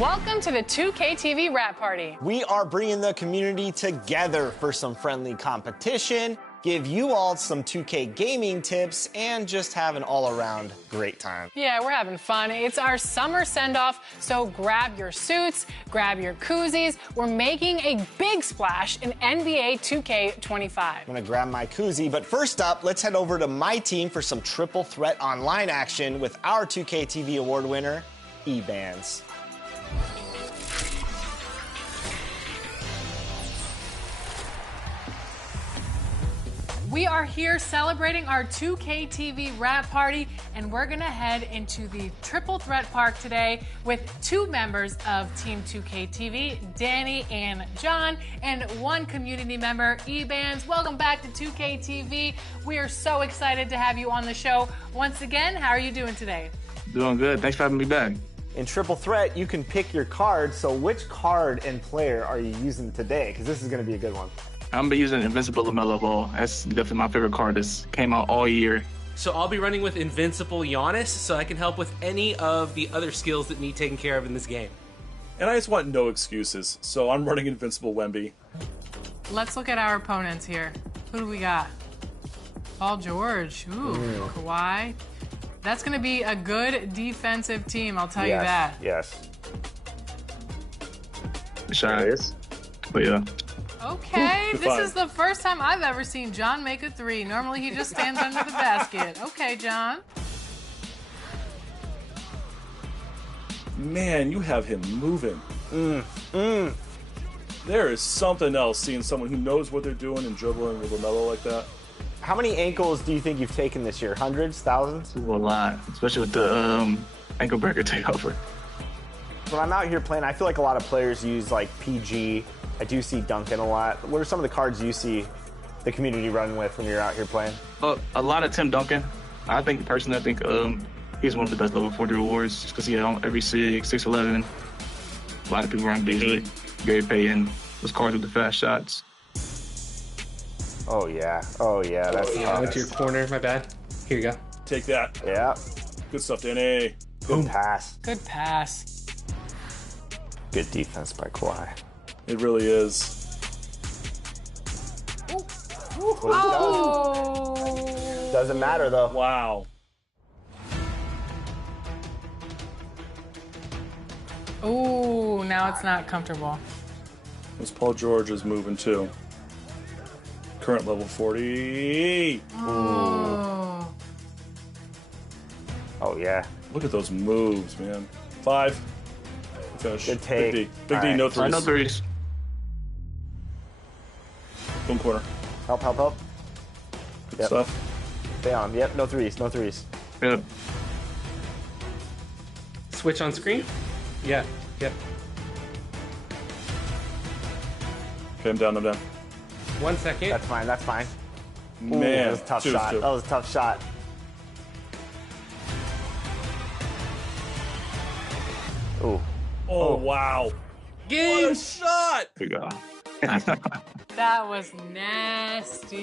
Welcome to the 2K TV Rap Party. We are bringing the community together for some friendly competition, give you all some 2K gaming tips, and just have an all-around great time. Yeah, we're having fun. It's our summer send-off, so grab your suits, grab your koozies. We're making a big splash in NBA 2K25. I'm gonna grab my koozie, but first up, let's head over to my team for some triple threat online action with our 2K TV award winner, E-Bands. We are here celebrating our 2K TV Rap Party, and we're gonna head into the Triple Threat Park today with two members of Team 2K TV, Danny and John, and one community member, E-Bands. Welcome back to 2K TV. We are so excited to have you on the show once again. How are you doing today? Doing good. Thanks for having me back. In Triple Threat, you can pick your card, so which card and player are you using today? Because this is gonna be a good one. I'm gonna be using Invincible LaMelo Ball. That's definitely my favorite card that's came out all year. So I'll be running with Invincible Giannis, so I can help with any of the other skills that need taken care of in this game. And I just want no excuses, so I'm running Invincible Wemby. Let's look at our opponents here. Who do we got? Paul George. Ooh, Kawhi. That's gonna be a good defensive team, I'll tell you that. Yes. Shot. But yeah. Okay, Good this find. is the first time I've ever seen John make a three. Normally he just stands under the basket. Okay, John. Man, you have him moving. There is something else seeing someone who knows what they're doing and dribbling with LaMelo like that. How many ankles do you think you've taken this year? Hundreds? Thousands? A lot, especially with the ankle breaker takeover. When I'm out here playing, I feel like a lot of players use like PG. I do see Duncan a lot. What are some of the cards you see the community running with when you're out here playing? A lot of Tim Duncan. I think personally, he's one of the best level 40 rewards just because he had every 6'11". A lot of people run Beasley, Gary Payton, those cards with the fast shots. Oh yeah, that's I went to your corner, my bad. Here you go. Take that. yeah. Good stuff, Danny. Good pass. Good pass. Good defense by Kawhi. It really is. Oh! Doesn't matter though. Wow. Ooh, now it's not comfortable. This Paul George is moving too. Current level 40. Oh. Oh yeah. Look at those moves, man. 5. Finish. Good take. Big D. Big All D, right. no I threes. know threes. Boom corner. Help. Good Yep. stuff. Stay on. Yep, no threes. Yeah. Switch on screen? Yeah, yep. Okay, I'm down. 1 second. That's fine. Ooh, Man, that was a tough 2 is shot. 2. That was a tough shot. Ooh. Oh, wow. Game. What a shot! Here we go. That was nasty.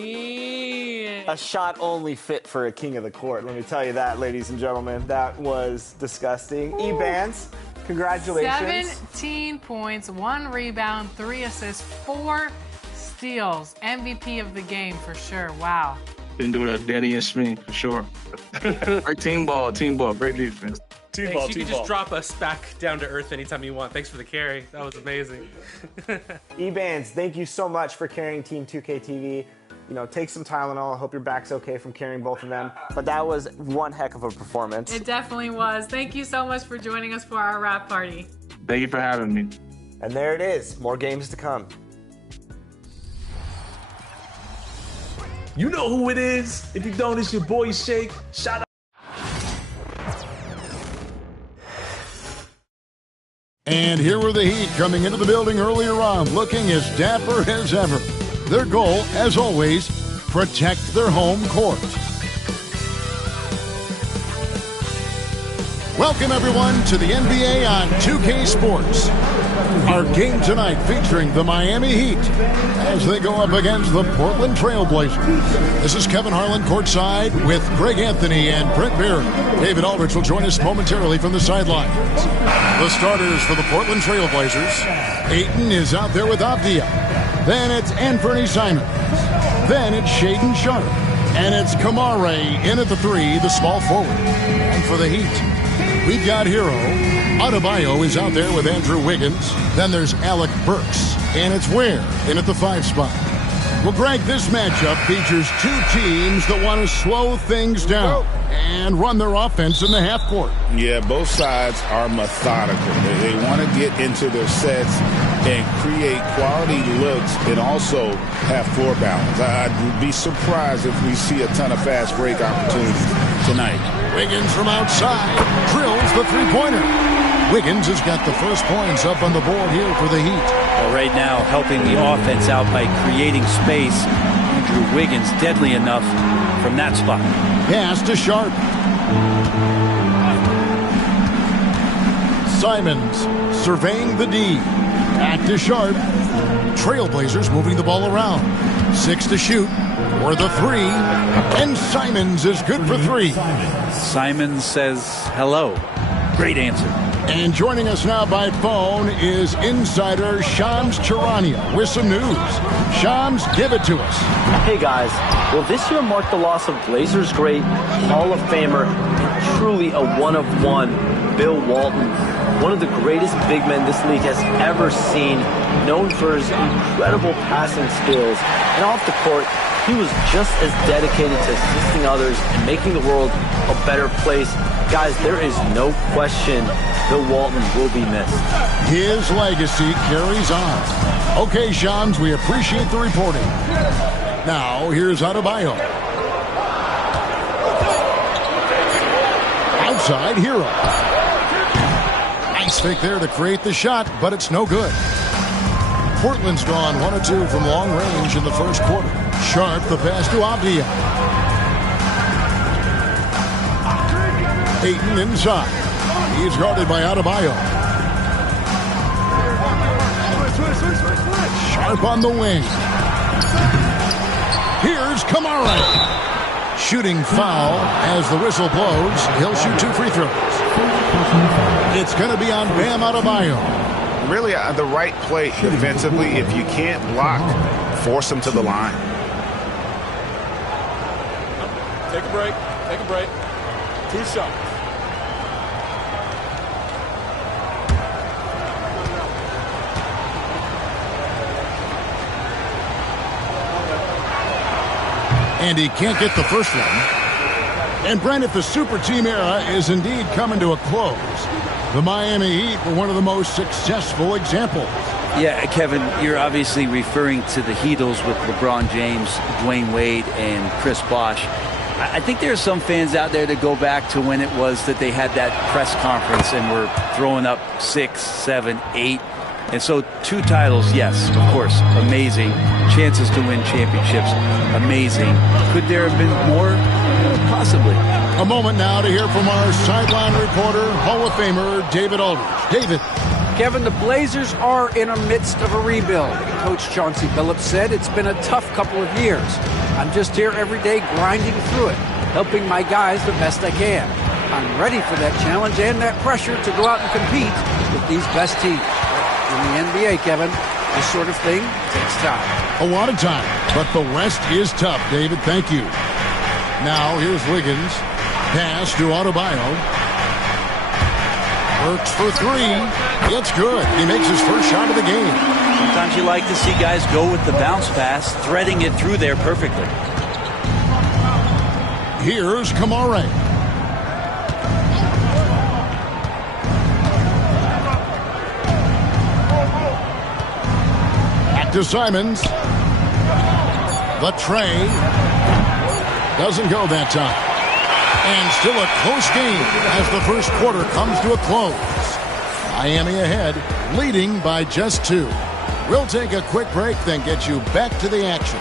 A shot only fit for a king of the court. Let me tell you that, ladies and gentlemen. That was disgusting. E-Bands, congratulations. 17 points, 1 rebound, 3 assists, 4 steals. MVP of the game for sure. Wow. Didn't do it at Danny and Smee for sure. Great team ball, great defense. Team Thanks, ball, you team can ball. just drop us back down to earth anytime you want. Thanks for the carry. That was amazing. E-Bands, thank you so much for carrying Team 2K TV. You know, take some Tylenol. I hope your back's okay from carrying both of them. But that was one heck of a performance. It definitely was. Thank you so much for joining us for our rap party. Thank you for having me. And there it is. More games to come. You know who it is. If you don't, it's your boy Shake. Shout out. And here were the Heat coming into the building earlier on, looking as dapper as ever. Their goal, as always, protect their home court. Welcome, everyone, to the NBA on 2K Sports. Our game tonight featuring the Miami Heat as they go up against the Portland Trail Blazers. This is Kevin Harlan courtside with Greg Anthony and Brent Beard. David Aldridge will join us momentarily from the sidelines. The starters for the Portland Trail Blazers. Ayton is out there with Avdia. Then it's Anthony Simons. Then it's Shaedon Sharpe. And it's Kamare in at the 3, the small forward. And for the Heat, we've got Hero. Adebayo is out there with Andrew Wiggins. Then there's Alec Burks. And it's Ware in at the 5 spot. Well, Greg, this matchup features two teams that want to slow things down and run their offense in the half court. Yeah, both sides are methodical. They want to get into their sets and create quality looks and also have floor balance. I'd be surprised if we see a ton of fast break opportunities tonight. Wiggins from outside drills the three-pointer. Wiggins has got the first points up on the board here for the Heat. Well, right now, helping the offense out by creating space. Andrew Wiggins deadly enough from that spot. Pass to Sharpe. Simons surveying the D. Back to Sharpe. Trailblazers moving the ball around. 6 to shoot. For the 3. And Simons is good for 3. Simons says hello. Great answer. And joining us now by phone is insider Shams Charania with some news. Shams, give it to us. Hey guys, well this year marked the loss of Blazers great, Hall of Famer, and truly a one-of-one, Bill Walton. One of the greatest big men this league has ever seen, known for his incredible passing skills. And off the court, he was just as dedicated to assisting others and making the world a better place. Guys, there is no question Bill Walton will be missed. His legacy carries on. Okay, Shams, we appreciate the reporting. Now, here's Adebayo. Outside, Hero. Nice fake there to create the shot, but it's no good. Portland's drawn 1 of 2 from long range in the first quarter. Sharpe, the pass to Avdia. Ayton inside. He's guarded by Adebayo. Sharpe on the wing. Here's Kamare. Shooting foul as the whistle blows. He'll shoot 2 free throws. It's going to be on Bam Adebayo. Really, the right play defensively. If you can't block, force them to the line. Take a break. Take a break. 2 shots. And he can't get the first one. And Brent, if the super team era is indeed coming to a close, the Miami Heat were one of the most successful examples. Yeah, Kevin, you're obviously referring to the Heatles with LeBron James, Dwayne Wade, and Chris Bosh. I think there are some fans out there that go back to when it was that they had that press conference and were throwing up 6, 7, 8. And so 2 titles, yes, of course, amazing. Chances to win championships, amazing. Could there have been more? Possibly. A moment now to hear from our sideline reporter, Hall of Famer David Aldridge. David. Kevin, the Blazers are in the midst of a rebuild. Coach Chauncey Billups said it's been a tough couple of years. I'm just here every day grinding through it, helping my guys the best I can. I'm ready for that challenge and that pressure to go out and compete with these best teams. In the NBA, Kevin, this sort of thing takes time. A lot of time, but the West is tough, David. Thank you. Now, here's Wiggins. Pass to Adebayo. Works for 3. It's good. He makes his first shot of the game. Sometimes you like to see guys go with the bounce pass, threading it through there perfectly. Here's Kamare. Back to Simons. The tray. Doesn't go that time. And still a close game as the first quarter comes to a close. Miami ahead, leading by just 2. We'll take a quick break, then get you back to the action.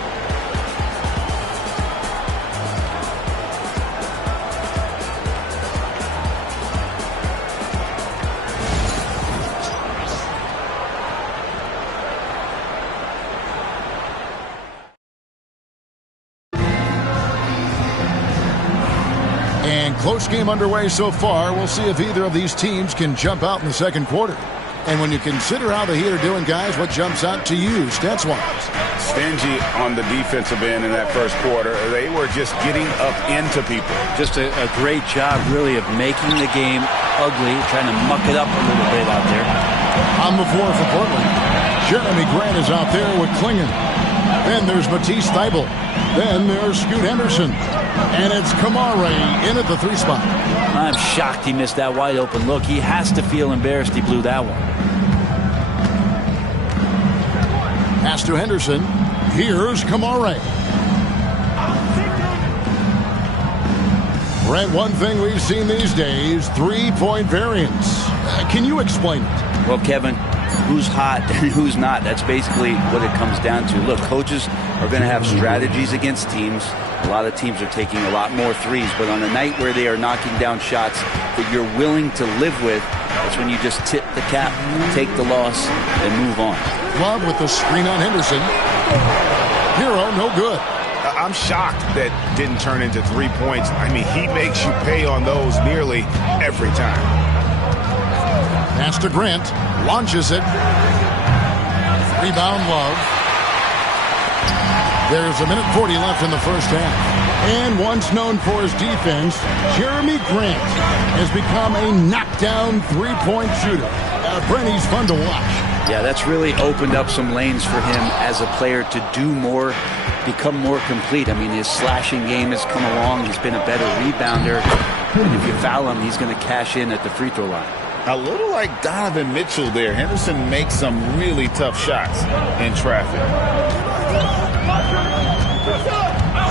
And close game underway so far. We'll see if either of these teams can jump out in the second quarter. And when you consider how the Heat are doing, guys, what jumps out to you, stats-wise? Stingy on the defensive end in that first quarter. They were just getting up into people. Just a great job, really, of making the game ugly, trying to muck it up a little bit out there. On the floor for Portland, Jeremy Grant is out there with Klingon. Then there's Matisse Thybulle. Then there's Scoot Henderson. And it's Kamare in at the 3 spot. I'm shocked he missed that wide open look. He has to feel embarrassed he blew that one. Pass to Henderson. Here's Kamare. Brent, one thing we've seen these days, 3-point variance. Can you explain it? Well, Kevin, who's hot and who's not? That's basically what it comes down to. Look, coaches are going to have strategies against teams. A lot of teams are taking a lot more threes, but on a night where they are knocking down shots that you're willing to live with, that's when you just tip the cap, take the loss, and move on. Love with the screen on Henderson. Hero, no good. I'm shocked that didn't turn into 3 points. I mean, he makes you pay on those nearly every time. Pass to Grant. Launches it. Rebound, Love. There's 1:40 left in the first half. And once known for his defense, Jeremy Grant has become a knockdown 3-point shooter. Brent, he's fun to watch. Yeah, that's really opened up some lanes for him as a player to do more, become more complete. I mean, his slashing game has come along. He's been a better rebounder. And if you foul him, he's going to cash in at the free throw line. A little like Donovan Mitchell there. Henderson makes some really tough shots in traffic.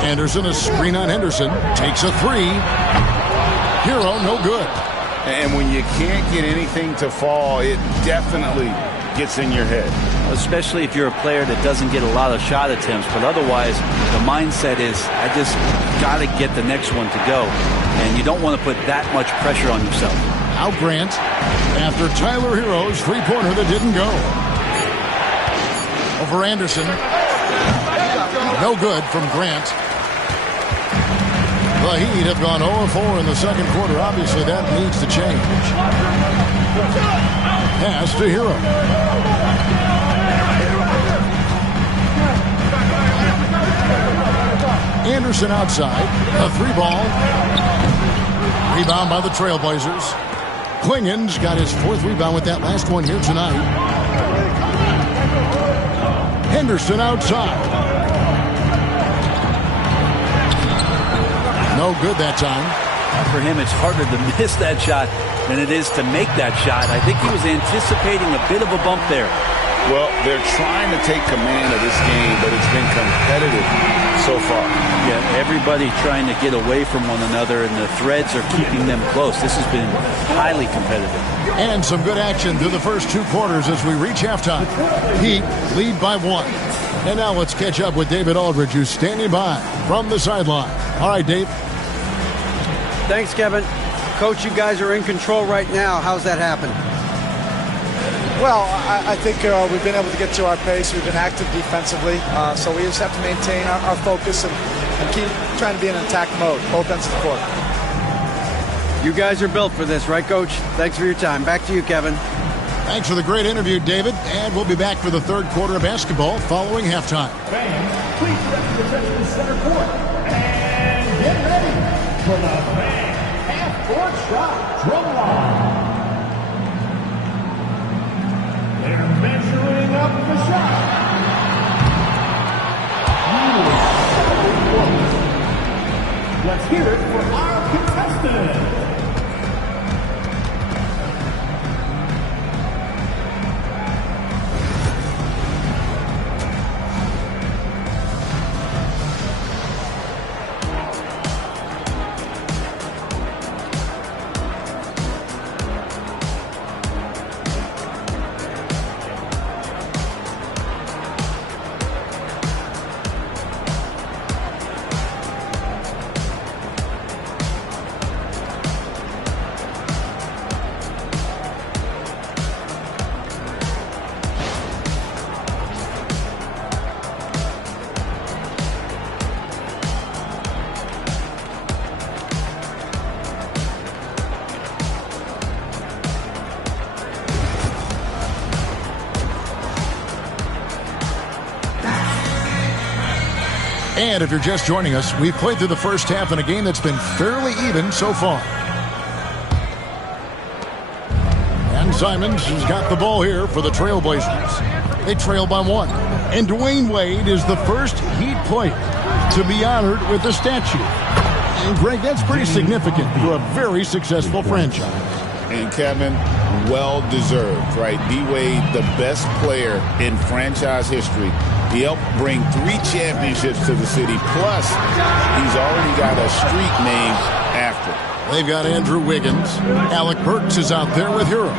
Anderson, a screen on Henderson. Takes a 3. Hero, no good. And when you can't get anything to fall, it definitely gets in your head. Especially if you're a player that doesn't get a lot of shot attempts, but otherwise the mindset is, I just got to get the next one to go. And you don't want to put that much pressure on yourself. Now Grant, after Tyler Hero's 3-pointer that didn't go. Over Anderson. No good from Grant. The Heat have gone 0-4 in the second quarter. Obviously, that needs to change. Pass to Hero. Anderson outside. A 3-ball. Rebound by the Trailblazers. Klingon's got his 4th rebound with that last one here tonight. Henderson outside. No good that time. For him, it's harder to miss that shot than it is to make that shot. I think he was anticipating a bit of a bump there. Well, they're trying to take command of this game, but it's been competitive so far. Yeah, everybody trying to get away from one another, and the threads are keeping them close. This has been highly competitive. And some good action through the first 2 quarters as we reach halftime. Heat lead by 1. And now let's catch up with David Aldridge, who's standing by from the sideline. All right, Dave. Thanks, Kevin. Coach, you guys are in control right now. How's that happen? Well, I think we've been able to get to our pace. We've been active defensively, so we just have to maintain our focus and keep trying to be in attack mode, both ends of the court. You guys are built for this, right, Coach? Thanks for your time. Back to you, Kevin. Thanks for the great interview, David. And we'll be back for the third quarter of basketball following halftime. Fans, please represent the center court and get ready for the fan half-court shot drum line. They're measuring up the shot. Let's hear it for our contestants. And if you're just joining us, we've played through the first half in a game that's been fairly even so far. And Simons has got the ball here for the Trailblazers. They trail by 1. And Dwayne Wade is the first Heat player to be honored with a statue. And Greg, that's pretty significant for a very successful franchise. And Kevin, well deserved, right? D-Wade, the best player in franchise history. He helped bring 3 championships to the city. Plus, he's already got a street named after him. They've got Andrew Wiggins. Alec Burks is out there with Hero.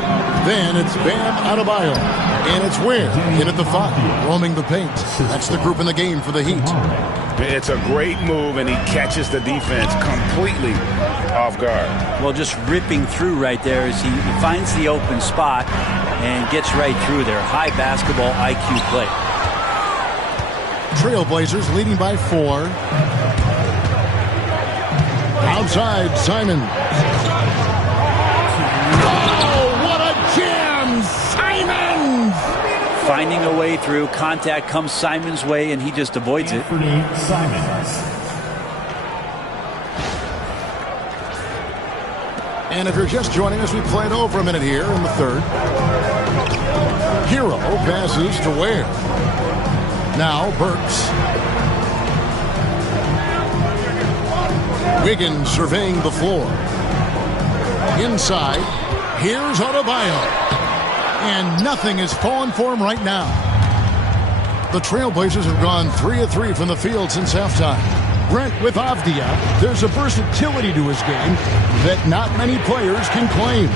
Then it's Bam Adebayo. And it's Ware in at the 5, roaming the paint. That's the group in the game for the Heat. It's a great move, and he catches the defense completely off guard. Well, just ripping through right there as he finds the open spot and gets right through there. High basketball IQ play. Trailblazers leading by 4. Outside, Simon. Oh, what a jam! Simon! Finding a way through. Contact comes Simon's way, and he just avoids it. And if you're just joining us, we played over a minute here in the 3rd. Hero passes to Ware. Now Burks. Wiggins surveying the floor. Inside, here's Adebayo. And nothing is falling for him right now. The Trailblazers have gone 3 of 3 from the field since halftime. Brent, with Avdia, there's a versatility to his game that not many players can claim.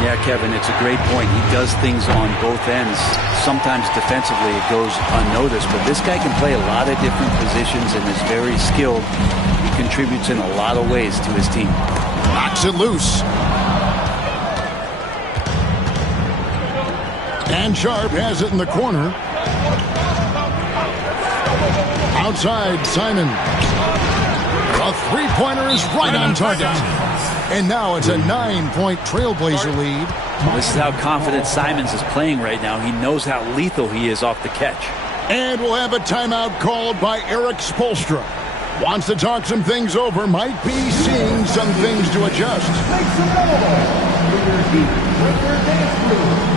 Yeah, Kevin, it's a great point. He does things on both ends. Sometimes defensively it goes unnoticed, but this guy can play a lot of different positions and is very skilled. He contributes in a lot of ways to his team. Knocks it loose. And Sharp has it in the corner. Outside, Simon. A three-pointer is right on target. And now it's a 9-point Trailblazer lead. Well, this is how confident Simons is playing right now. He knows how lethal he is off the catch. And we'll have a timeout called by Eric Spoelstra. Wants to talk some things over. Might be seeing some things to adjust. Make some noise for your Heat with their dance move.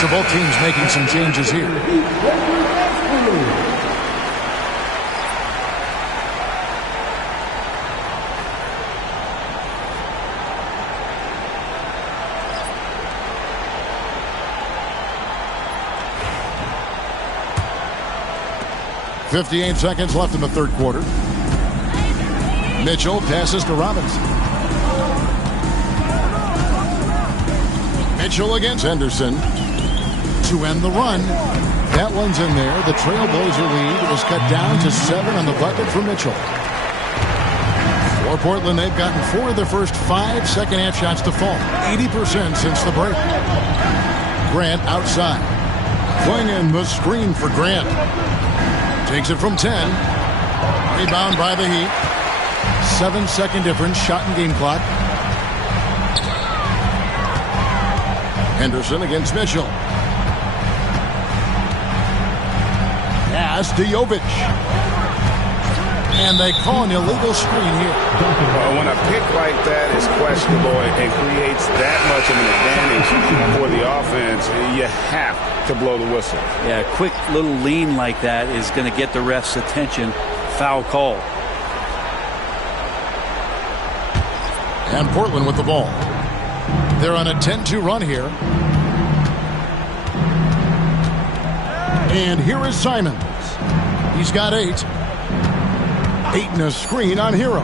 So both teams making some changes here. .58 seconds left in the third quarter. Mitchell passes to Robinson. Mitchell against Henderson to end the run. That one's in there. The Trailblazer lead is cut down to 7 on the bucket for Mitchell. For Portland, they've gotten 4 of their first 5 second-half shots to fall. 80% since the break. Grant outside. Flinging the screen for Grant. Takes it from 10. Rebound by the Heat. 7-second difference. Shot and game clock. Henderson against Mitchell. Pass to Jovic. And they call an illegal screen here. When a pick like that is questionable and creates that much of an advantage for the offense, you have to blow the whistle. Yeah, a quick little lean like that is going to get the ref's attention. Foul call. And Portland with the ball. They're on a 10-2 run here. And here is Simons. He's got 8. 8 and a screen on Hero.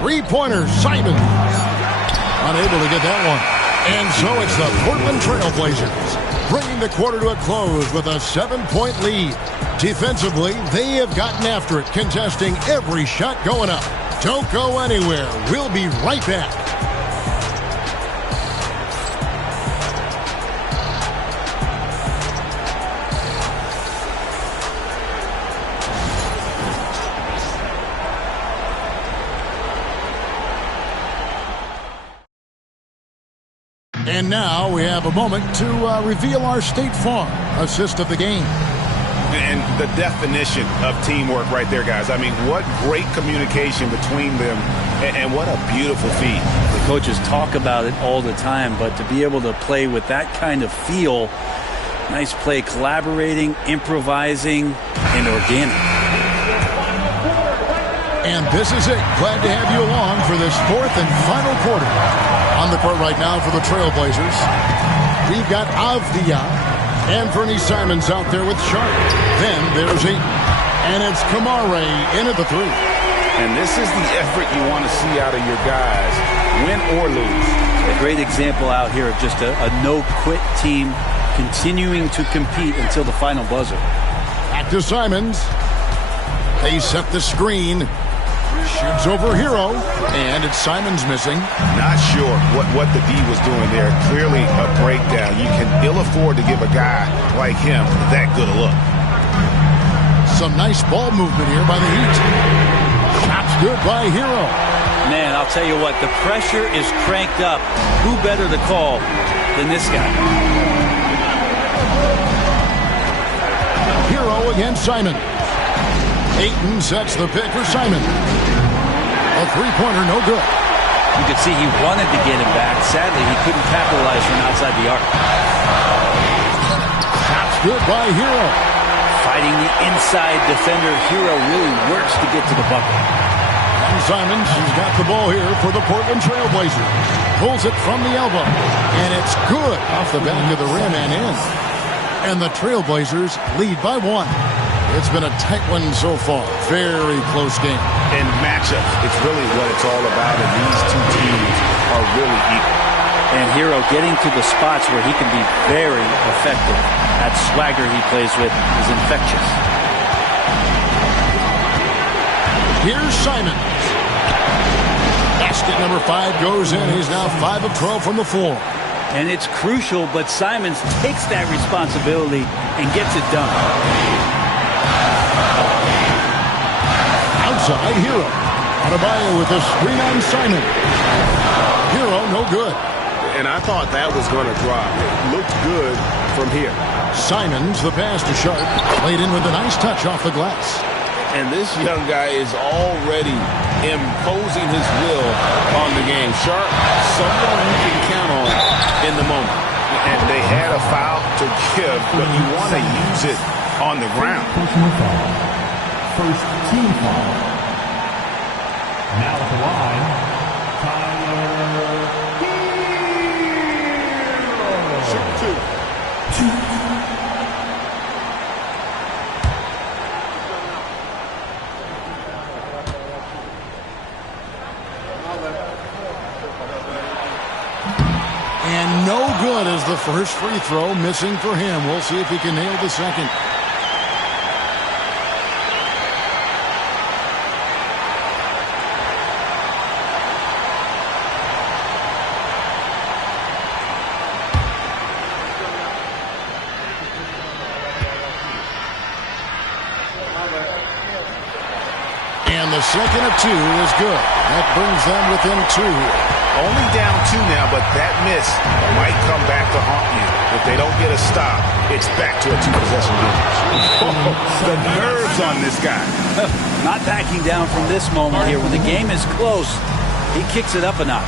3-pointer, Simons. Unable to get that one. And so it's the Portland Trailblazers bringing the quarter to a close with a 7-point lead. Defensively, they have gotten after it, contesting every shot going up. Don't go anywhere. We'll be right back. And now we have a moment to reveal our State Farm assist of the game. And the definition of teamwork right there, guys. I mean, what great communication between them, and what a beautiful feat. The coaches talk about it all the time, but to be able to play with that kind of feel, nice play, collaborating, improvising, and organic. And this is it. Glad to have you along for this 4th and final quarter. On the court right now for the Trailblazers, we've got Avdia and Bernie Simons out there with Sharp. Then there's Ayton. And it's Kamare in at the 3. And this is the effort you want to see out of your guys, win or lose. A great example out here of just a no-quit team continuing to compete until the final buzzer. Back to Simons. They set the screen. Shoots over Hero, and it's Simons missing. Not sure what the D was doing there. Clearly a breakdown. You can ill afford to give a guy like him that good a look. Some nice ball movement here by the Heat. Shots good by Hero. Man, I'll tell you what, the pressure is cranked up. Who better to call than this guy? Hero against Simon. Ayton sets the pick for Simon. A 3-pointer, no good. You could see he wanted to get him back. Sadly, he couldn't capitalize from outside the arc. Shots good by Hero. Fighting the inside defender, Hero really works to get to the bucket. And Simons has got the ball here for the Portland Trailblazers. Pulls it from the elbow. And it's good off the back of the rim and in. And the Trailblazers lead by 1. It's been a tight one so far. Very close game. And matchups, it's really what it's all about. And these two teams are really equal. And Hero getting to the spots where he can be very effective. That swagger he plays with is infectious. Here's Simons. Basket number 5 goes in. He's now 5 of 12 from the floor. And it's crucial, but Simons takes that responsibility and gets it done. Outside, Hero. Adebayo with a screen on Simon. Hero, no good. And I thought that was going to drop. It looked good from here. Simons, the pass to Sharp. Played in with a nice touch off the glass. And this young guy is already imposing his will on the game. Sharp, someone you can count on in the moment. And they had a foul to give, but you want to use it on the ground. First team foul. Now at the line, Tyler Hero. Shoot 2. And no good as the first free throw missing for him. We'll see if he can nail the second. And the second of 2 is good. That brings them within 2. only down 2 now, but that miss might come back to haunt you. If they don't get a stop, it's back to a 2-possession game. The nerves on this guy. Not backing down from this moment here. When the game is close, he kicks it up a notch.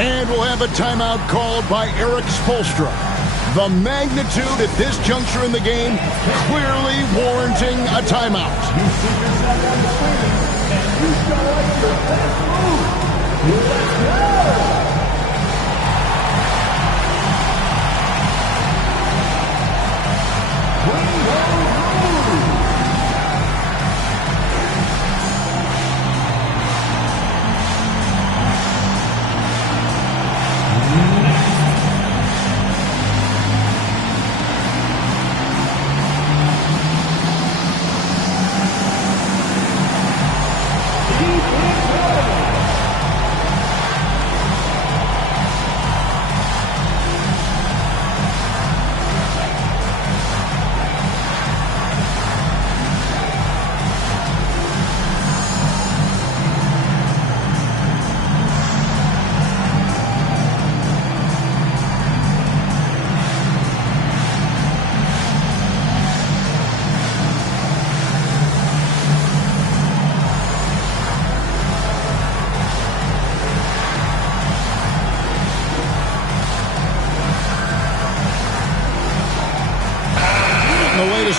And we'll have a timeout called by Eric Spoelstra. The magnitude at this juncture in the game clearly warranting a timeout. You see yourself on the screen, and you select your best move. Let's go!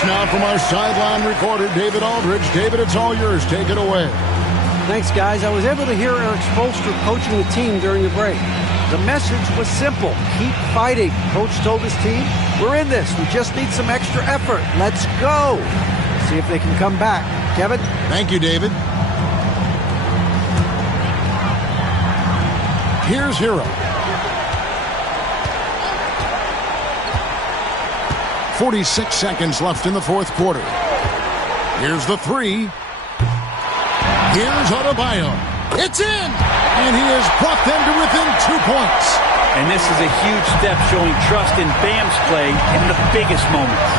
Now from our sideline recorder, David Aldridge. David, it's all yours. Take it away. Thanks, guys. I was able to hear Eric Spoelstra coaching the team during the break. The message was simple. Keep fighting. Coach told his team, we're in this. We just need some extra effort. Let's go. See if they can come back. Kevin? Thank you, David. Here's Hero. 46 seconds left in the fourth quarter. Here's the 3. Here's Adebayo. It's in! And he has brought them to within 2 points. And this is a huge step showing trust in Bam's play in the biggest moments.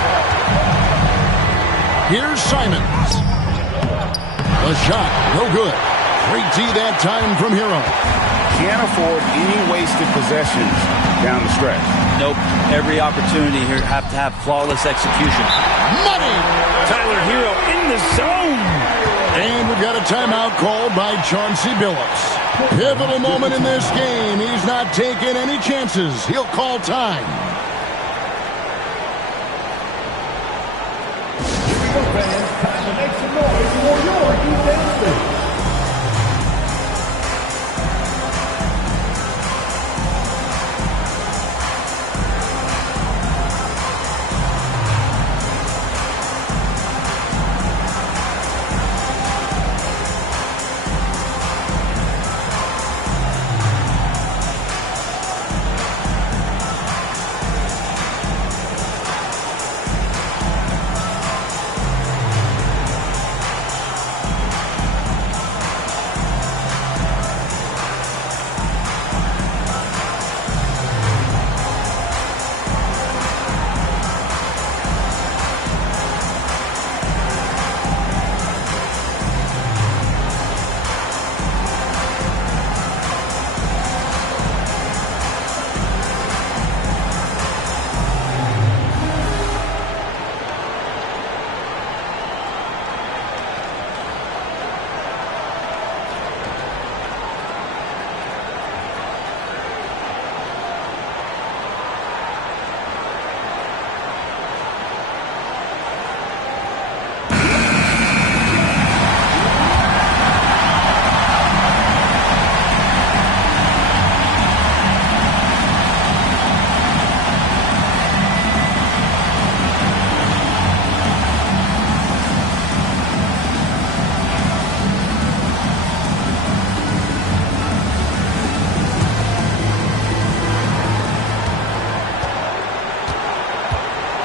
Here's Simons. The shot, no good. Great D that time from Hero. Can't afford any wasted possessions down the stretch. Nope. Every opportunity here have to have flawless execution. Money! Tyler Hero in the zone. And we've got a timeout called by Chauncey Billups. Pivotal moment in this game. He's not taking any chances. He'll call time. Here we go, fans. Time to make some noise for your defense.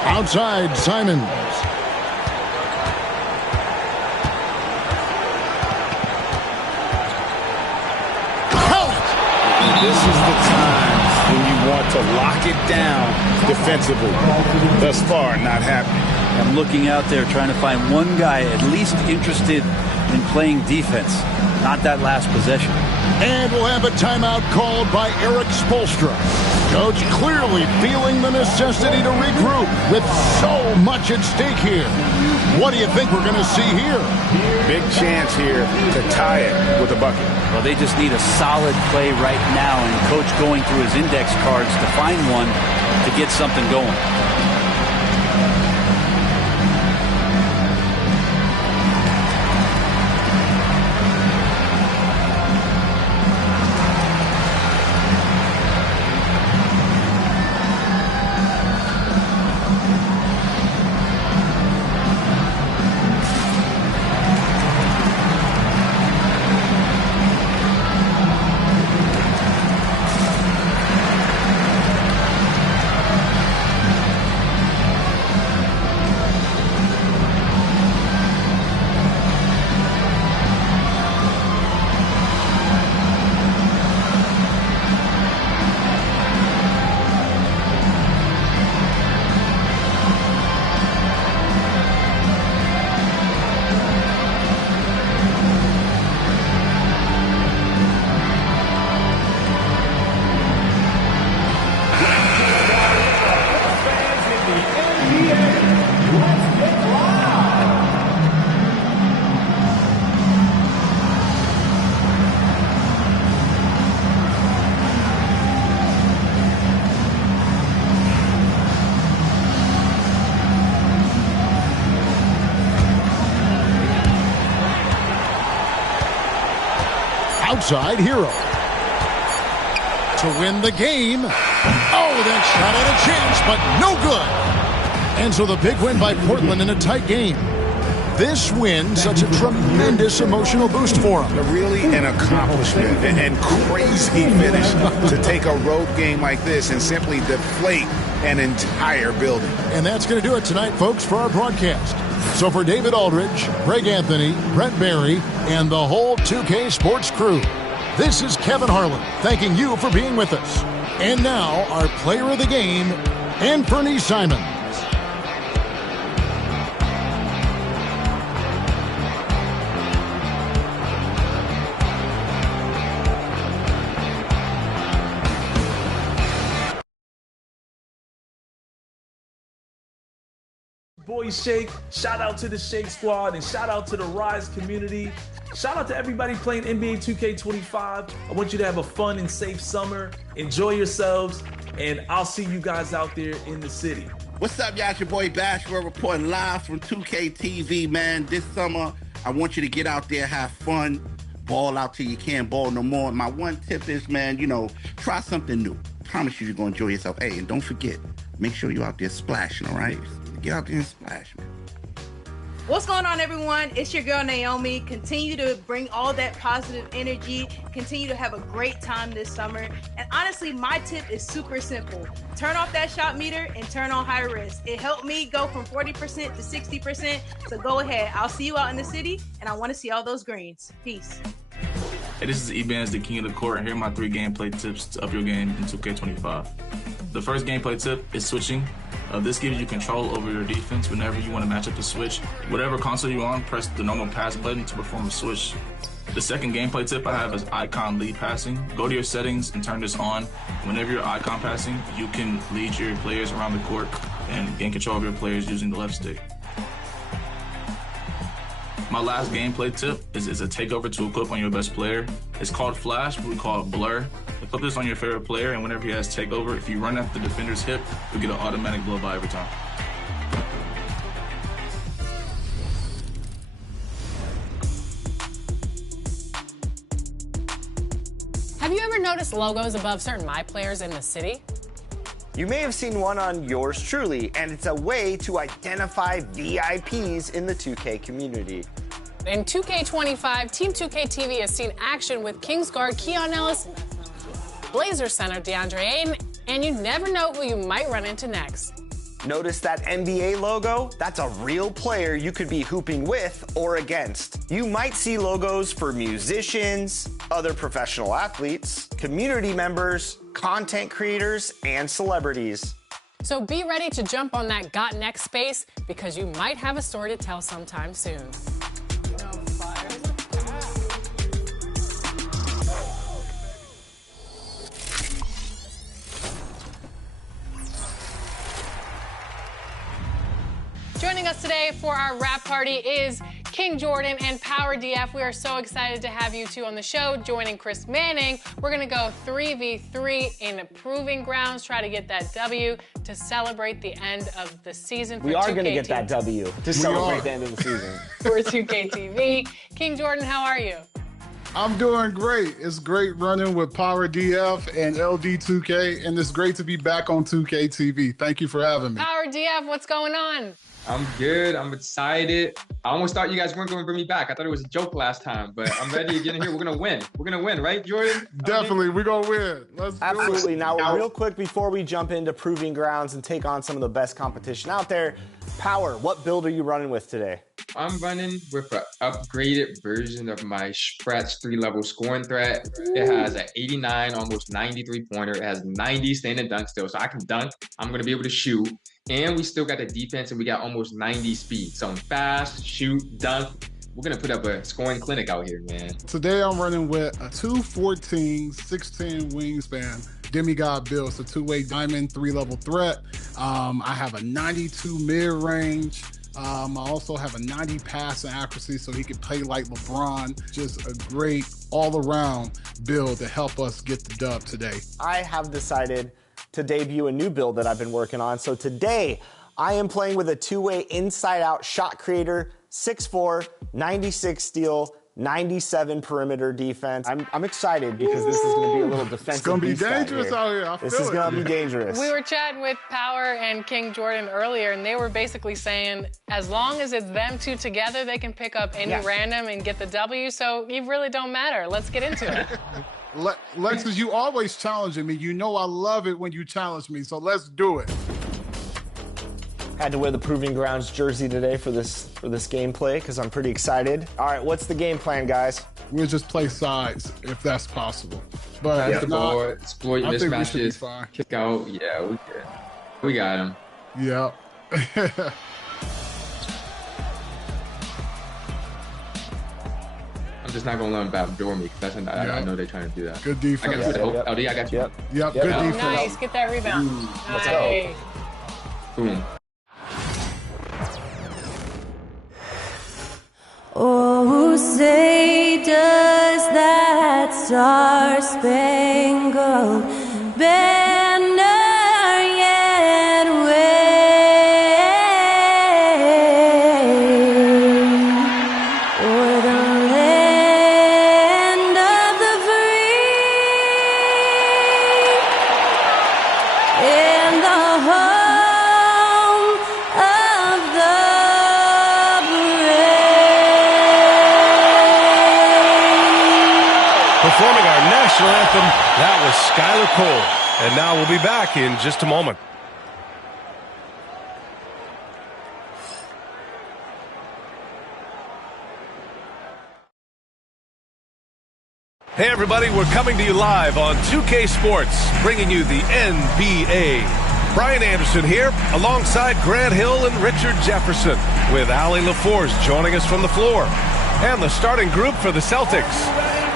Outside, Simons. This is the time when you want to lock it down defensively. Thus far, not happening. I'm looking out there trying to find one guy at least interested in playing defense. Not that last possession. And we'll have a timeout called by Eric Spoelstra. Coach clearly feeling the necessity to regroup with so much at stake here. What do you think we're going to see here? Big chance here to tie it with a bucket. Well, they just need a solid play right now, and Coach going through his index cards to find one to get something going. Outside Hero to win the game. Oh, that shot had a chance, but no good. And so the big win by Portland in a tight game. This win, such a tremendous emotional boost for them. Really an accomplishment and crazy finish to take a road game like this and simply deflate an entire building. And that's going to do it tonight, folks, for our broadcast. So for David Aldridge, Greg Anthony, Brent Barry, and the whole 2K Sports crew, this is Kevin Harlan thanking you for being with us. And now, our player of the game, Anfernee Simons. Boys Shake, shout out to the Shake Squad and shout out to the Rise community. Shout out to everybody playing NBA 2K25. I want you to have a fun and safe summer. Enjoy yourselves, and I'll see you guys out there in the city. What's up, y'all? It's your boy Bashford reporting live from 2K TV, man. This summer, I want you to get out there, have fun, ball out till you can't ball no more. My one tip is, man, try something new. Promise you, you're going to enjoy yourself. Hey, and don't forget, make sure you're out there splashing, all right? Get out there and splash, man. What's going on, everyone? It's your girl, Naomi. Continue to bring all that positive energy. Continue to have a great time this summer. And honestly, my tip is super simple. Turn off that shot meter and turn on high risk. It helped me go from 40% to 60%. So go ahead. I'll see you out in the city, and I want to see all those greens. Peace. Hey, this is Ebans, the king of the court, and here are my 3 gameplay tips to up your game in 2K25. The first gameplay tip is switching. This gives you control over your defense whenever you want to match up the switch. Whatever console you're on, press the normal pass button to perform a switch. The second gameplay tip I have is icon lead passing. Go to your settings and turn this on. Whenever you're icon passing, you can lead your players around the court and gain control of your players using the left stick. My last gameplay tip is a takeover to equip on your best player. It's called Flash, but we call it Blur. Equip this on your favorite player, and whenever he has takeover, if you run after the defender's hip, you'll get an automatic blow by every time. Have you ever noticed logos above certain My Players in the city? You may have seen one on yours truly, and it's a way to identify VIPs in the 2K community. In 2K25, Team 2K TV has seen action with Kings guard Keon Ellis, Blazers center DeAndre Ayton, and you never know who you might run into next. Notice that NBA logo? That's a real player you could be hooping with or against. You might see logos for musicians, other professional athletes, community members, content creators, and celebrities. So be ready to jump on that Got Next space because you might have a story to tell sometime soon. Joining us today for our rap party is King Jordan and Power DF. We are so excited to have you two on the show. Joining Chris Manning, we're going to go 3v3 in Proving Grounds, try to get that W to celebrate the end of the season. We are going to get that W to celebrate the end of the season. For 2KTV. King Jordan, how are you? I'm doing great. It's great running with Power DF and LD2K, and it's great to be back on 2KTV. Thank you for having me. Power DF, what's going on? I'm good. I'm excited. I almost thought you guys weren't going to bring me back. I thought it was a joke last time, but I'm ready to get in here. We're going to win. We're going to win, right, Jordan? Definitely. We're going to win. Let's do it. Absolutely. Now, real quick before we jump into Proving Grounds and take on some of the best competition out there, Power, what build are you running with today? I'm running with an upgraded version of my Spratz 3-level scoring threat. It has an 89, almost 93 pointer. It has 90 standing dunk still, so I can dunk. I'm going to be able to shoot. And we still got the defense, and we got almost 90 speed. So I'm fast, shoot, dunk. We're going to put up a scoring clinic out here, man. Today I'm running with a 214, 6'10 wingspan demigod build. It's a two-way diamond, 3-level threat. I have a 92 mid-range. I also have a 90 passing accuracy, so he can play like LeBron. Just a great all-around build to help us get the dub today. I have decided to debut a new build that I've been working on. So today, I am playing with a two-way inside-out shot creator, 6'4", 96 steal, 97 perimeter defense. I'm excited because this is going to be a little defensive. It's going to be beast dangerous out here. This is going to be dangerous. We were chatting with Power and King Jordan earlier, and they were basically saying as long as it's them two together, they can pick up any random and get the W, so you really don't matter. Let's get into it. Lexus, you always challenging me. You know I love it when you challenge me, so let's do it. Had to wear the Proving Grounds jersey today for this gameplay because I'm pretty excited. All right, what's the game plan, guys? We'll just play sides if that's possible. But Pass the ball, exploit mismatches, kick out. Yeah, we good. We got him. Yeah. I'm just not gonna let them backdoor me because I know they're trying to do that. Good defense. I got you. LD, I got you. Yep. Good defense. Nice. Get that rebound. Let's nice. go. Boom. Oh, say does that star-spangled banner yet wave o'er the land of the free and the home of the performing our national anthem, that was Skylar Cole. And now we'll be back in just a moment. Hey everybody, we're coming to you live on 2K Sports, bringing you the NBA. Brian Anderson here, alongside Grant Hill and Richard Jefferson, with Allie LaForce joining us from the floor. And the starting group for the Celtics.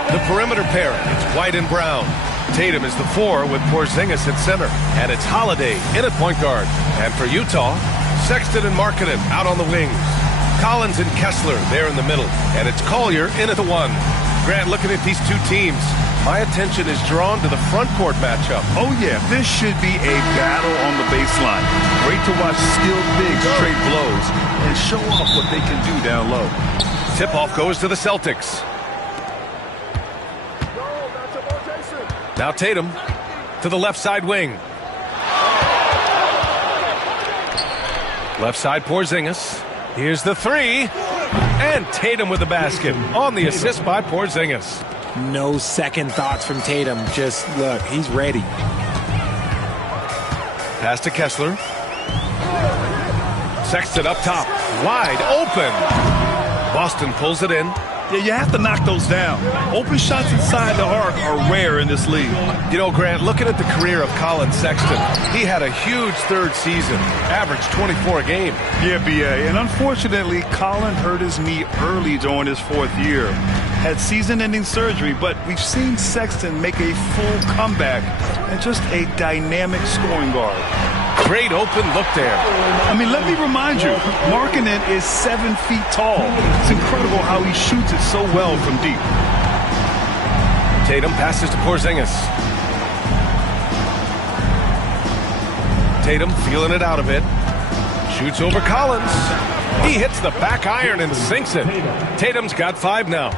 The perimeter pair, it's White and Brown. Tatum is the 4 with Porzingis at center. And it's Holiday in at point guard. And for Utah, Sexton and Markkanen out on the wings. Collins and Kessler there in the middle. And it's Collier in at the 1. Grant, looking at these two teams, my attention is drawn to the front court matchup. Oh yeah, this should be a battle on the baseline. Great to watch skilled bigs trade blows and show off what they can do down low. Tip-off goes to the Celtics. Now Tatum to the left side wing. Left side Porzingis. Here's the 3. And Tatum with the basket on the assist by Porzingis. No second thoughts from Tatum. Just look, he's ready. Pass to Kessler. Sexton up top. Wide open. Boston pulls it in. Yeah, you have to knock those down. Open shots inside the arc are rare in this league. You know, Grant, looking at the career of Colin Sexton, he had a huge third season, averaged 24 a game. Yeah, B.A., and unfortunately, Colin hurt his knee early during his 4th year. Had season-ending surgery, but we've seen Sexton make a full comeback and just a dynamic scoring guard. Great open look there. I mean, let me remind you, Markkanen is 7 feet tall. It's incredible how he shoots it so well from deep. Tatum passes to Porzingis. Tatum feeling it out a bit. Shoots over Collins. He hits the back iron and sinks it. Tatum's got 5 now.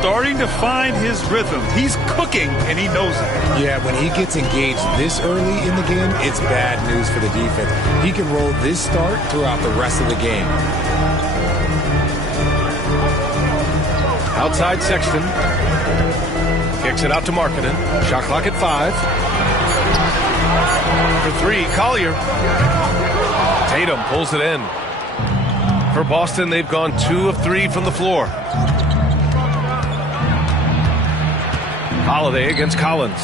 Starting to find his rhythm. He's cooking, and he knows it. Yeah, when he gets engaged this early in the game, it's bad news for the defense. He can roll this start throughout the rest of the game. Outside Sexton. Kicks it out to Markkanen. Shot clock at 5. For 3, Collier. Tatum pulls it in. For Boston, they've gone 2 of 3 from the floor. Holiday against Collins.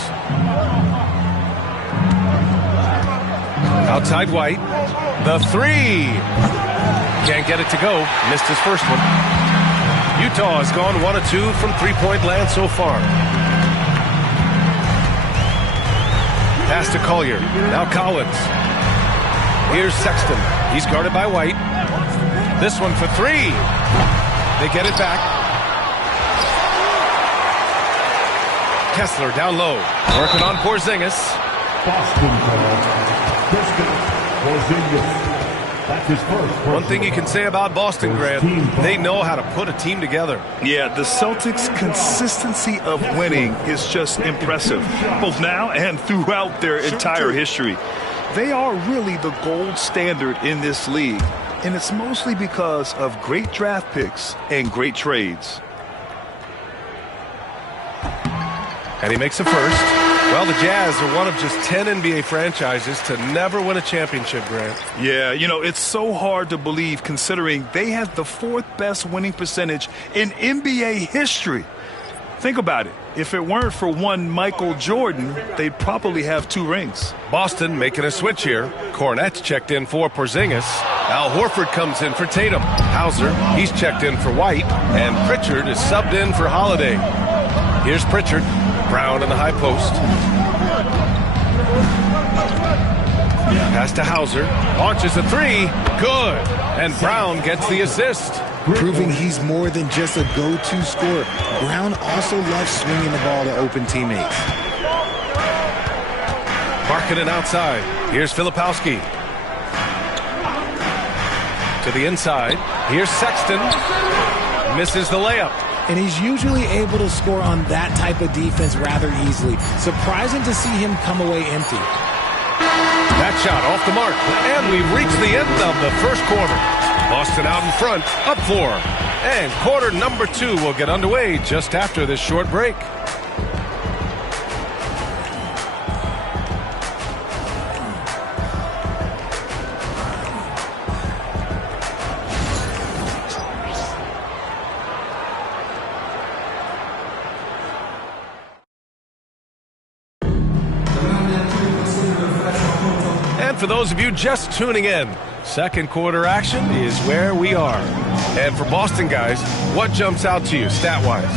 Outside White. The 3. Can't get it to go. Missed his first one. Utah has gone 1 of 2 from three-point land so far. Pass to Collier. Now Collins. Here's Sexton. He's guarded by White. This one for 3. They get it back. Kessler down low. Working on Porzingis. Boston Porzingis. That's his first. One thing you can say about Boston, Grant, they know how to put a team together. Yeah, the Celtics' consistency of winning is just impressive, both now and throughout their entire history. They are really the gold standard in this league, and it's mostly because of great draft picks and great trades. And he makes a first. Well, the Jazz are one of just 10 NBA franchises to never win a championship, Grant. Yeah, you know, it's so hard to believe considering they have the 4th best winning percentage in NBA history. Think about it. If it weren't for one Michael Jordan, they'd probably have 2 rings. Boston making a switch here. Cornette's checked in for Porzingis. Al Horford comes in for Tatum. Hauser, he's checked in for White. And Pritchard is subbed in for Holiday. Here's Pritchard. Brown in the high post. Pass to Hauser. Launches a 3. Good. And Brown gets the assist. Proving he's more than just a go-to scorer. Brown also loves swinging the ball to open teammates. Markkanen outside. Here's Filipowski. To the inside. Here's Sexton. Misses the layup. And he's usually able to score on that type of defense rather easily. Surprising to see him come away empty. That shot off the mark. And we've reached the end of the first quarter. Boston out in front, up 4. And quarter number 2 will get underway just after this short break. For those of you just tuning in, second quarter action is where we are. And for Boston guys, what jumps out to you stat-wise?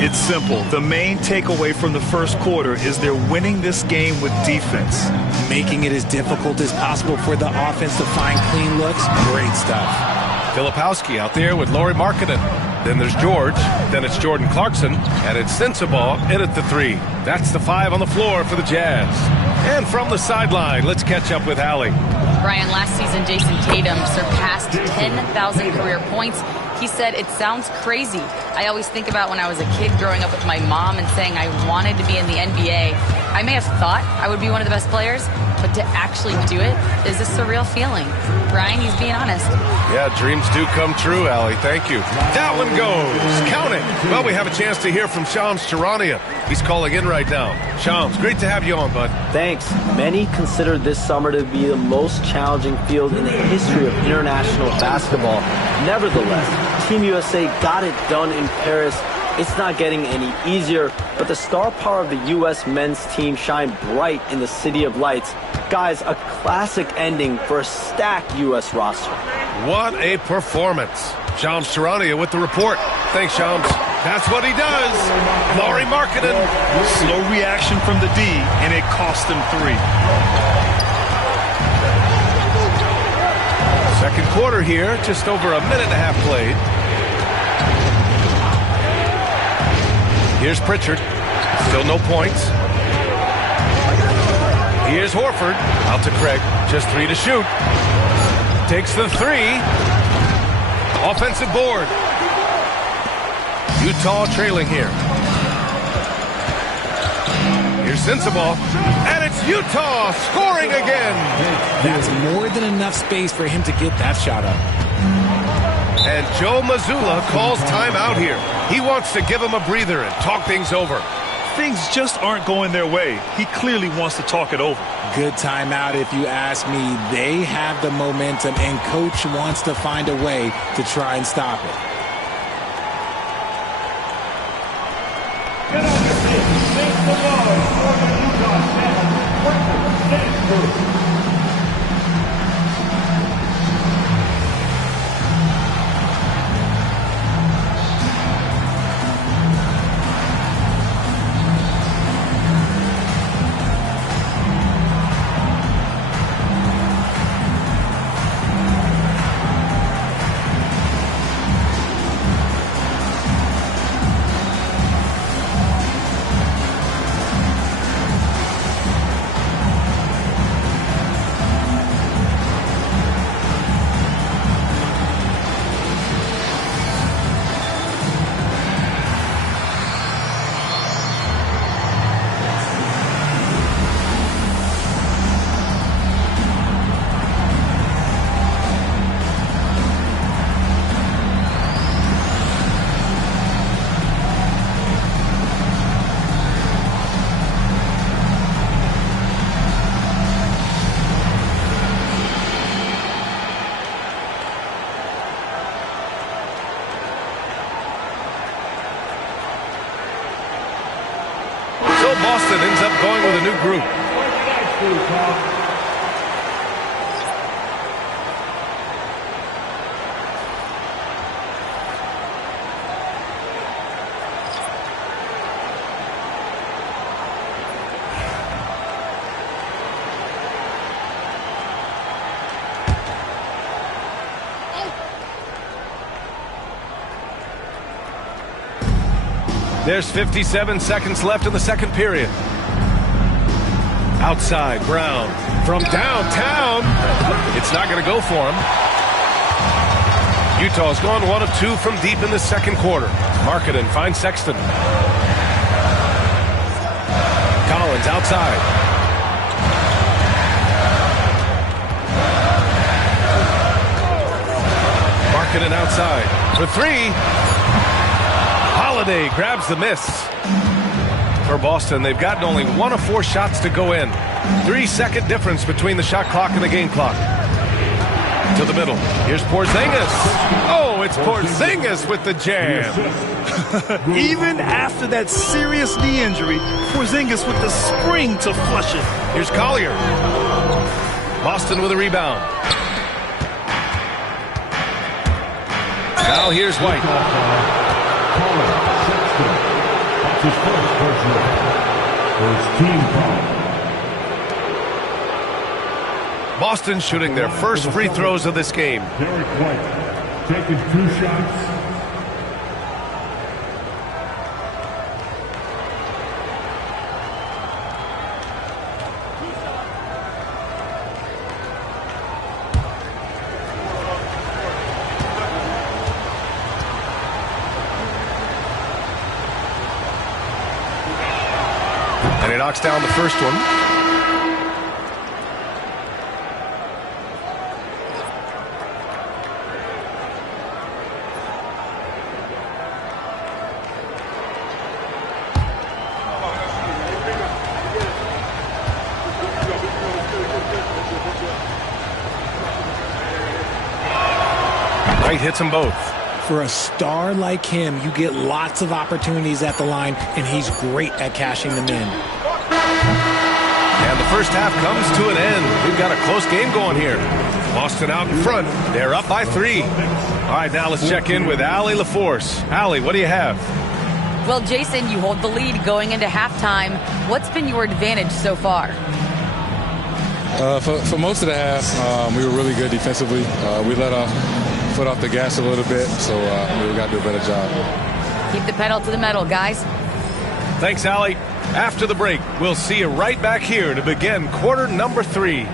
It's simple. The main takeaway from the first quarter is they're winning this game with defense. Making it as difficult as possible for the offense to find clean looks. Great stuff. Filipowski out there with Lauri Markkanen. Then there's George. Then it's Jordan Clarkson. And it's Sensabaugh in at the 3. That's the 5 on the floor for the Jazz. And from the sideline, let's catch up with Allie. Brian, last season, Jason Tatum surpassed 10,000 career points. He said, "It sounds crazy. I always think about when I was a kid growing up with my mom and saying I wanted to be in the NBA. I may have thought I would be one of the best players, but to actually do it is a surreal feeling." Brian, he's being honest. Yeah, dreams do come true, Allie. Thank you. That one goes. Count it. Well, we have a chance to hear from Shams Charania. He's calling in right now. Shams, great to have you on, bud. Thanks. Many consider this summer to be the most challenging field in the history of international basketball. Nevertheless, Team USA got it done in Paris. It's not getting any easier, but the star power of the U.S. men's team shined bright in the City of Lights. Guys, a classic ending for a stacked U.S. roster. What a performance. Shams Charania with the report. Thanks, Shams. That's what he does. Lauri Markkanen. Slow reaction from the D, and it cost him 3. Second quarter here, just over a minute and a half played. Here's Pritchard. Still no points. Here's Horford. Out to Craig. Just 3 to shoot. Takes the 3. Offensive board. Utah trailing here. Here's Sensabaugh. And it's Utah scoring again. That's more than enough space for him to get that shot up. And Joe Mazzulla calls timeout here. He wants to give him a breather and talk things over. Things just aren't going their way. He clearly wants to talk it over. Good timeout if you ask me. They have the momentum, and Coach wants to find a way to try and stop it. Boston ends up going with a new group. There's 57 seconds left in the second period. Outside, Brown from downtown. It's not going to go for him. Utah's gone 1 of 2 from deep in the second quarter. Markkanen finds Sexton. Collins outside. Markkanen outside for 3. Holiday grabs the miss. For Boston, they've gotten only 1 of 4 shots to go in. 3-second difference between the shot clock and the game clock. To the middle. Here's Porzingis. Oh, it's Porzingis with the jam. Even after that serious knee injury, Porzingis with the spring to flush it. Here's Collier. Boston with a rebound. Now here's White. His first personal. First team foul. Boston shooting their first free throws of this game. Derek White taking 2 shots. And he knocks down the first one. White hits them both. For a star like him, you get lots of opportunities at the line, and he's great at cashing them in. And the first half comes to an end. We've got a close game going here. Boston out in front. They're up by 3. All right, now let's check in with Allie LaForce. Allie, what do you have? Well, Jason, you hold the lead going into halftime. What's been your advantage so far? For most of the half, we were really good defensively. We let our foot off the gas a little bit, so we got to do a better job. Keep the pedal to the metal, guys. Thanks, Allie. After the break, we'll see you right back here to begin quarter number 3.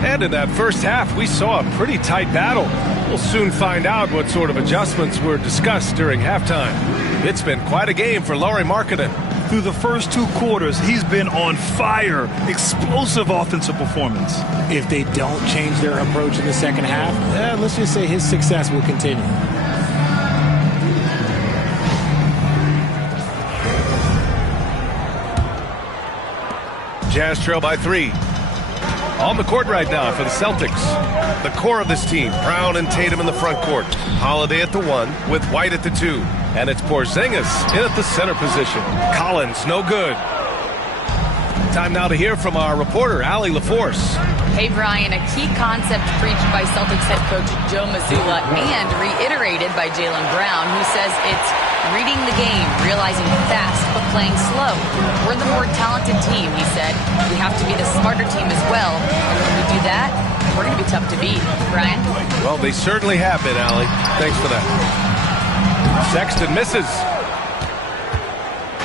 And in that first half, we saw a pretty tight battle. We'll soon find out what sort of adjustments were discussed during halftime. It's been quite a game for Lauri Markkanen. Through the first 2 quarters, he's been on fire. Explosive offensive performance. If they don't change their approach in the second half, let's just say his success will continue. Jazz trail by 3. On the court right now for the Celtics. The core of this team, Brown and Tatum in the front court. Holiday at the 1 with White at the 2. And it's Porzingis in at the center position. Collins, no good. Time now to hear from our reporter, Allie LaForce. Hey, Brian, a key concept preached by Celtics head coach Joe Mazzulla and reiterated by Jaylen Brown, who says it's reading the game, realizing fast but playing slow. We're the more talented team, he said. We have to be the smarter team as well. And when we do that, we're going to be tough to beat. Brian? Well, they certainly have been, Allie. Thanks for that. Sexton misses.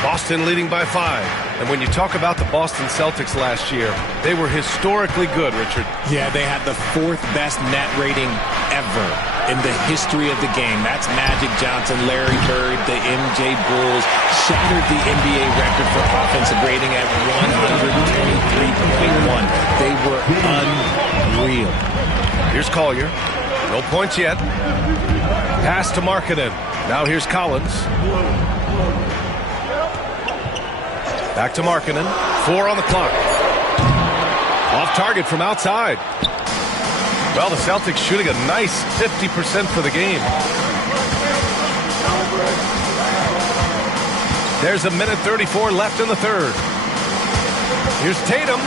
Boston leading by 5. And when you talk about the Boston Celtics last year, they were historically good, Richard. Yeah, they had the 4th best net rating ever in the history of the game. That's Magic Johnson, Larry Bird, the MJ Bulls, shattered the NBA record for offensive rating at 123.1. They were unreal. Here's Collier. No points yet. Pass to Markkanen. Now here's Collins. Back to Markkanen. 4 on the clock. Off target from outside. Well, the Celtics shooting a nice 50% for the game. There's 1:34 left in the third. Here's Tatum.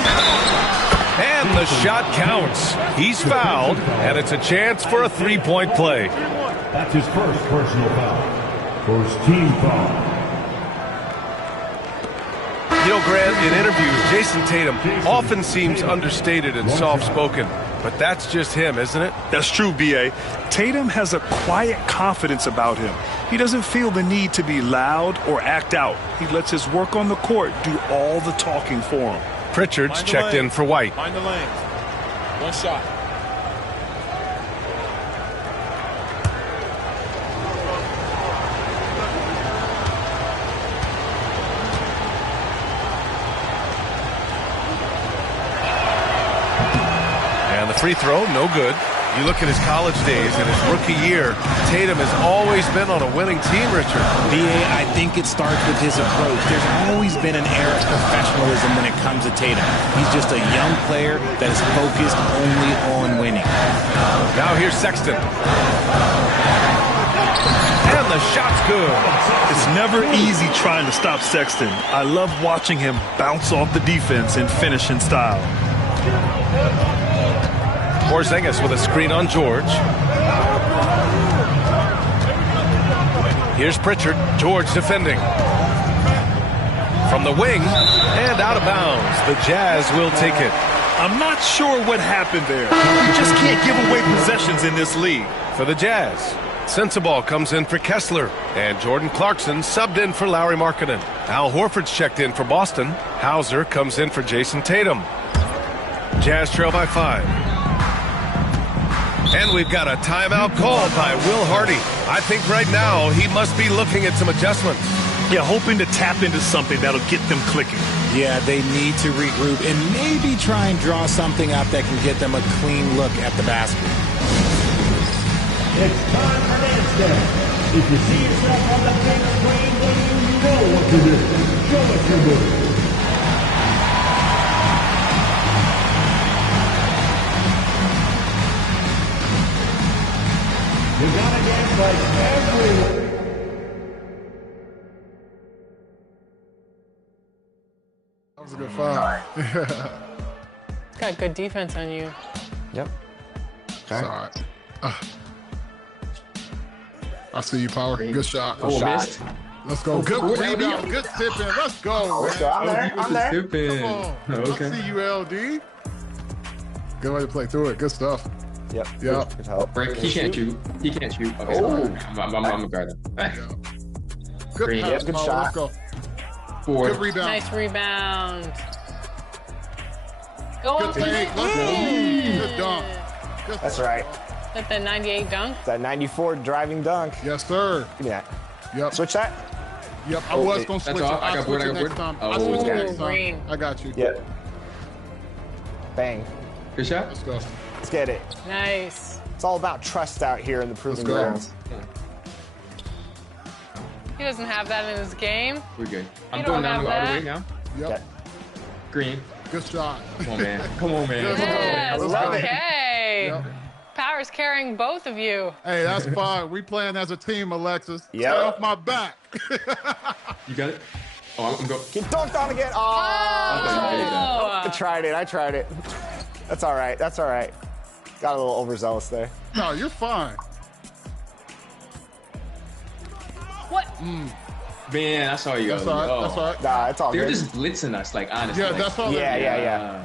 And the shot counts. He's fouled, and it's a chance for a 3-point play. That's his first personal foul. First team foul. You know, Grant, in interviews, Jason Tatum often seems understated and soft-spoken, but that's just him, isn't it? That's true, B.A. Tatum has a quiet confidence about him. He doesn't feel the need to be loud or act out. He lets his work on the court do all the talking for him. Pritchard's checked in for White. Find the lane. One shot. And the free throw, no good. You look at his college days and his rookie year, Tatum has always been on a winning team, Richard. B.A., I think it starts with his approach. There's always been an air of professionalism when it comes to Tatum. He's just a young player that is focused only on winning. Now here's Sexton. And the shot's good. It's never easy trying to stop Sexton. I love watching him bounce off the defense and finish in style. Porzingis with a screen on George. Here's Pritchard. George defending. From the wing and out of bounds. The Jazz will take it. I'm not sure what happened there. You just can't give away possessions in this league. For the Jazz, Sensabaugh comes in for Kessler. And Jordan Clarkson subbed in for Lauri Markkanen. Al Horford's checked in for Boston. Hauser comes in for Jason Tatum. Jazz trail by 5. And we've got a timeout called by Will Hardy. I think right now he must be looking at some adjustments. Yeah, hoping to tap into something that'll get them clicking. Yeah, they need to regroup and maybe try and draw something up that can get them a clean look at the basket. It's time for dance day. If you see yourself on the big screen, then you know what to do. Show us your move. You gotta dance like everyone. That was a good foul. It's got good defense on you. Yep. Okay. Sorry. I see you, Power. Good shot. Good shot. Let's go. Good rebound. Good tipping. Let's go. Let's go. I'm there. I'm there. Come on. Okay. I see you, LD. Good way to play through it. Good stuff. Yep. Yep. Good help. Break. He can't shoot. He can't shoot. Okay, Oh. I'm gonna guard him. Good Green. pass, Good Power. shot. Let's go. 4. Good rebound. Nice rebound. Go Good up to take. the Let's go. Good dunk. Good That's right. That's that 98 dunk. That 94 driving dunk. Yes, sir. Give me that. Yep. Switch that. Yep. I was going to switch it. all. I I'll got switch board, it I got next board. time. Oh, I'll switch it okay. next time. Green. I got you. Yep. Bang. Good shot. Let's go. Let's get it. Nice. It's all about trust out here in the proving Let's go. grounds. He doesn't have that in his game. We're good. You I'm don't going down have all the that. way now. Yep. Green. Good shot. Come on, man. Come on, man. Good. Yes, Let's go. okay. Yep. Power's carrying both of you. Hey, that's fine. We playing as a team, Alexis. Yep. Stay off my back. You got it? Oh, I'm going. Get dunked on again. Oh. I tried it. I tried it. That's all right. That's all right. Got a little overzealous there. No, you're fine. What? Man, I saw you. That's all right. Oh. That's all right. Nah, it's all They're good. just blitzing us, like, honestly. Yeah, like, that's all. Yeah.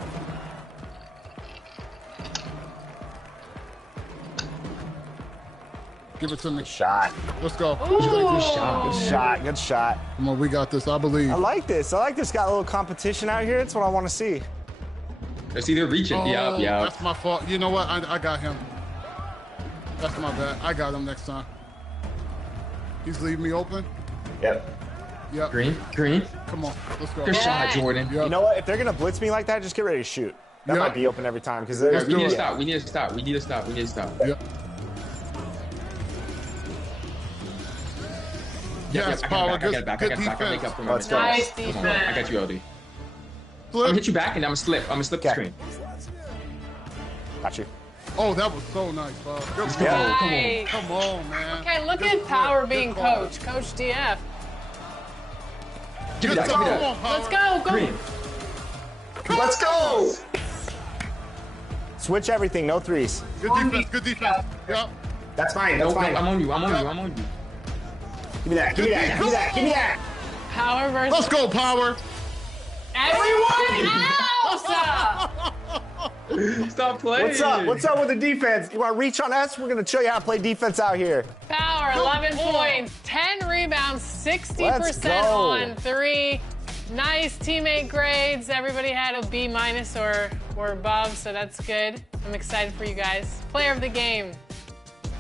Give it to me. Shot. Let's go. Good shot. Good shot. Good shot. Come on, we got this. I believe. I like this. I like this. Got a little competition out here. That's what I want to see. I see they're reaching. Oh, Yeah. That's my fault. You know what? I got him. That's my bad. I got him next time. He's leaving me open. Yep. Yep. Green. Come on. Let's go. Good shot, Jordan. Yep. You know what? If they're gonna blitz me like that, just get ready to shoot. That Yeah. might be open every time because Yeah, there's. we need to it. stop. We need to stop. We need to stop. We need to stop. Yep. Yes, I Power. got it back. I Good got it back. I make defense. up for my Let's go. mistakes. Nice Come on. defense. I got you, LD. I'm Flip. gonna hit you back and I'm gonna slip. I'm gonna slip the Okay. screen. Got you. Oh, that was so nice, Bob. Good Let's go. go. Nice. Come on, man. Okay, look Good at flip. Power Good being call. Coach DF. Give me Good that. Give me call. that. Come on, Power. Let's go. Green. Let's go. Switch everything. No threes. Good defense. Good defense. Yep. That's fine. No, That's no, fine. I'm on you. I'm on you. Give me that. Give me that. Give me that. Give me that. Power versus Let's go, Power. everyone else. Stop playing. What's up? What's up with the defense? You want to reach on us? We're gonna show you how to play defense out here. Power, 11 points, 10 rebounds, 60% Let's go. on 3. Nice teammate grades. Everybody had a B- or above, so that's good. I'm excited for you guys. Player of the game,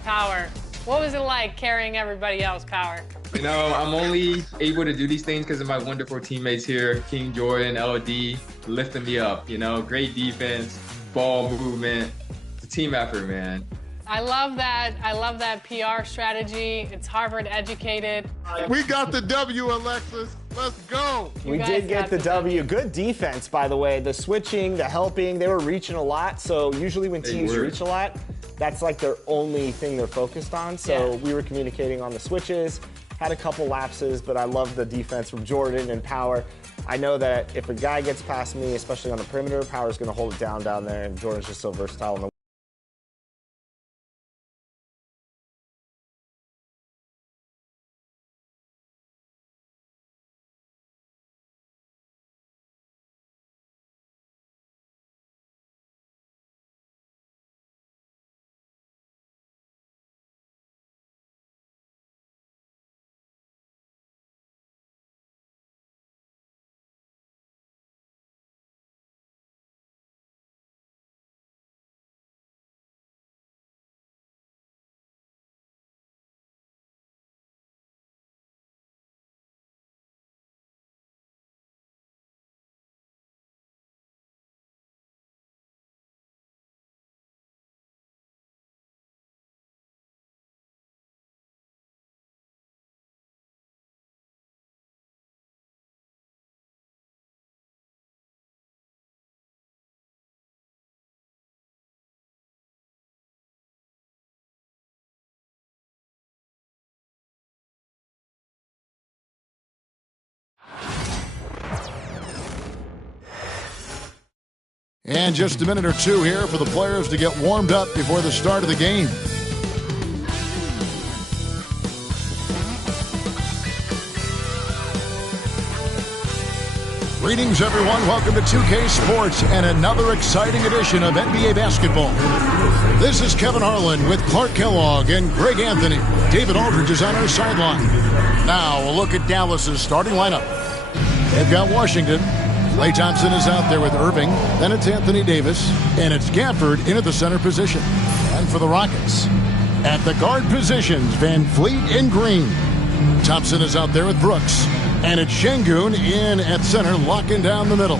Power. What was it like carrying everybody else, Power? You know, I'm only able to do these things because of my wonderful teammates here, King Jordan, LD, lifting me up. You know, great defense, ball movement. It's a team effort, man. I love that. I love that PR strategy. It's Harvard educated. We got the W, Alexis. Let's go. You We guys did get got the W. Good defense, by the way. The switching, the helping, they were reaching a lot. So usually when They teams were. reach a lot, that's like their only thing they're focused on. So Yeah. we were communicating on the switches, had a couple lapses, but I love the defense from Jordan and Power. I know that if a guy gets past me, especially on the perimeter, Power's going to hold it down there, and Jordan's just so versatile in the And just a minute or two here for the players to get warmed up before the start of the game. Greetings, everyone. Welcome to 2K Sports and another exciting edition of NBA basketball. This is Kevin Harlan with Clark Kellogg and Greg Anthony. David Aldridge is on our sideline. Now, a look at Dallas's starting lineup. They've got Washington. Klay Thompson is out there with Irving. Then it's Anthony Davis. And it's Gafford in at the center position. And for the Rockets, at the guard positions, Van Vliet and Green. Thompson is out there with Brooks. And it's Şengün in at center, locking down the middle.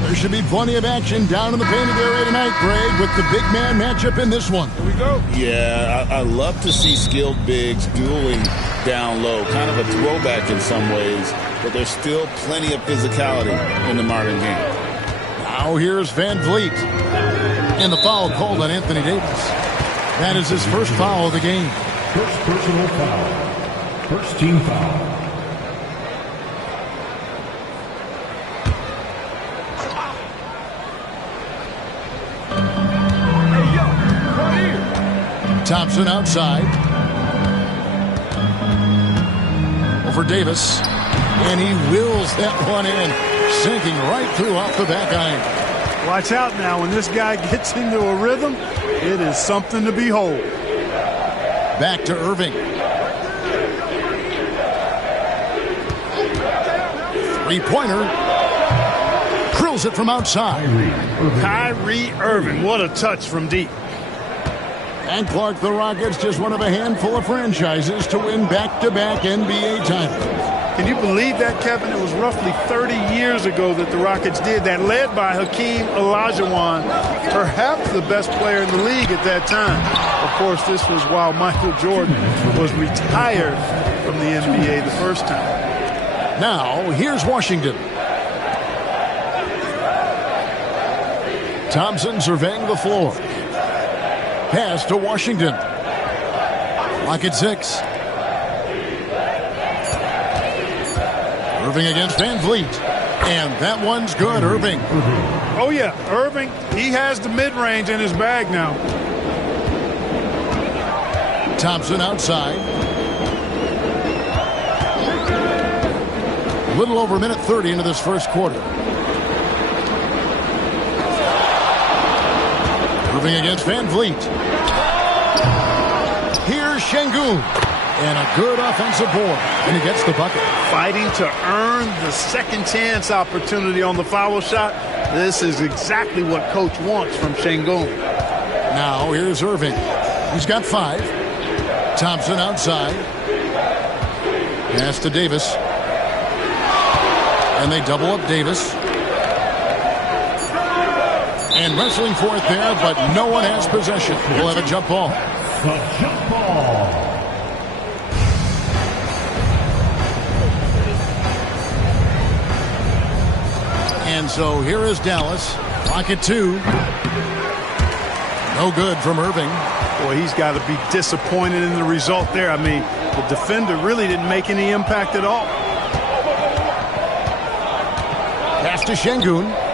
There should be plenty of action down in the painted area tonight, Greg, with the big man matchup in this one. Here we go. Yeah, I love to see skilled bigs dueling down low. Kind of a throwback in some ways, but there's still plenty of physicality in the modern game. Now here's Van Vliet. And the foul called on Anthony Davis. That is his first foul of the game. First personal foul. First team foul. Thompson outside. Over Davis. And he wills that one in, sinking right through off the back iron. Watch out now. When this guy gets into a rhythm, it is something to behold. Back to Irving. Three-pointer. Drills it from outside. Kyrie Irving. What a touch from deep. And Clark, the Rockets, just one of a handful of franchises to win back-to-back NBA titles. Can you believe that, Kevin? It was roughly 30 years ago that the Rockets did that, led by Hakeem Olajuwon, perhaps the best player in the league at that time. Of course, this was while Michael Jordan was retired from the NBA the first time. Now, here's Washington. Thompson surveying the floor. Pass to Washington. Lock at 6. Irving against Van Vliet. And that one's good, Irving. Oh, yeah, Irving, he has the mid-range in his bag now. Thompson outside. A little over a minute 30 into this first quarter. Irving against Van Vliet. Here's Şengün. And a good offensive board. And he gets the bucket. Fighting to earn the second chance opportunity on the foul shot. This is exactly what coach wants from Şengün. Now here's Irving. He's got 5. Thompson outside. Pass to Davis. And they double up Davis. And wrestling for it there, but no one has possession. We'll have a jump ball. The jump ball. And so here is Dallas. Clock at 2. No good from Irving. Boy, he's got to be disappointed in the result there. I mean, the defender really didn't make any impact at all. Pass to Şengün.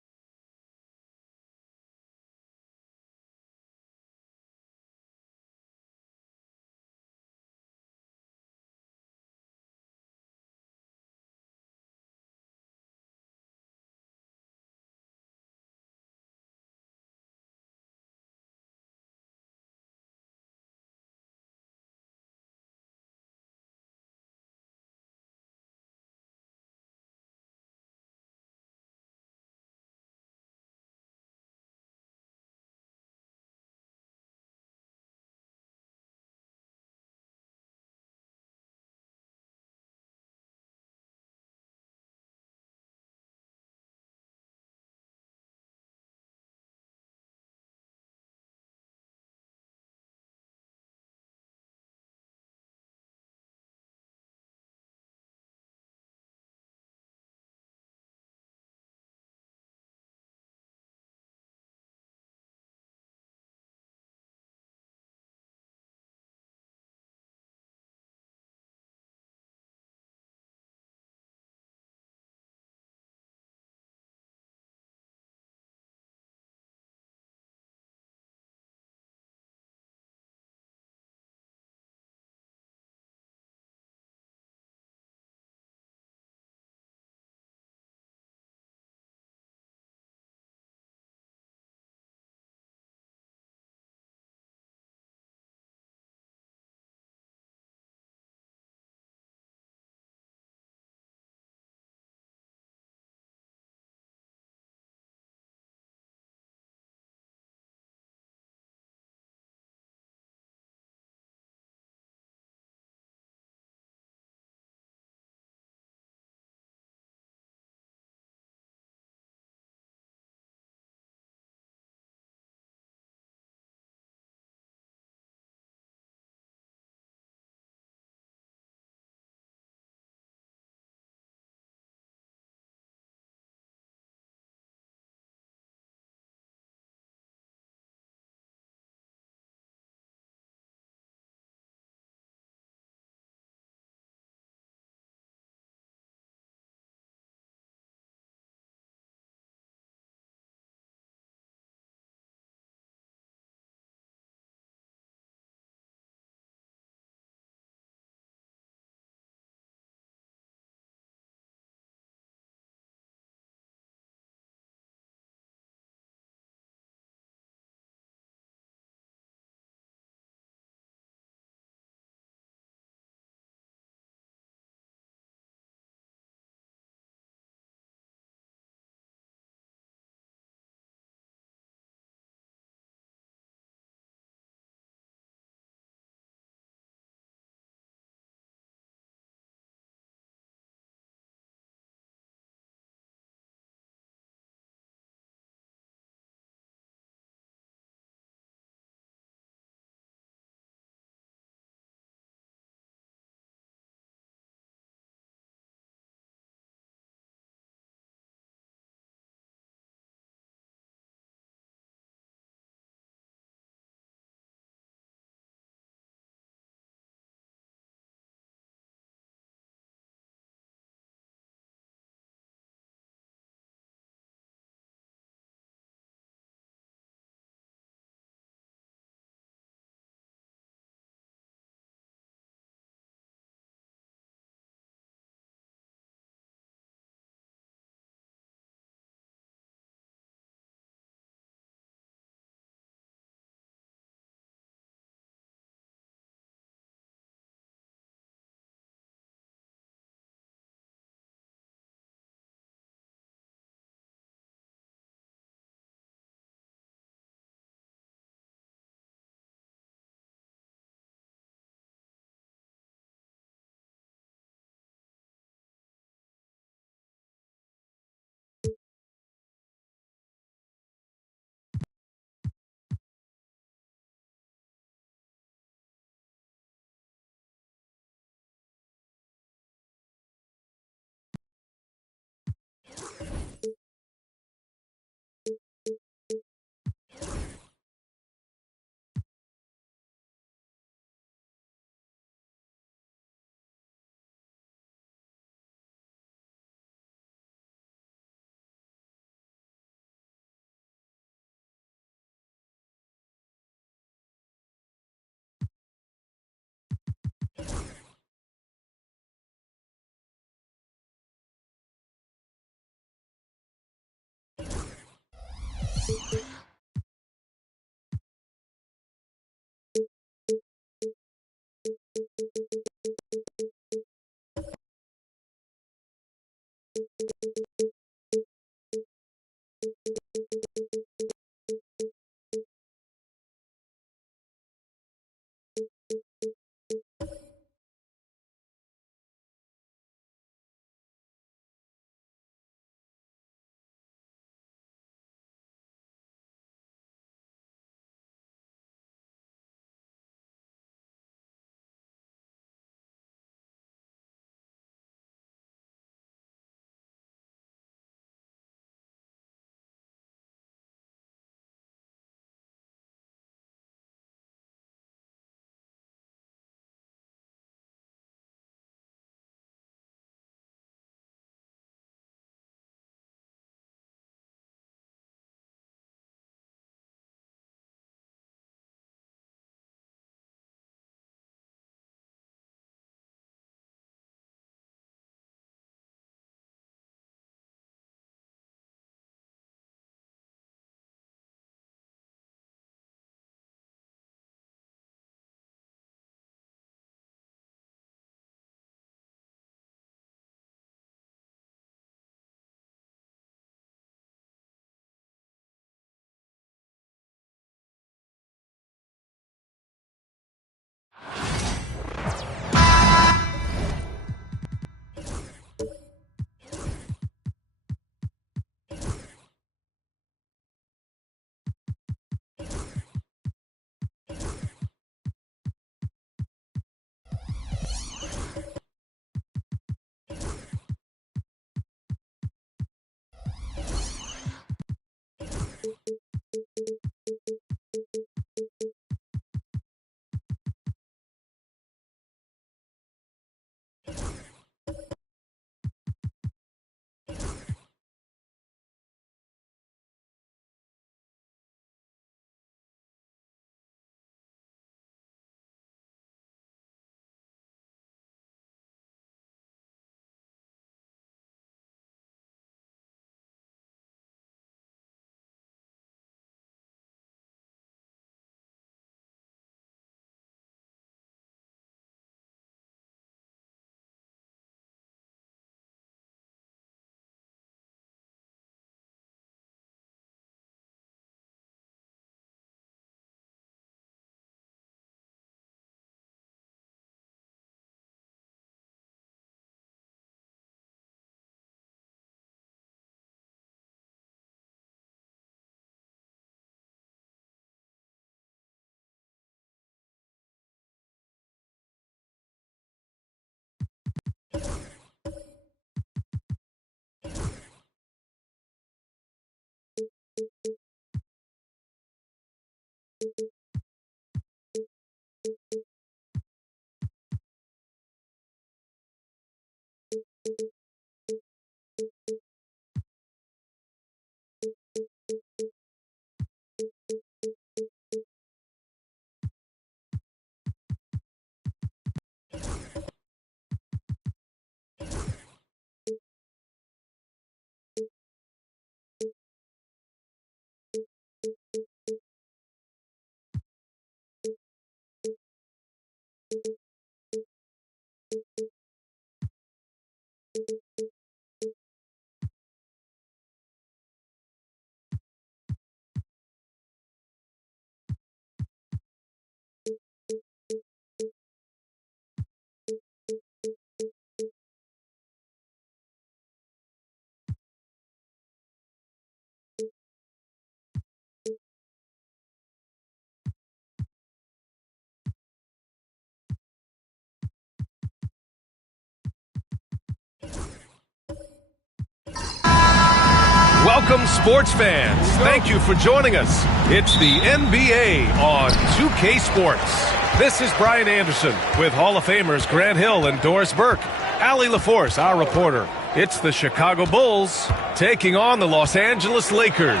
Welcome, sports fans. Thank you for joining us. It's the NBA on 2K Sports. This is Brian Anderson with Hall of Famers Grant Hill and Doris Burke. Allie LaForce, our reporter. It's the Chicago Bulls taking on the Los Angeles Lakers.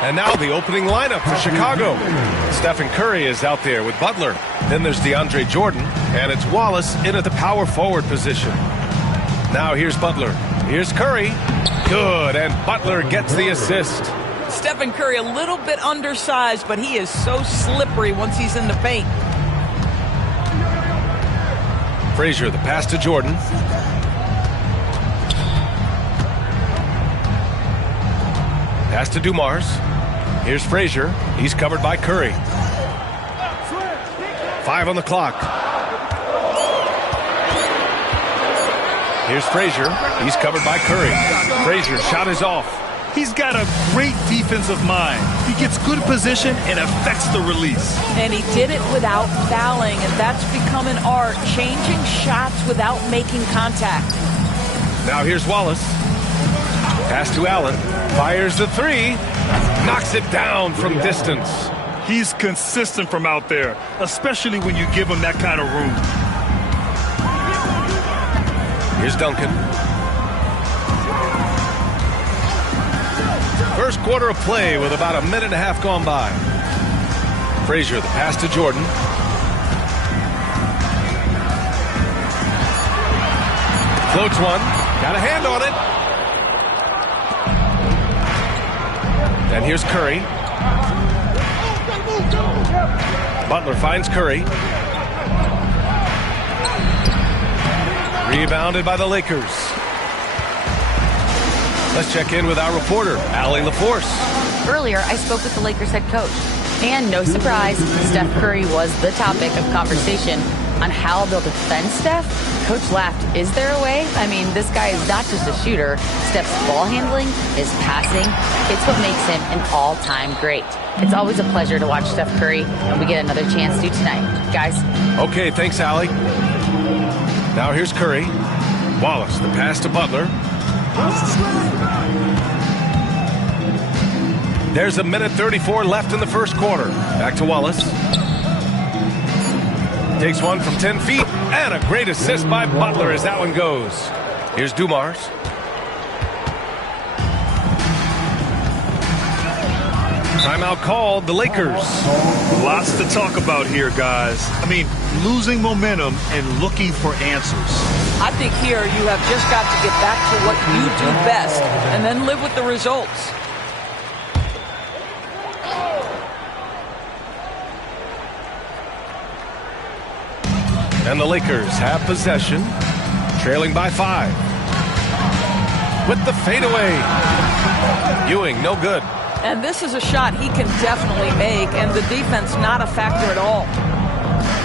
And now the opening lineup for Chicago. Stephen Curry is out there with Butler. Then there's DeAndre Jordan, and it's Wallace in at the power forward position. Now here's Butler. Here's Curry. Good, and Butler gets the assist. Stephen Curry a little bit undersized, but he is so slippery once he's in the paint. Frazier, the pass to Jordan. Pass to Dumars. Here's Frazier. He's covered by Curry. 5 on the clock. Here's Frazier. He's covered by Curry. Frazier, shot is off. He's got a great defensive mind. He gets good position and affects the release. And he did it without fouling, and that's become an art, changing shots without making contact. Now here's Wallace. Pass to Allen. Fires the three. Knocks it down from distance. He's consistent from out there, especially when you give him that kind of room. Here's Duncan. First quarter of play with about a minute and a half gone by. Frazier, the pass to Jordan. Floats one. Got a hand on it. And here's Curry. Butler finds Curry. Rebounded by the Lakers. Let's check in with our reporter, Allie LaForce. Earlier, I spoke with the Lakers head coach. And no surprise, Steph Curry was the topic of conversation on how they'll defend Steph. Coach laughed. Is there a way? I mean, this guy is not just a shooter. Steph's ball handling, his passing, it's what makes him an all-time great. It's always a pleasure to watch Steph Curry, and we get another chance to tonight. Guys. Okay, thanks, Allie. Now here's Curry. Wallace, the pass to Butler. There's a minute 34 left in the first quarter. Back to Wallace. Takes one from 10 feet, and a great assist by Butler as that one goes. Here's Dumars. Timeout called, the Lakers. Lots to talk about here, guys. I mean, losing momentum and looking for answers. I think here you have just got to get back to what you do best and then live with the results. And the Lakers have possession, trailing by 5. With the fadeaway. Ewing, no good. And this is a shot he can definitely make, and the defense not a factor at all.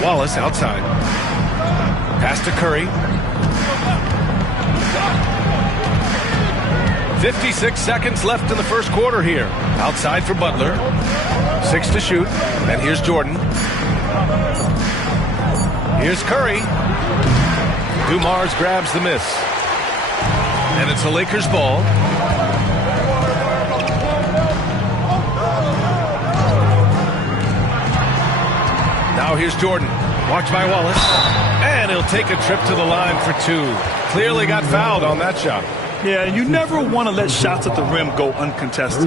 Wallace outside. Pass to Curry. 56 seconds left in the first quarter here. Outside for Butler. 6 to shoot. And here's Jordan. Here's Curry. Dumars grabs the miss. And it's the Lakers' ball. here's Jordan. Watched by Wallace. And he'll take a trip to the line for 2. Clearly got fouled on that shot. Yeah, you never want to let shots at the rim go uncontested.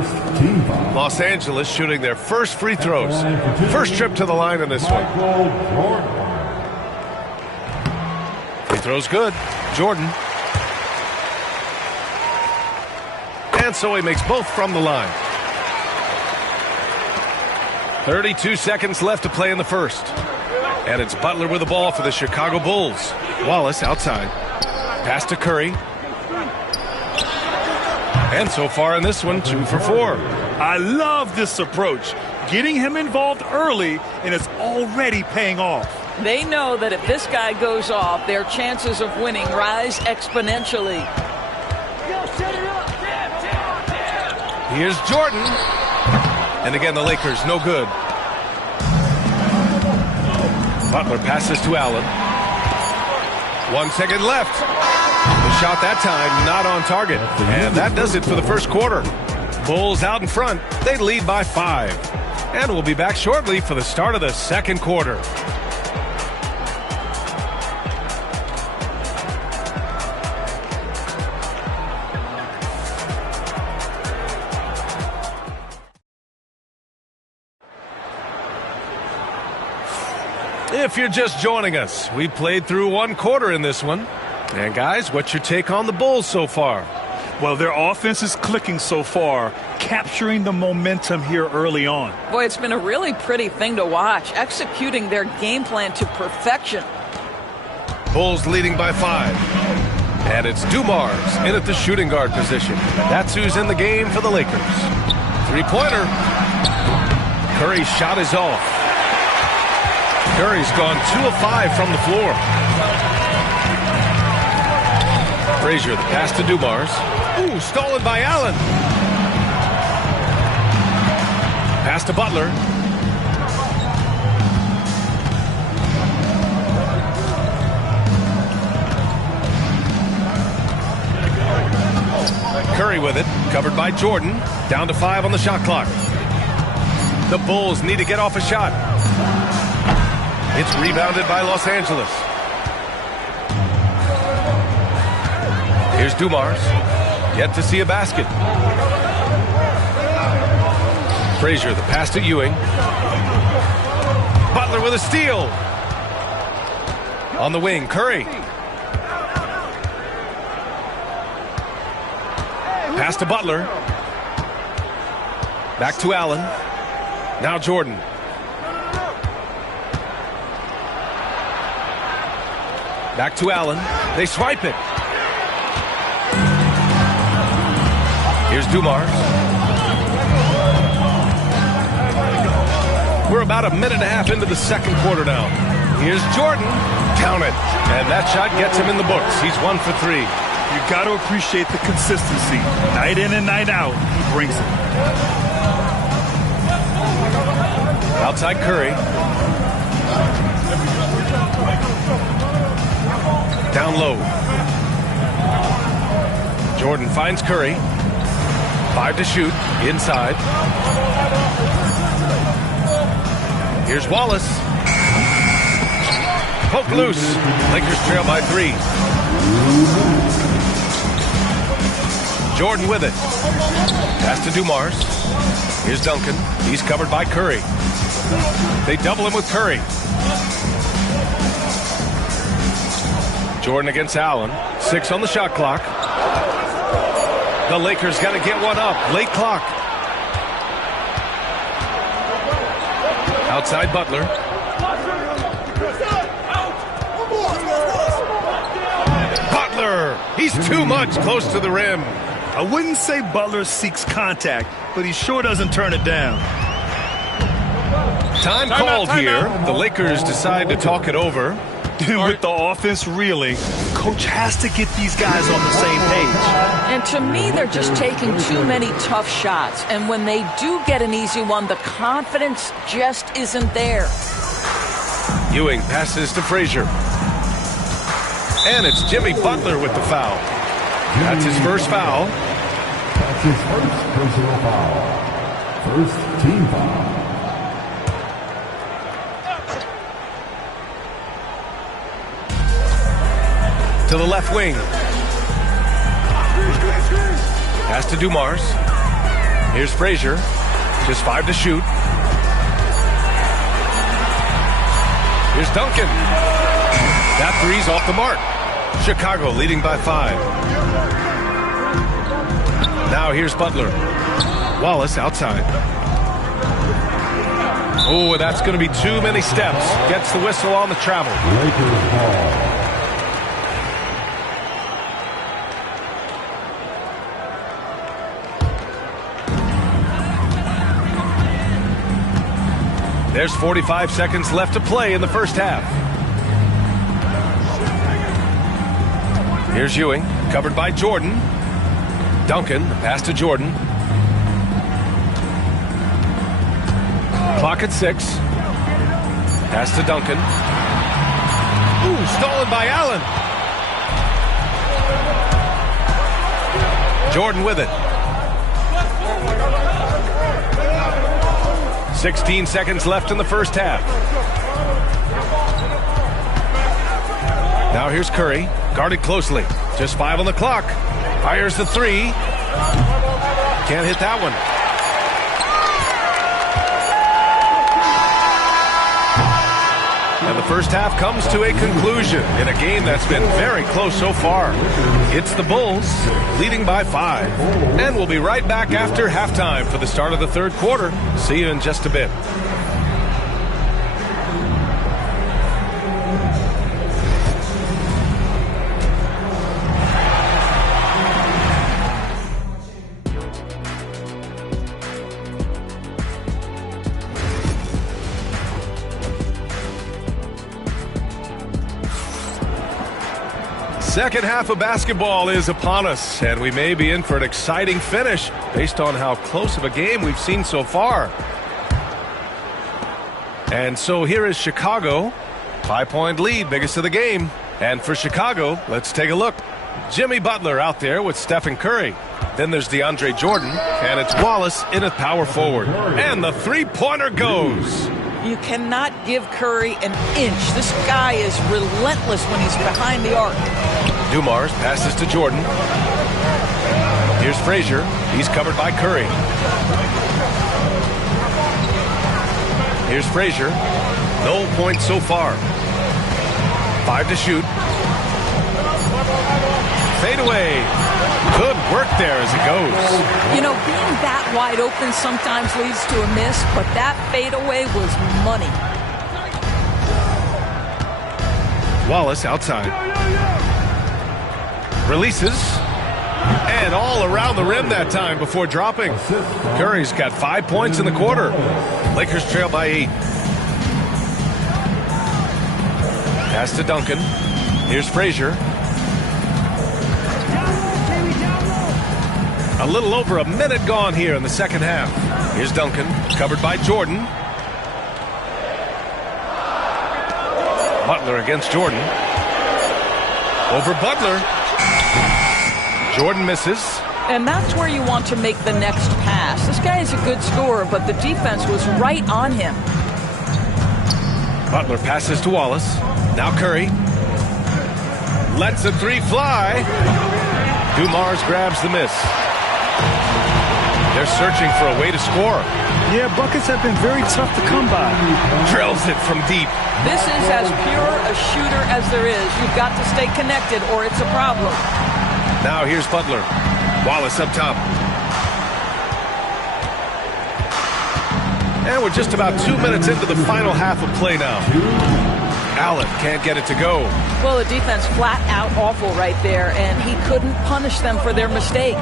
Los Angeles shooting their first free throws. First trip to the line in this one. Free throw's good. Jordan. And so he makes both from the line. 32 seconds left to play in the first. And it's Butler with the ball for the Chicago Bulls. Wallace outside. Pass to Curry. And so far in this one, 2 for 4. I love this approach. Getting him involved early, and it's already paying off. They know that if this guy goes off, their chances of winning rise exponentially. Here's Jordan. And again, the Lakers, no good. Butler passes to Allen. 1 second left. The shot that time not on target. And that does it for the first quarter. Bulls out in front. They lead by 5. And we'll be back shortly for the start of the second quarter. If you're just joining us, we played through 1 quarter in this one. And guys, what's your take on the Bulls so far? Well, their offense is clicking so far, capturing the momentum here early on. Boy, it's been a really pretty thing to watch, executing their game plan to perfection. Bulls leading by 5. And it's Dumars in at the shooting guard position. That's who's in the game for the Lakers. 3-pointer. Curry's shot is off. Curry's gone 2 of 5 from the floor. Frazier, the pass to Dumars. Ooh, stolen by Allen. Pass to Butler. Curry with it, covered by Jordan. Down to 5 on the shot clock. The Bulls need to get off a shot. It's rebounded by Los Angeles. Here's Dumars. Yet to see a basket. Frazier, the pass to Ewing. Butler with a steal. On the wing, Curry. Pass to Butler. Back to Allen. Now Jordan. Back to Allen. They swipe it. Here's Dumars. We're about a minute and a half into the second quarter now. Here's Jordan. Count it. And that shot gets him in the books. He's 1 for 3. You got to appreciate the consistency. Night in and night out, he brings it. Outside Curry. Down low. Jordan finds Curry. 5 to shoot. Inside. Here's Wallace. Poke loose. Lakers trail by 3. Jordan with it. Pass to Dumars. Here's Duncan. He's covered by Curry. They double him with Curry. Jordan against Allen. 6 on the shot clock. The Lakers got to get one up. Late clock. Outside Butler. Butler! He's too much close to the rim. I wouldn't say Butler seeks contact, but he sure doesn't turn it down. Time called here. The Lakers decide to talk it over. With the offense reeling, coach has to get these guys on the same page. And to me, they're just taking too many tough shots. And when they do get an easy one, the confidence just isn't there. Ewing passes to Frazier. And it's Jimmy Butler with the foul. That's his first foul. That's his first personal foul. First team foul. to the left wing. Pass to Dumars. Here's Frazier. Just 5 to shoot. Here's Duncan. That three's off the mark. Chicago leading by 5. Now here's Butler. Wallace outside. Oh, that's going to be too many steps. Gets the whistle on the travel. There's 45 seconds left to play in the first half. Here's Ewing, covered by Jordan. Duncan, the pass to Jordan. Clock at 6. Pass to Duncan. Ooh, stolen by Allen. Jordan with it. 16 seconds left in the first half. Now here's Curry, guarded closely. Just 5 on the clock. Fires the 3. Can't hit that one. And the first half comes to a conclusion in a game that's been very close so far. It's the Bulls leading by 5. And we'll be right back after halftime for the start of the third quarter. See you in just a bit. Second half of basketball is upon us, and we may be in for an exciting finish based on how close of a game we've seen so far. And so here is Chicago, 5-point lead, biggest of the game. And for Chicago, let's take a look. Jimmy Butler out there with Stephen Curry. Then there's DeAndre Jordan, and it's Wallace in at power forward. And the three-pointer goes. You cannot give Curry an inch. This guy is relentless when he's behind the arc. Dumars passes to Jordan. Here's Frazier. He's covered by Curry. Here's Frazier. No points so far. 5 to shoot. Fade away. Good work there as it goes. You know, being that wide open sometimes leads to a miss, but that fadeaway was money. Wallace outside. Releases. And all around the rim that time before dropping. Curry's got 5 points in the quarter. Lakers trail by 8. Pass to Duncan. Here's Frazier. A little over a minute gone here in the second half. Here's Duncan, covered by Jordan. Butler against Jordan. Over Butler. Jordan misses. And that's where you want to make the next pass. This guy is a good scorer, but the defense was right on him. Butler passes to Wallace. Now Curry. Lets the 3 fly. Dumars grabs the miss. They're searching for a way to score. Yeah, buckets have been very tough to come by. Drills it from deep. This is as pure a shooter as there is. You've got to stay connected or it's a problem. Now here's Butler. Wallace up top. And we're just about 2 minutes into the final half of play now. Allen can't get it to go. Well, the defense flat out awful right there, and he couldn't punish them for their mistake.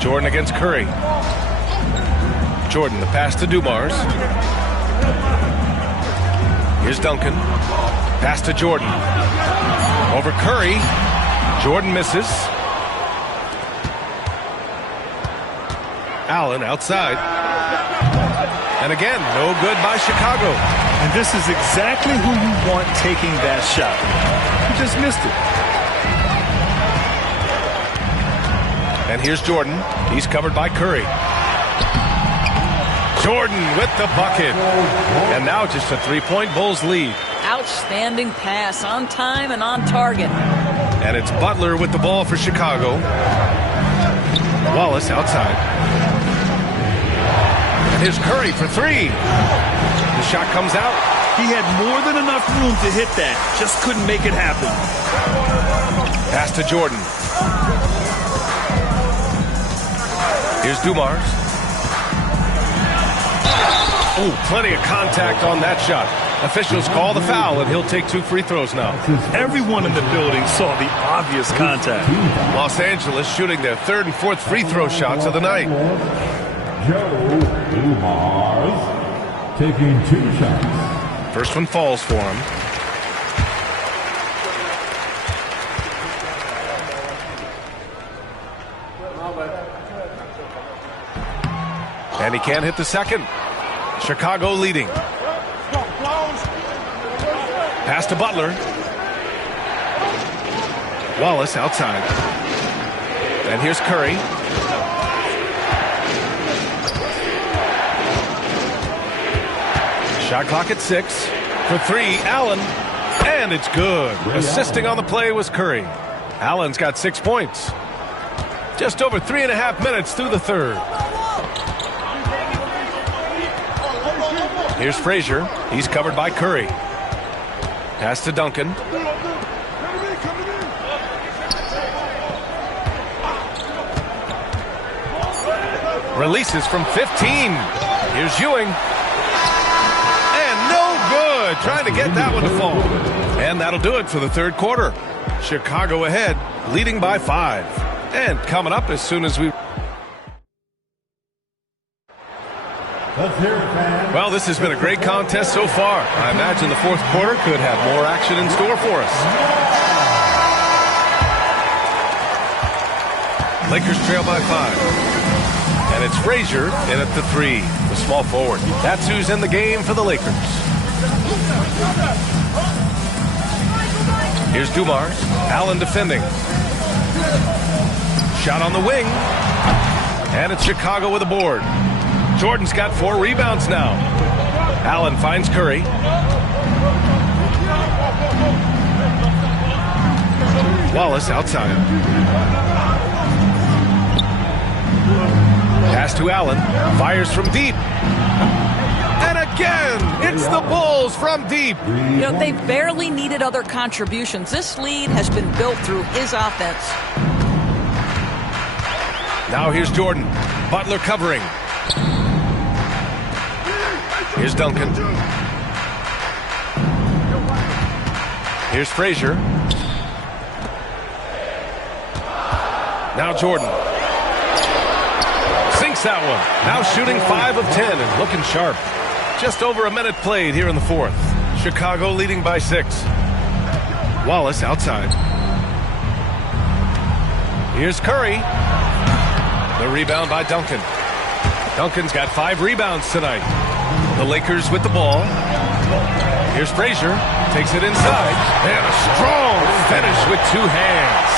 Jordan against Curry. Jordan, the pass to Dumars. Here's Duncan. Pass to Jordan. Over Curry. Jordan misses. Allen outside. And again, no good by Chicago. And this is exactly who you want taking that shot. You just missed it. And here's Jordan. He's covered by Curry. Jordan with the bucket. And now just a 3-point Bulls lead. Outstanding pass, on time and on target. And it's Butler with the ball for Chicago. Wallace outside. And here's Curry for three. The shot comes out. He had more than enough room to hit that. Just couldn't make it happen. Pass to Jordan. Here's Dumars. Oh, plenty of contact on that shot. Officials call the foul, and he'll take 2 free throws now. Everyone in the building saw the obvious contact. Los Angeles shooting their 3rd and 4th free throw shots of the night. Joe Dumars taking 2 shots. First one falls for him. And he can't hit the second. Chicago leading. Pass to Butler. Wallace outside. And here's Curry. Shot clock at 6. For 3, Allen. And it's good. Assisting on the play was Curry. Allen's got 6 points. Just over 3.5 minutes through the third. Here's Frazier. He's covered by Curry. Pass to Duncan. Releases from 15. Here's Ewing. And no good. Trying to get that one to fall. And that'll do it for the third quarter. Chicago ahead, leading by 5. And coming up as soon as we... Let's hear it, man. Well, this has been a great contest so far. I imagine the fourth quarter could have more action in store for us. Lakers trail by 5. And it's Frazier in at the 3, the small forward. That's who's in the game for the Lakers. Here's Dumars. Allen defending. Shot on the wing. And it's Chicago with a board. Jordan's got 4 rebounds now. Allen finds Curry. Wallace outside. Pass to Allen. Fires from deep. And again, it's the Bulls from deep. You know, they barely needed other contributions. This lead has been built through his offense. Now here's Jordan. Butler covering. Here's Duncan. Here's Frazier. Now Jordan. Sinks that one. Now shooting 5 of 10 and looking sharp. Just over a minute played here in the fourth. Chicago leading by 6. Wallace outside. Here's Curry. The rebound by Duncan. Duncan's got 5 rebounds tonight. The Lakers with the ball. Here's Frazier. Takes it inside. And a strong finish with 2 hands.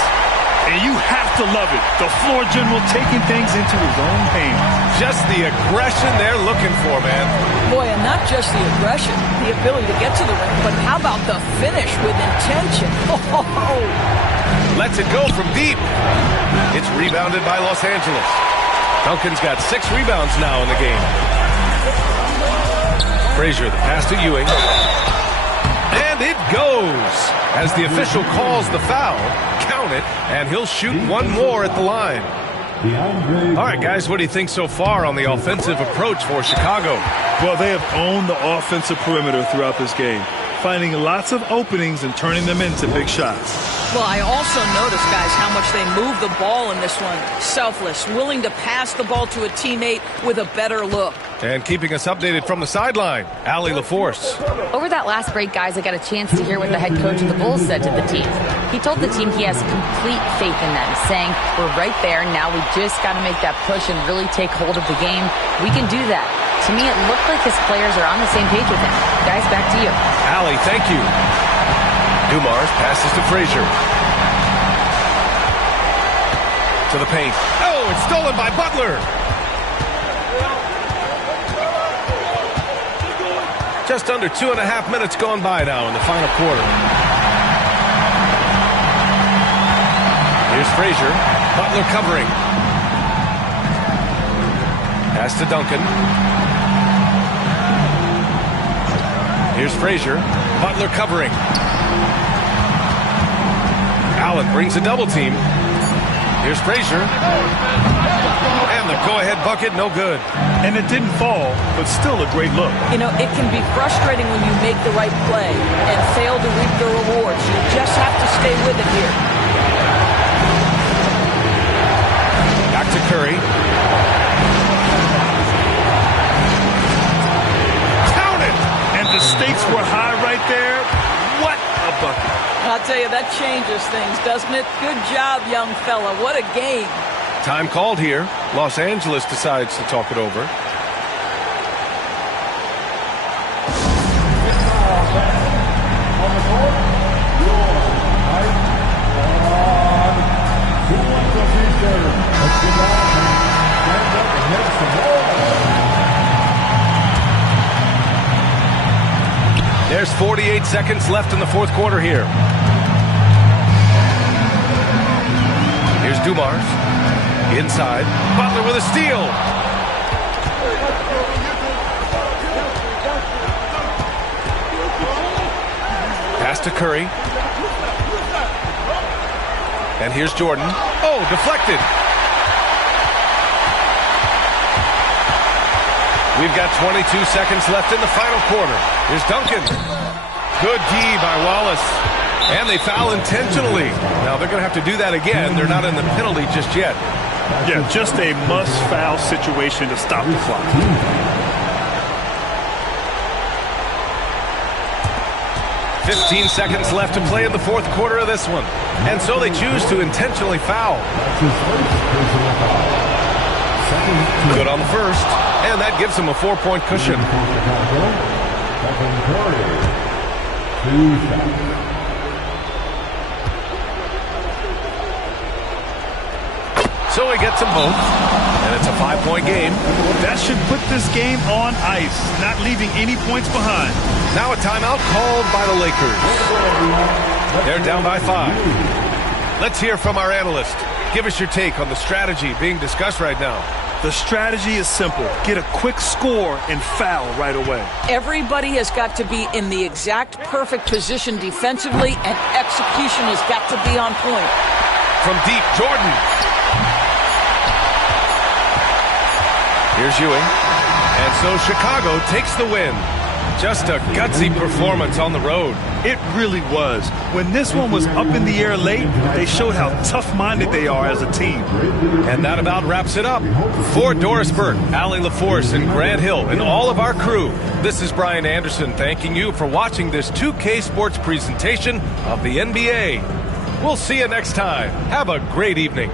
And you have to love it. The floor general taking things into his own hands. Just the aggression they're looking for, man. Boy, and not just the aggression, the ability to get to the rim, but how about the finish with intention? Oh. Lets it go from deep. It's rebounded by Los Angeles. Duncan's got 6 rebounds now in the game. Frazier, the pass to Ewing. And it goes. As the official calls the foul, count it, and he'll shoot 1 more at the line. All right, guys, what do you think so far on the offensive approach for Chicago? Well, they have owned the offensive perimeter throughout this game, finding lots of openings and turning them into big shots. Well, I also noticed, guys, how much they move the ball in this one. Selfless, willing to pass the ball to a teammate with a better look. And keeping us updated from the sideline, Allie LaForce. Over that last break, guys, I got a chance to hear what the head coach of the Bulls said to the team. He told the team he has complete faith in them, saying, we're right there, now we just got to make that push and really take hold of the game. We can do that. To me, it looked like his players are on the same page with him. Guys, back to you. Allie, thank you. Dumars passes to Frazier. To the paint. Oh, it's stolen by Butler. Just under 2.5 minutes gone by now in the final quarter. Here's Frazier. Butler covering. Pass to Duncan. Here's Frazier. Butler covering. Allen brings a double team. Here's Frazier. And the go-ahead bucket, no good. And it didn't fall, but still a great look. You know, it can be frustrating when you make the right play and fail to reap the rewards. You just have to stay with it here. Back to Curry. Count it! And the stakes were high right there. What a bucket. I'll tell you, that changes things, doesn't it? Good job, young fella. What a game. Time called here. Los Angeles decides to talk it over. There's 48 seconds left in the fourth quarter here. Here's Dumars. Inside. Butler with a steal. Pass to Curry. And here's Jordan. Oh, deflected. We've got 22 seconds left in the final quarter. Here's Duncan. Good D by Wallace. And they foul intentionally. Now they're going to have to do that again. They're not in the penalty just yet. Yeah, just a must-foul situation to stop the clock. 15 seconds left to play in the fourth quarter of this one. And so they choose to intentionally foul. Good on the first. And that gives them a 4-point cushion. So he gets them both. And it's a 5-point game. That should put this game on ice, not leaving any points behind. Now a timeout called by the Lakers. They're down by 5. Let's hear from our analyst. Give us your take on the strategy being discussed right now. The strategy is simple. Get a quick score and foul right away. Everybody has got to be in the exact perfect position defensively, and execution has got to be on point. From deep, Jordan. Here's Ewing. And so Chicago takes the win. Just a gutsy performance on the road. It really was. When this one was up in the air late, they showed how tough-minded they are as a team. And that about wraps it up. For Doris Burke, Allie LaForce, and Grant Hill, and all of our crew, this is Brian Anderson thanking you for watching this 2K Sports presentation of the NBA. We'll see you next time. Have a great evening.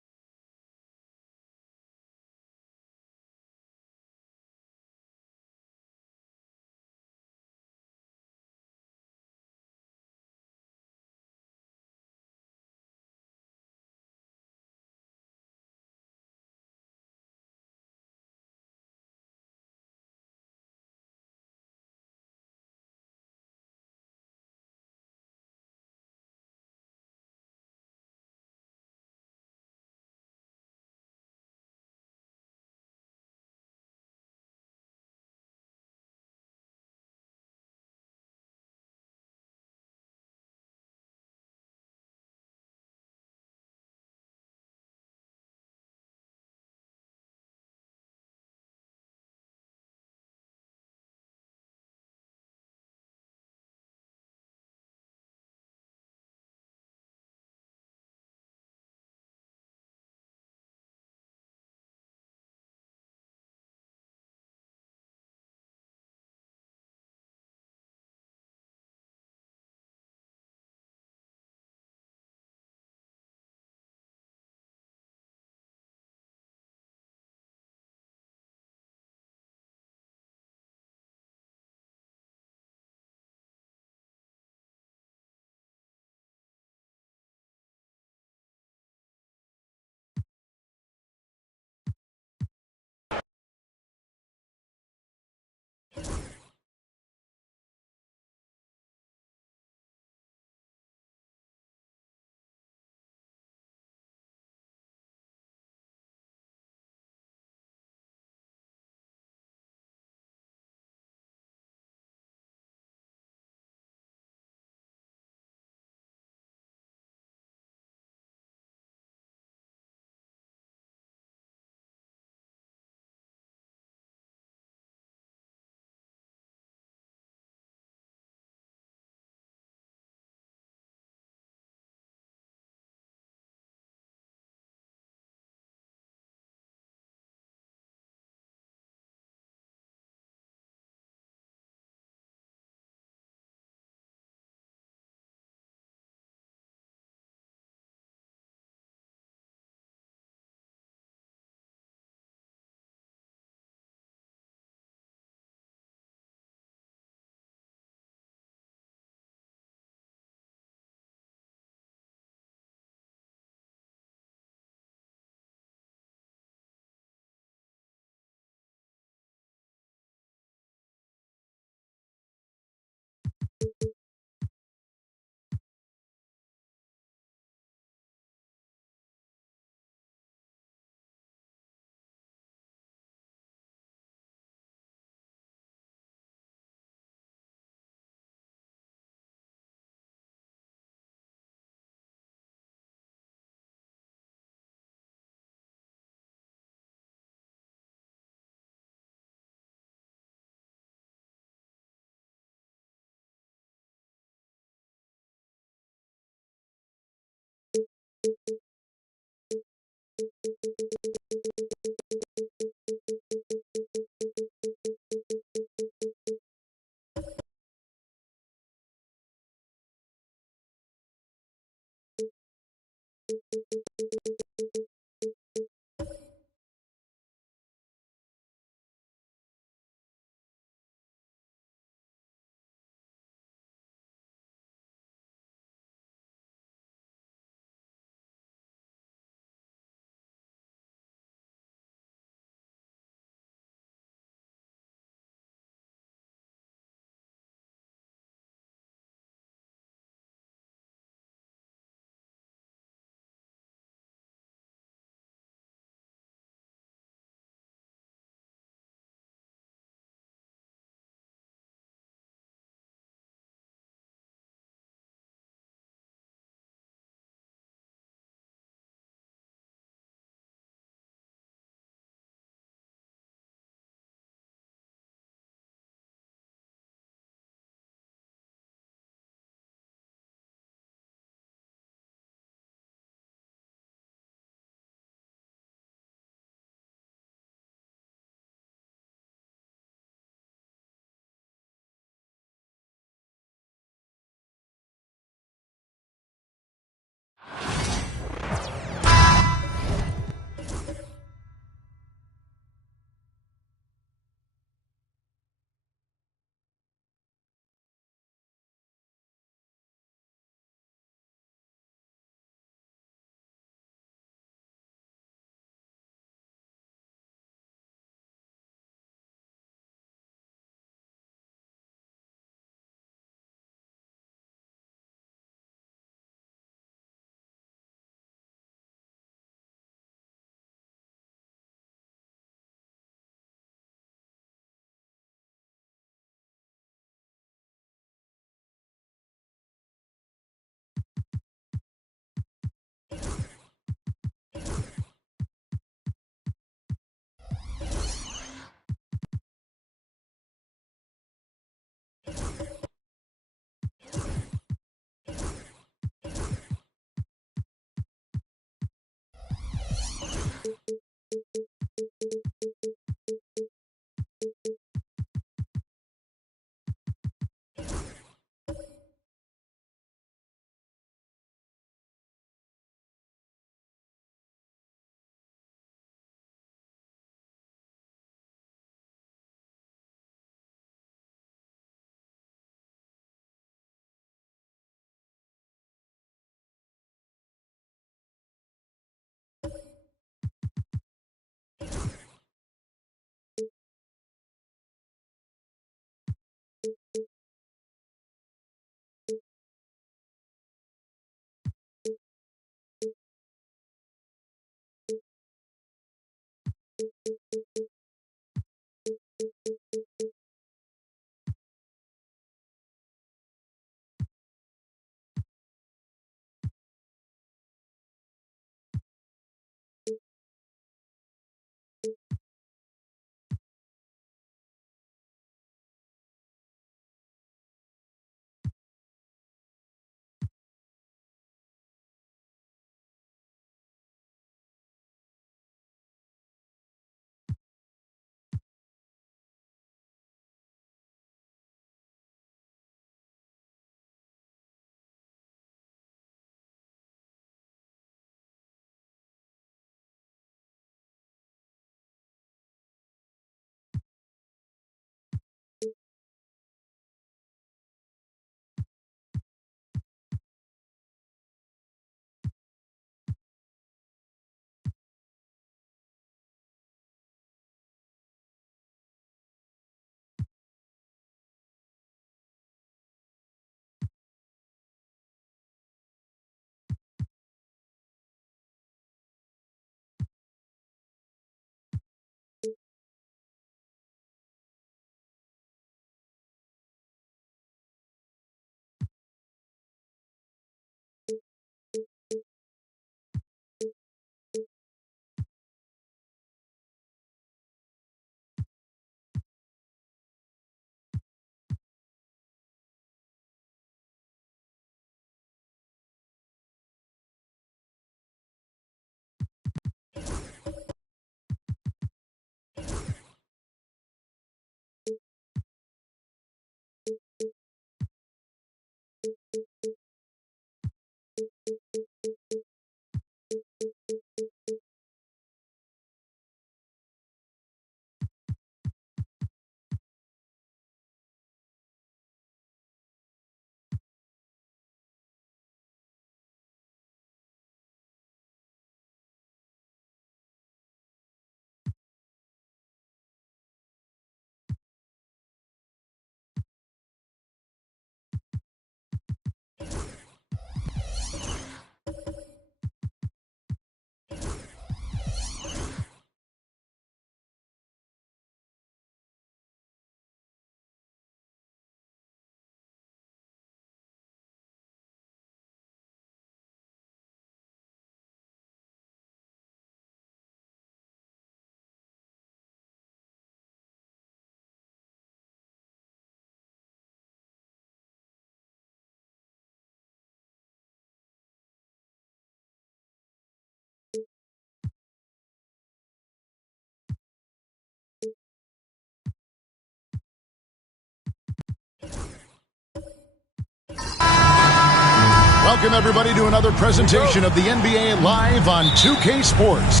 Welcome, everybody, to another presentation of the NBA Live on 2K Sports.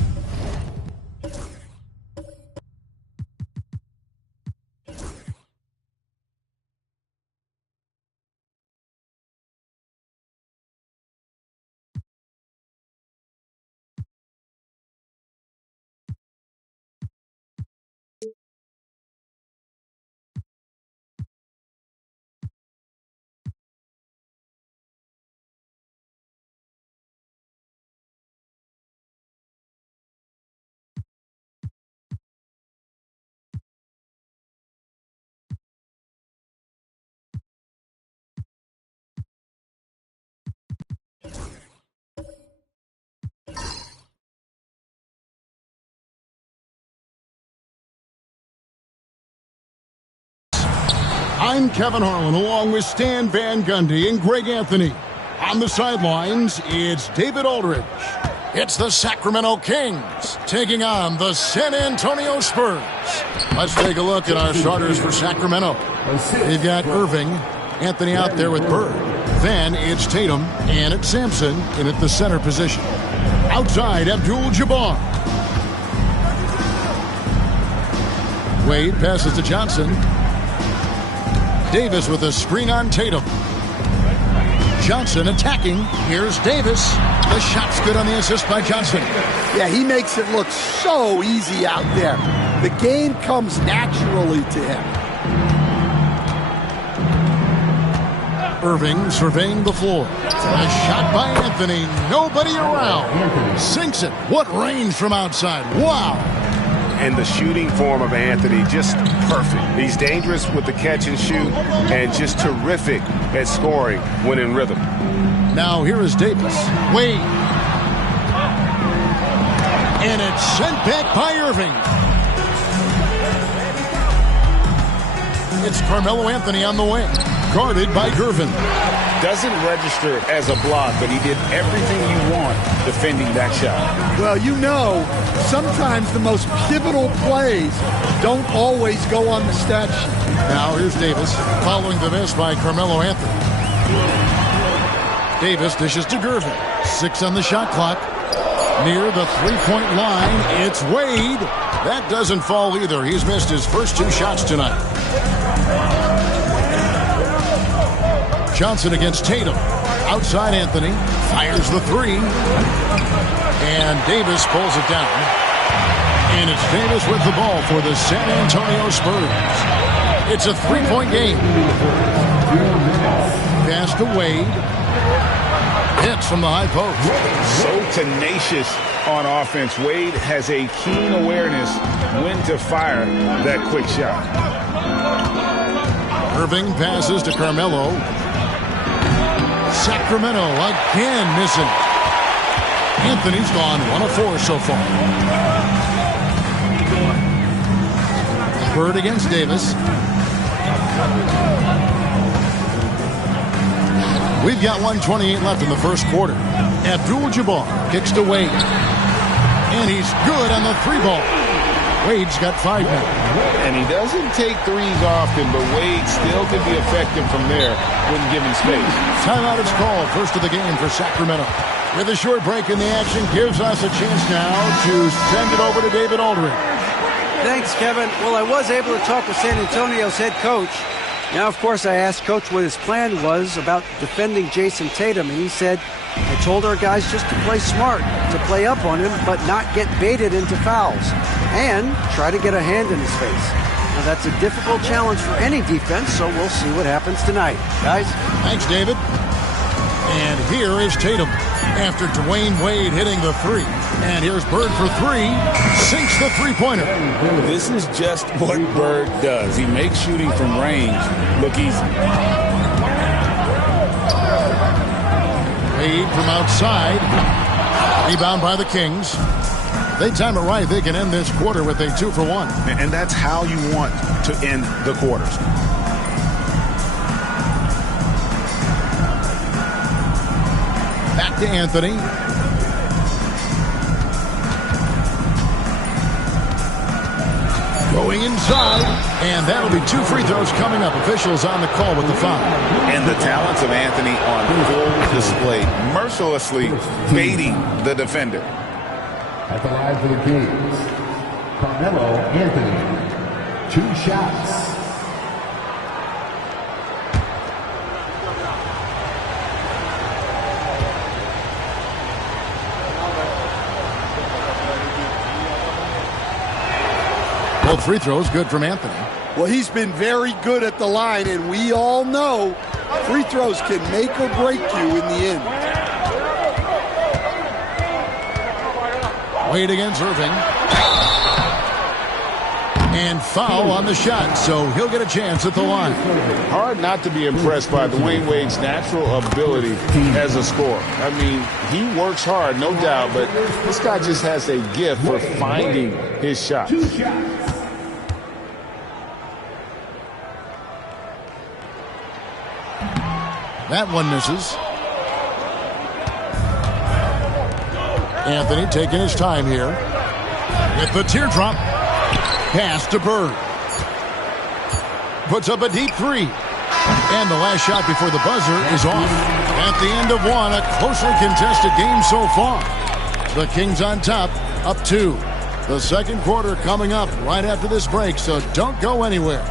I'm Kevin Harlan, along with Stan Van Gundy and Greg Anthony. On the sidelines, it's David Aldridge. It's the Sacramento Kings taking on the San Antonio Spurs. Let's take a look at our starters for Sacramento. They've got Irving, Anthony out there with Bird. Then it's Tatum, and it's Sampson in at the center position. Outside, Abdul-Jabbar. Wade passes to Johnson. Davis with a screen on Tatum. Johnson attacking. Here's Davis. The shot's good on the assist by Johnson. Yeah, he makes it look so easy out there. The game comes naturally to him. Irving surveying the floor. A shot by Anthony. Nobody around. Sinks it. What range from outside. Wow. And the shooting form of Anthony, just perfect. He's dangerous with the catch and shoot and just terrific at scoring when in rhythm. Now here is Davis. Wade. And it's sent back by Irving. It's Carmelo Anthony on the wing. Guarded by Gervin. Doesn't register as a block, but he did everything you want defending that shot. Well, you know, sometimes the most pivotal plays don't always go on the stat sheet. Now here's Davis, following the miss by Carmelo Anthony. Davis dishes to Gervin. 6 on the shot clock. Near the three-point line, it's Wade. That doesn't fall either. He's missed his first 2 shots tonight. Johnson against Tatum. Outside Anthony. Fires the 3. And Davis pulls it down. And it's Davis with the ball for the San Antonio Spurs. It's a 3-point game. Pass to Wade. Hits from the high post. So tenacious on offense. Wade has a keen awareness when to fire that quick shot. Irving passes to Carmelo. Sacramento again missing. Anthony's gone 1 of 4 so far. Bird against Davis. We've got 1:28 left in the first quarter. Abdul-Jabbar kicks to Wade. And he's good on the 3-ball. Wade's got 5 now. And he doesn't take threes often, but Wade still can be effective from there when given space. Timeout is called. First of the game for Sacramento. With a short break in the action, gives us a chance now to send it over to David Aldridge. Thanks, Kevin. Well, I was able to talk with San Antonio's head coach. Now, of course, I asked Coach what his plan was about defending Jason Tatum, and he said, I told our guys just to play smart, to play up on him, but not get baited into fouls, and try to get a hand in his face. Now, that's a difficult challenge for any defense, so we'll see what happens tonight. Guys? Thanks, David. And here is Tatum after Dwayne Wade hitting the 3. And here's Bird for 3. Sinks the 3-pointer. This is just what Bird does. He makes shooting from range look easy. Wade from outside. Rebound by the Kings. They time it right. They can end this quarter with a 2-for-1. And that's how you want to end the quarters. Back to Anthony. Going inside, and that'll be 2 free throws coming up. Officials on the call with the foul. And the talents of Anthony on full display, mercilessly baiting the defender. At the line for the Kings, Carmelo Anthony, 2 shots. Both free throws good from Anthony. Well, he's been very good at the line, and we all know free throws can make or break you in the end. Wade against Irving. And foul on the shot, so he'll get a chance at the line. Hard not to be impressed by Dwayne Wade's natural ability as a scorer. I mean, he works hard, no doubt, but this guy just has a gift for finding his shots. That one misses. Anthony taking his time here. With the teardrop. Pass to Bird. Puts up a deep 3. And the last shot before the buzzer is off. At the end of one, a closely contested game so far. The Kings on top, up 2. The second quarter coming up right after this break, so don't go anywhere.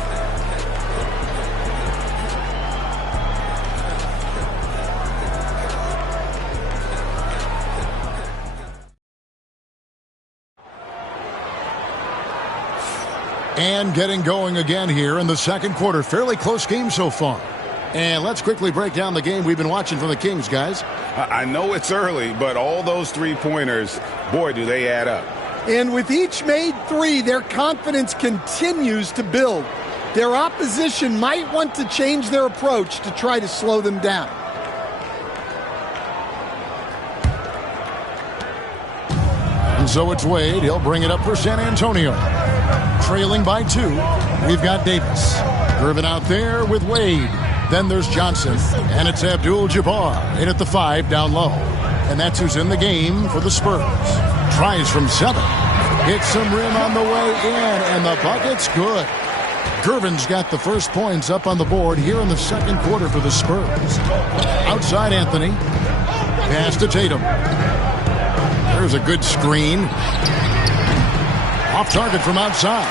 And getting going again here in the second quarter. Fairly close game so far. And let's quickly break down the game we've been watching from the Kings, guys. I know it's early, but all those three-pointers, boy, do they add up. And with each made 3, their confidence continues to build. Their opposition might want to change their approach to try to slow them down. And so it's Wade. He'll bring it up for San Antonio. Trailing by 2, we've got Davis. Irvin out there with Wade. Then there's Johnson. And it's Abdul-Jabbar in at the 5 down low. And that's who's in the game for the Spurs. Tries from 7. Hits some rim on the way in. And the bucket's good. Gervin's got the first points up on the board here in the second quarter for the Spurs. Outside Anthony. Pass to Tatum. There's a good screen. Off target from outside.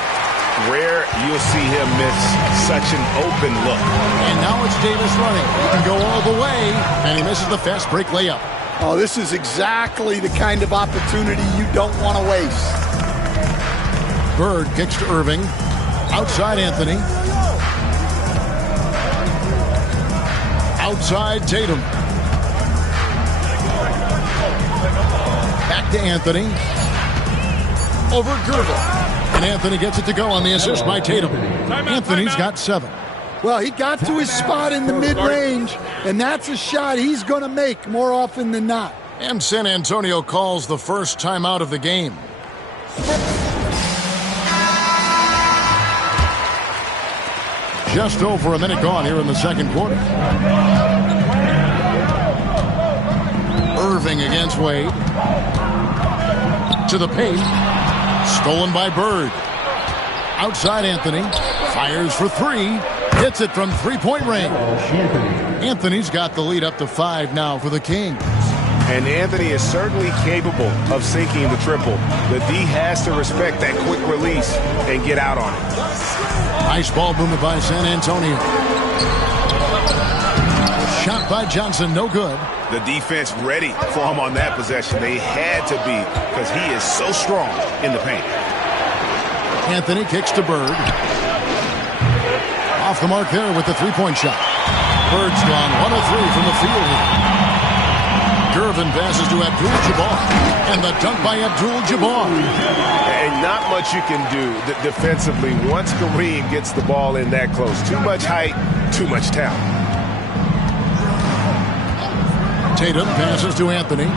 Rare you'll see him miss such an open look. And now it's Davis running. He can go all the way, and he misses the fast break layup. Oh, this is exactly the kind of opportunity you don't want to waste. Bird kicks to Irving. Outside Anthony. Outside Tatum. Back to Anthony. Over Gervin. And Anthony gets it to go on the assist by Tatum. Anthony's got 7. Well, he got to his spot in the mid-range, and that's a shot he's going to make more often than not. And San Antonio calls the first timeout of the game. Just over a minute gone here in the second quarter. Irving against Wade. To the paint. Stolen by Bird. Outside Anthony. Fires for 3. Hits it from three-point range. Anthony's got the lead up to 5 now for the Kings. And Anthony is certainly capable of sinking the triple. The D has to respect that quick release and get out on it. Nice ball movement by San Antonio. Shot by Johnson, no good. The defense ready for him on that possession. They had to be because he is so strong in the paint. Anthony kicks to Bird. Off the mark there with the three-point shot. Bird's gone 1 of 3 from the field. Gervin passes to Abdul-Jabbar. And the dunk by Abdul-Jabbar. And not much you can do defensively once Kareem gets the ball in that close. Too much height, too much talent. Tatum passes to Anthony.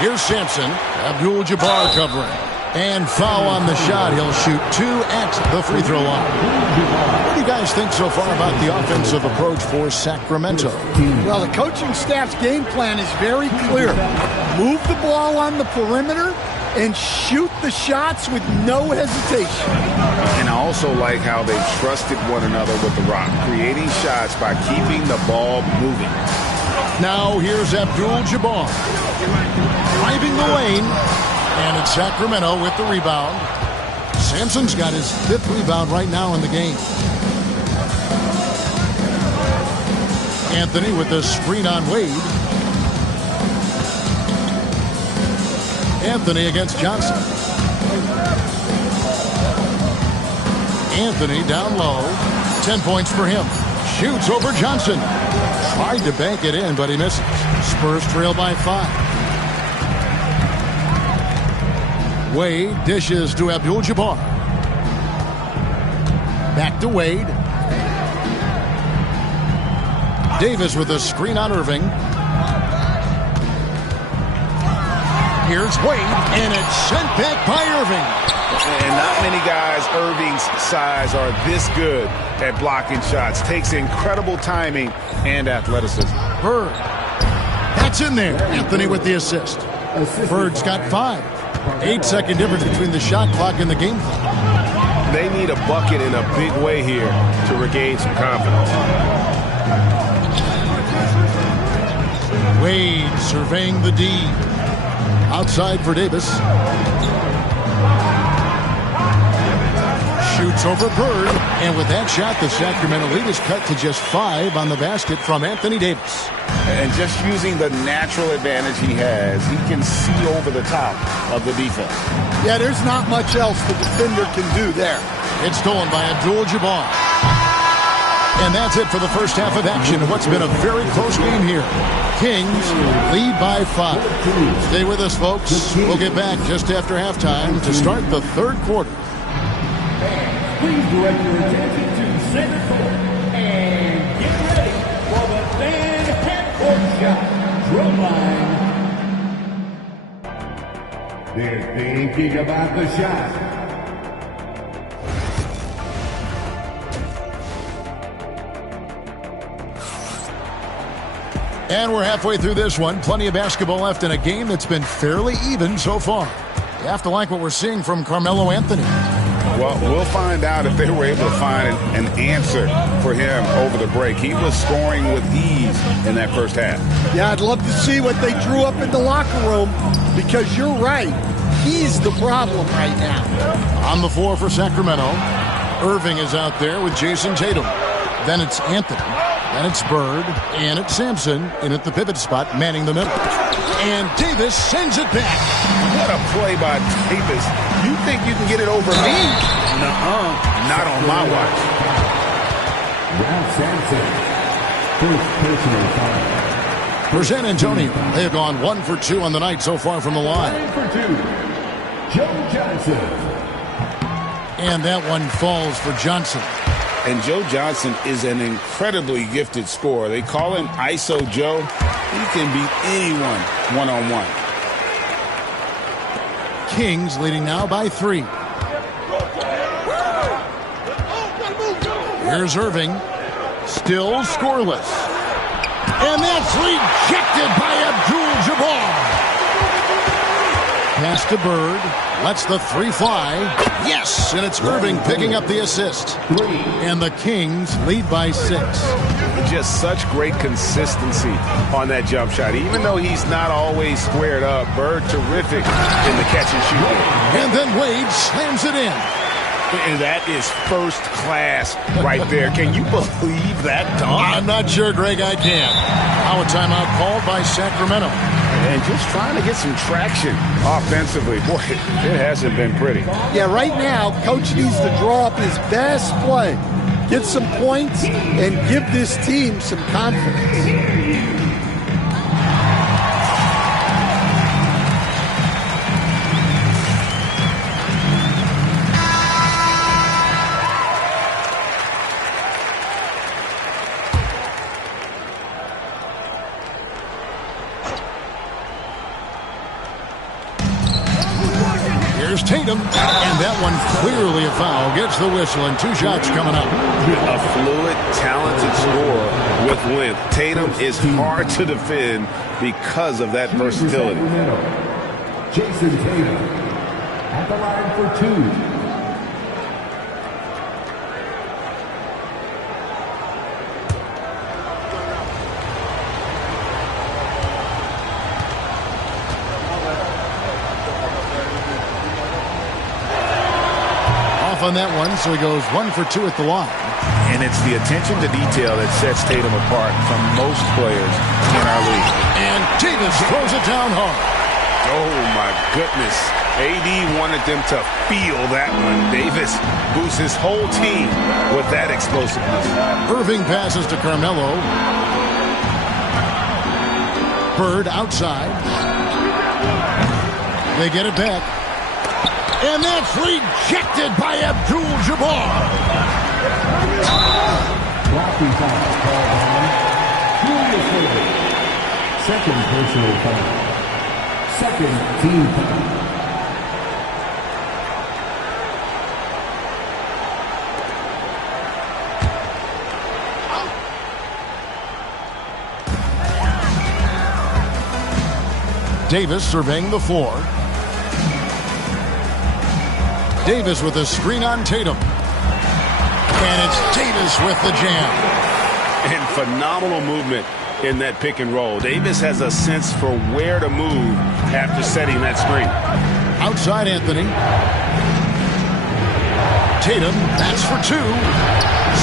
Here's Sampson. Abdul-Jabbar covering. And foul on the shot. He'll shoot 2 at the free throw line. What do you guys think so far about the offensive approach for Sacramento? Well, the coaching staff's game plan is very clear. Move the ball on the perimeter and shoot the shots with no hesitation. And I also like how they trusted one another with the rock, creating shots by keeping the ball moving. Now here's Abdul-Jabbar driving the lane, and it's Sacramento with the rebound. Sampson's got his 5th rebound right now in the game. Anthony with the screen on Wade. Anthony against Johnson. Anthony down low. 10 points for him. Shoots over Johnson. Tried to bank it in, but he misses. Spurs trail by 5. Wade dishes to Abdul-Jabbar. Back to Wade. Davis with a screen on Irving. Here's Wade, and it's sent back by Irving. And not many guys Irving's size are this good at blocking shots. Takes incredible timing and athleticism. Bird. That's in there. Anthony with the assist. Bird's got 5. 8-second difference between the shot clock and the game clock. They need a bucket in a big way here to regain some confidence. Wade surveying the D. Outside for Davis. Shoots over Bird. And with that shot, the Sacramento lead is cut to just 5 on the basket from Anthony Davis. And just using the natural advantage he has, he can see over the top of the defense. Yeah, there's not much else the defender can do there. It's stolen by Abdul-Jabbar. And that's it for the first half of action in what's been a very close game here. Kings lead by 5. Stay with us, folks. We'll get back just after halftime to start the 3rd quarter. Please direct your attention to center court and get ready for the fan half-court shot. Drum line. They're thinking about the shot. And we're halfway through this one. Plenty of basketball left in a game that's been fairly even so far. You have to like what we're seeing from Carmelo Anthony. Well, we'll find out if they were able to find an answer for him over the break. He was scoring with ease in that first half. Yeah, I'd love to see what they drew up in the locker room, because you're right. He's the problem right now. On the floor for Sacramento, Irving is out there with Jason Tatum. Then it's Anthony. Then it's Bird. And it's Sampson in at the pivot spot, manning the middle. And Davis sends it back. What a play by Davis. You think you can get it over me? Nuh-uh. Not on my watch. Ralph Sampson. First personal foul. For San Antonio, they have gone 1 for 2 on the night so far from the line. 1 for 2. Joe Johnson. And that one falls for Johnson. And Joe Johnson is an incredibly gifted scorer. They call him ISO Joe. He can beat anyone one-on-one. Kings leading now by 3. Here's Irving. Still scoreless. And that's rejected by Abdul-Jabbar. Pass to Bird. Lets the 3 fly. Yes! And it's Irving picking up the assist. And the Kings lead by 6. Just such great consistency on that jump shot. Even though he's not always squared up, Bird terrific in the catch and shoot game. And then Wade slams it in. And that is first class right there. Can you believe that dunk? I'm not sure, Greg, I can. Now a timeout called by Sacramento. And just trying to get some traction offensively. Boy, it hasn't been pretty. Yeah, right now, Coach needs to draw up his best play, get some points, and give this team some confidence. Here's Tatum, and that one clearly a foul. Gets the whistle, and 2 shots coming up. A fluid, talented scorer with length. Tatum is hard to defend because of that versatility. Jason Tatum. at the line for two. On that one, so he goes 1 for 2 at the line. And it's the attention to detail that sets Tatum apart from most players in our league. And Davis throws it down hard. Oh, my goodness. AD wanted them to feel that one. Davis boosts his whole team with that explosiveness. Irving passes to Carmelo. Bird outside. They get it back. And that's rejected by Abdul-Jabbar. Blocking foul called on Julius Randle. Second personal foul. Second team foul. Davis surveying the floor. Davis with a screen on Tatum. And it's Davis with the jam. And phenomenal movement in that pick and roll. Davis has a sense for where to move after setting that screen. Outside Anthony. Tatum, that's for 2.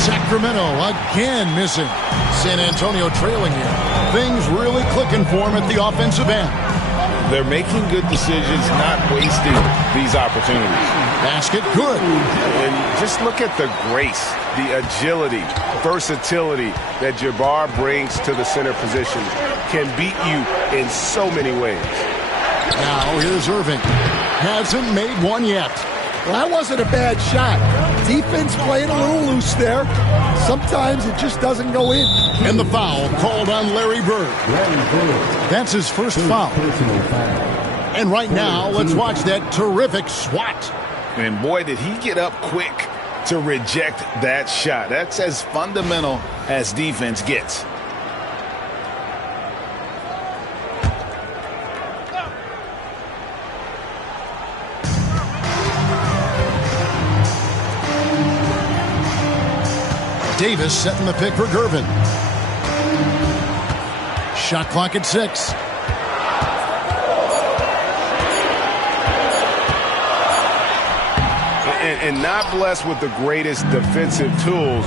Sacramento again missing. San Antonio trailing here. Things really clicking for him at the offensive end. They're making good decisions, not wasting these opportunities. Basket good. And just look at the grace, the agility, versatility that Jabbar brings to the center position. Can beat you in so many ways. Now here's Irving. Hasn't made one yet. Well, that wasn't a bad shot. Defense playing a little loose there. Sometimes it just doesn't go in. And the foul called on Larry Bird. That's his first foul. And right now, let's watch that terrific swat. And boy, did he get up quick to reject that shot. That's as fundamental as defense gets. Davis setting the pick for Gervin. Shot clock at 6. And not blessed with the greatest defensive tools.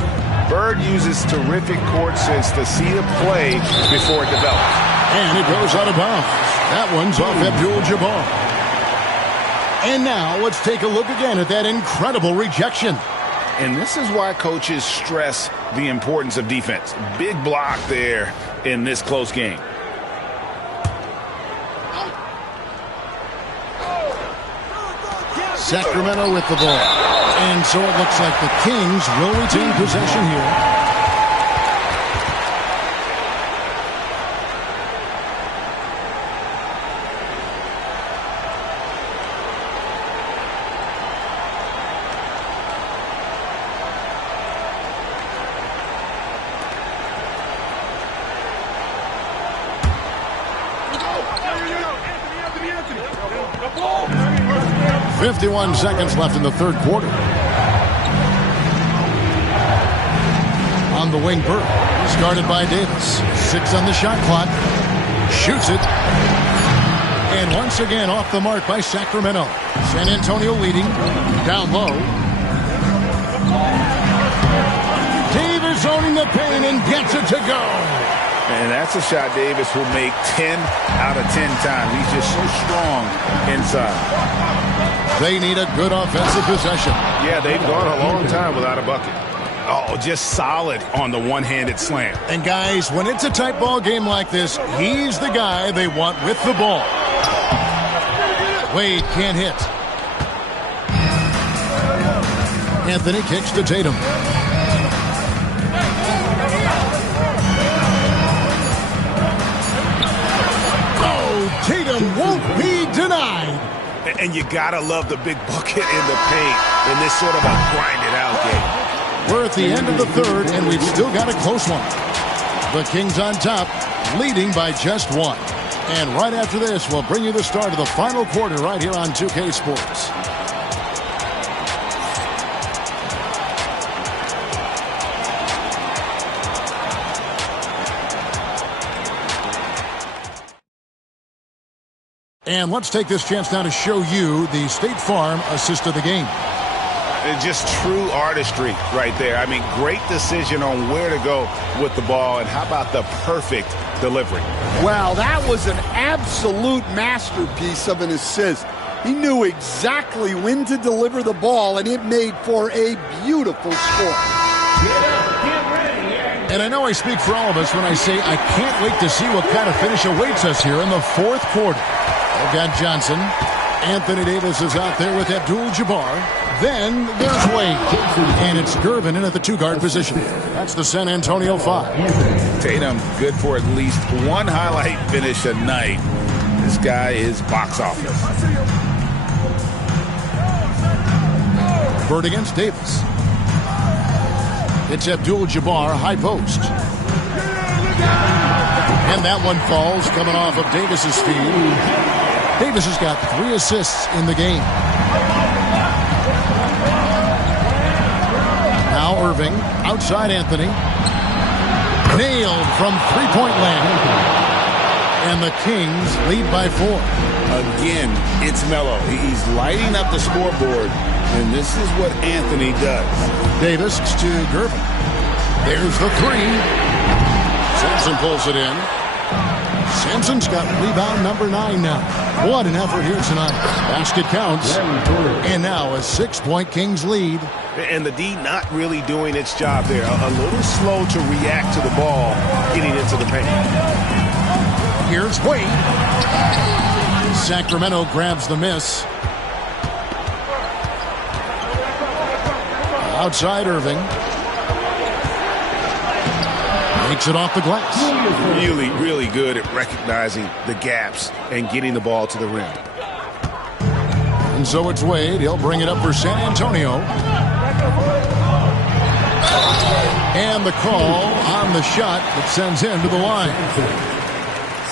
Bird uses terrific court sense to see the play before it develops. And it goes out of bounds. That one's off Abdul-Jabbar. And now let's take a look again at that incredible rejection. And this is why coaches stress the importance of defense. Big block there in this close game. Sacramento with the ball. And so it looks like the Kings will retain possession here. Anthony. 51 seconds left in the third quarter. On the wing, Bird. Started by Davis. 6 on the shot clock. Shoots it. And once again off the mark by Sacramento. San Antonio leading. Down low. Davis owning the paint and gets it to go. And that's a shot Davis will make 10 out of 10 times. He's just so strong inside. They need a good offensive possession. Yeah, they've gone a long time without a bucket. Oh, just solid on the one-handed slam. And guys, when it's a tight ball game like this, he's the guy they want with the ball. Wade can't hit. Anthony kicks to Tatum. Oh, Tatum won't be denied. And you gotta love the big bucket in the paint in this sort of a grinded-out game. We're at the end of the third, and we've still got a close one. The Kings on top, leading by just 1. And right after this, we'll bring you the start of the final quarter right here on 2K Sports. And let's take this chance now to show you the State Farm assist of the game. Just true artistry right there. I mean, great decision on where to go with the ball, and how about the perfect delivery? Wow, that was an absolute masterpiece of an assist. He knew exactly when to deliver the ball, and it made for a beautiful score. And I know I speak for all of us when I say I can't wait to see what kind of finish awaits us here in the fourth quarter. They've got Johnson. Anthony Davis is out there with Abdul-Jabbar. Then there's Wade. And it's Gervin in at the two-guard position. That's the San Antonio 5. Tatum good for at least one highlight finish a night. This guy is box office. Bird against Davis. It's Abdul-Jabbar, high post. And that one falls coming off of Davis's feet. Davis has got 3 assists in the game. Now Irving, outside Anthony. Nailed from three-point land. And the Kings lead by 4. Again, it's Melo. He's lighting up the scoreboard, and this is what Anthony does. Davis to Gervin. There's the 3. Sampson pulls it in. Sampson's got rebound number 9 now. What an effort here tonight. Basket counts. And now a 6-point Kings lead. And the D not really doing its job there. A little slow to react to the ball getting into the paint. Here's Wade. Sacramento grabs the miss. Outside Irving. Makes it off the glass. Really, really good at recognizing the gaps and getting the ball to the rim. And so it's Wade. He'll bring it up for San Antonio. And the call on the shot that sends him to the line.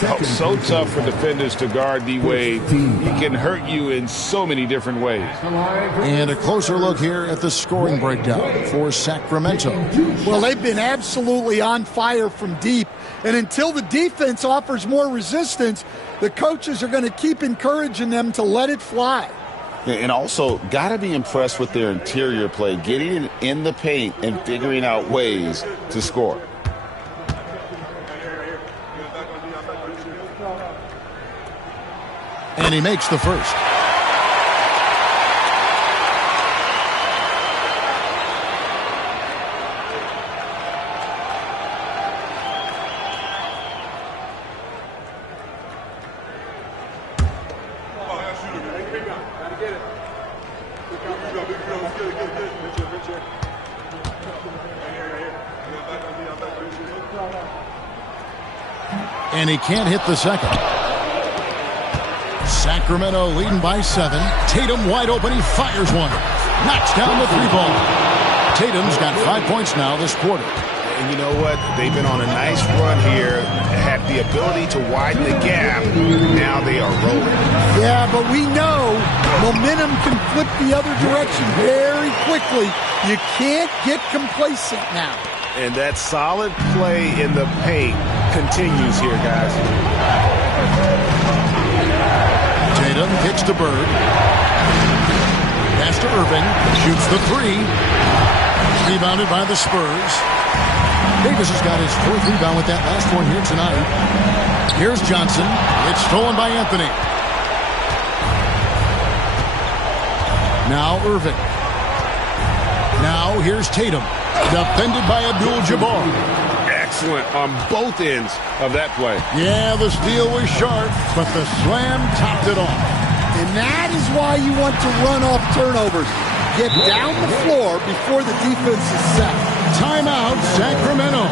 Oh, so tough for defenders to guard D-Wade. He can hurt you in so many different ways. And a closer look here at the scoring breakdown for Sacramento. Well, they've been absolutely on fire from deep. And until the defense offers more resistance, the coaches are going to keep encouraging them to let it fly. And also, got to be impressed with their interior play, getting in the paint and figuring out ways to score. And he makes the first. And he can't hit the second. Sacramento leading by 7. Tatum wide open. He fires one. Knocks down the 3-ball. Tatum's got 5 points now this quarter. And you know what? They've been on a nice run here. Had the ability to widen the gap. Now they are rolling. Yeah, but we know momentum can flip the other direction very quickly. You can't get complacent now. And that solid play in the paint continues here, guys. Tatum kicks to Bird. Pass to Irving. Shoots the 3. Rebounded by the Spurs. Davis has got his 4th rebound with that last one here tonight. Here's Johnson. It's stolen by Anthony. Now Irving. Now here's Tatum. Defended by Abdul-Jabbar. Excellent on both ends of that play. Yeah, the steal was sharp, but the slam topped it off. And that is why you want to run off turnovers. Get down the floor before the defense is set. Timeout, Sacramento.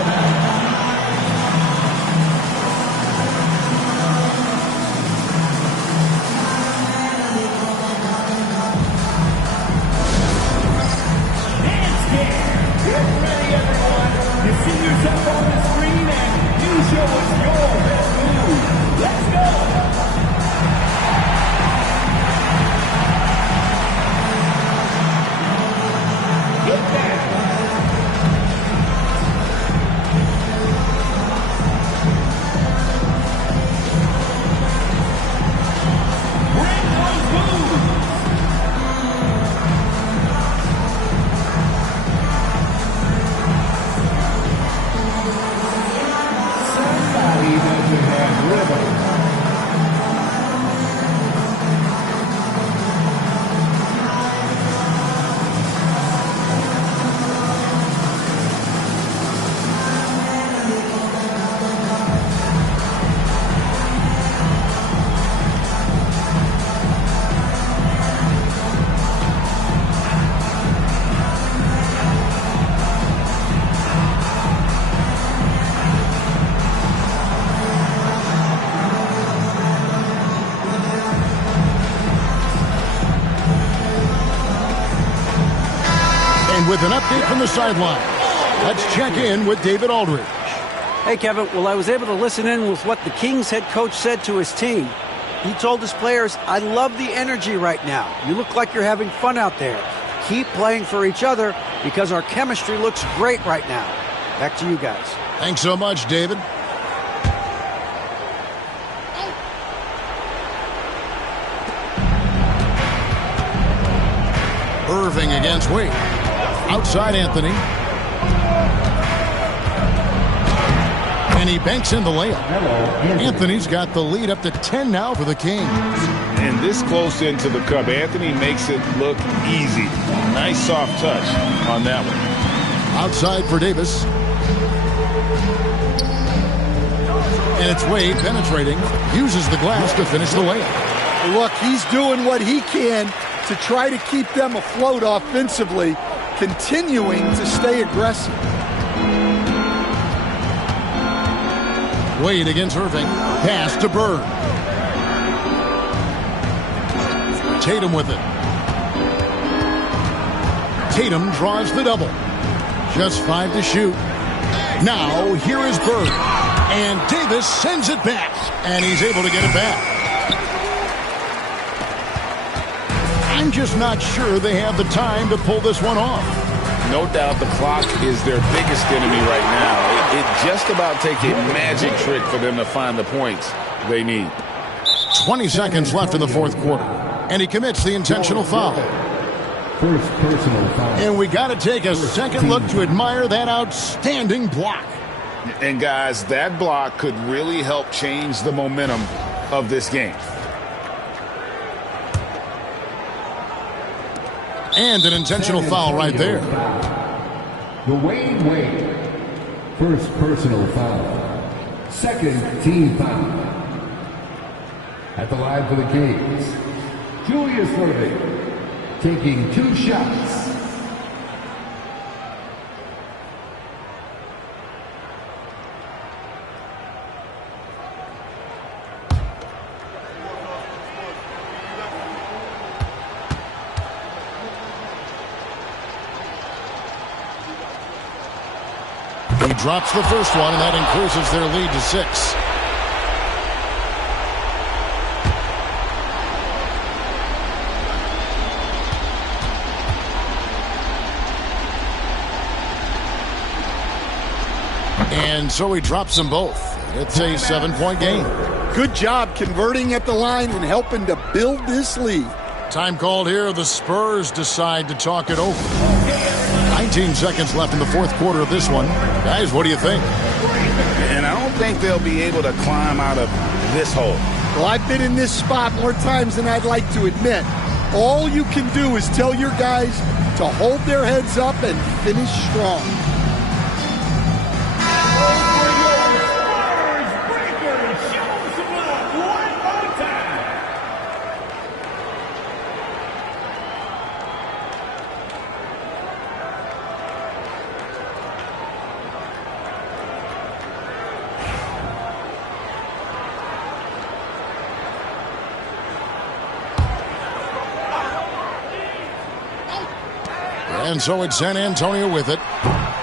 with an update from the sideline. Let's check in with David Aldridge. Hey, Kevin. Well, I was able to listen in with what the Kings head coach said to his team. He told his players, I love the energy right now. You look like you're having fun out there. Keep playing for each other because our chemistry looks great right now. Back to you guys. Thanks so much, David. Irving against Wade. Outside Anthony. And he banks in the layup. Anthony's got the lead up to 10 now for the Kings. And this close into the cup, Anthony makes it look easy. Nice soft touch on that one. Outside for Davis. And it's Wade penetrating. Uses the glass to finish the layup. Look, he's doing what he can to try to keep them afloat offensively, continuing to stay aggressive. Wade against Irving. Pass to Bird. Tatum with it. Tatum draws the double. Just 5 to shoot. Now, here is Bird. And Davis sends it back. And he's able to get it back. I'm just not sure they have the time to pull this one off. No doubt the clock is their biggest enemy right now. It just about takes a magic trick for them to find the points they need. 20 seconds left in the fourth quarter. And he commits the intentional foul. First personal foul. And we got to take a second look to admire that outstanding block. And guys, that block could really help change the momentum of this game. And an intentional foul right there. The Wade. First personal foul. Second team foul. At the line for the Kings, Julius Erving taking 2 shots. He drops the first one, and that increases their lead to 6. And so he drops them both. It's a 7-point game. Good job converting at the line and helping to build this lead. Time called here. The Spurs decide to talk it over. 19 seconds left in the fourth quarter of this one. Guys, what do you think? And I don't think they'll be able to climb out of this hole. Well, I've been in this spot more times than I'd like to admit. All you can do is tell your guys to hold their heads up and finish strong. And so it's San Antonio with it.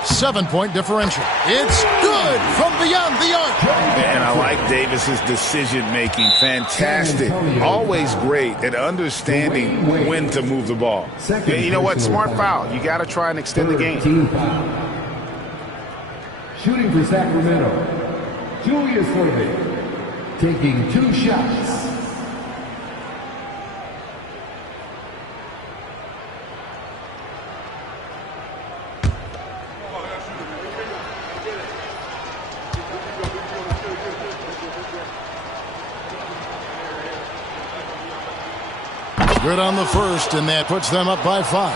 7-point differential. It's good from beyond the arc. And I like Davis's decision-making. Fantastic. Always great at understanding when to move the ball. And you know what? Smart foul. You got to try and extend the game. Shooting for Sacramento, Julius Erving taking 2 shots. Good on the first, and that puts them up by 5.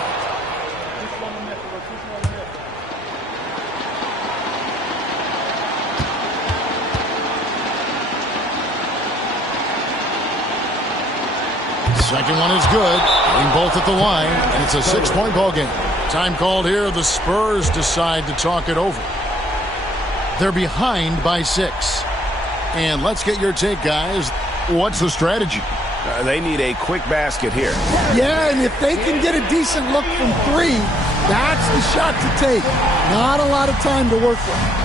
Second one is good. Getting both at the line, and it's a 6-point ball game. Time called here. The Spurs decide to talk it over. They're behind by 6. And let's get your take, guys. What's the strategy? They need a quick basket here. Yeah, and if they can get a decent look from 3, That's the shot to take. Not a lot of time to work with.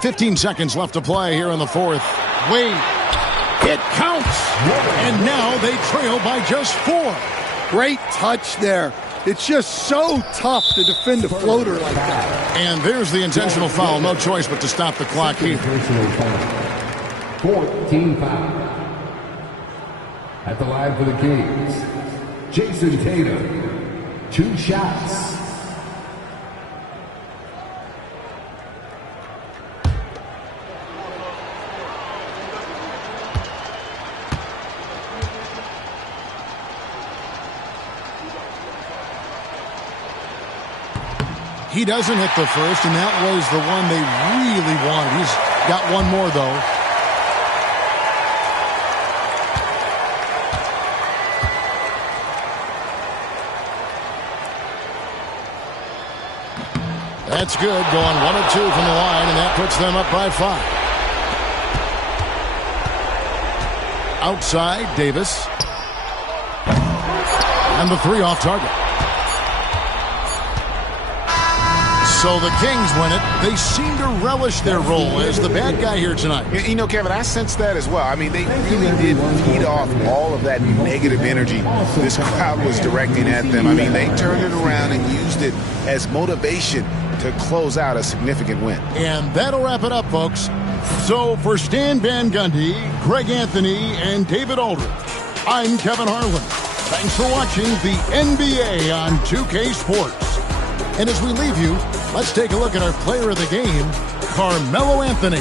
.15 seconds left to play here in the fourth. Wade. It counts. And now they trail by just 4. Great touch there. It's just so tough to defend a floater like that. And there's the intentional foul. No choice but to stop the clock here. 14 foul. At the line for the Kings, Jason Tatum. 2 shots. He doesn't hit the first, and that was the one they really wanted. He's got one more, though. That's good, going 1 of 2 from the line, and that puts them up by 5. Outside, Davis. And the 3 off target. So the Kings win it. They seem to relish their role as the bad guy here tonight. You know, Kevin, I sense that as well. I mean, they really did feed off all of that negative energy this crowd was directing at them. I mean, they turned it around and used it as motivation to close out a significant win. And that'll wrap it up, folks. So for Stan Van Gundy, Greg Anthony, and David Aldridge, I'm Kevin Harlan. Thanks for watching the NBA on 2K Sports. And as we leave you, let's take a look at our player of the game, Carmelo Anthony.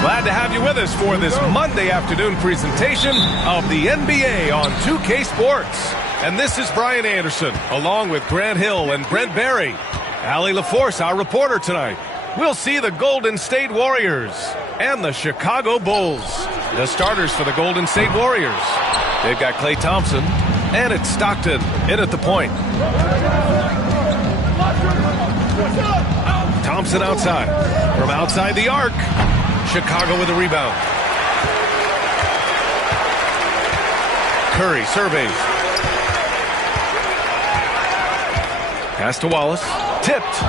Glad to have you with us for this Monday afternoon presentation of the NBA on 2K Sports. And this is Brian Anderson, along with Grant Hill and Brent Barry. Allie LaForce, our reporter tonight. We'll see the Golden State Warriors and the Chicago Bulls. The starters for the Golden State Warriors. They've got Klay Thompson, and it's Stockton in at the point. Thompson outside. From outside the arc, Chicago with a rebound. Curry surveys. Pass to Wallace. Tipped.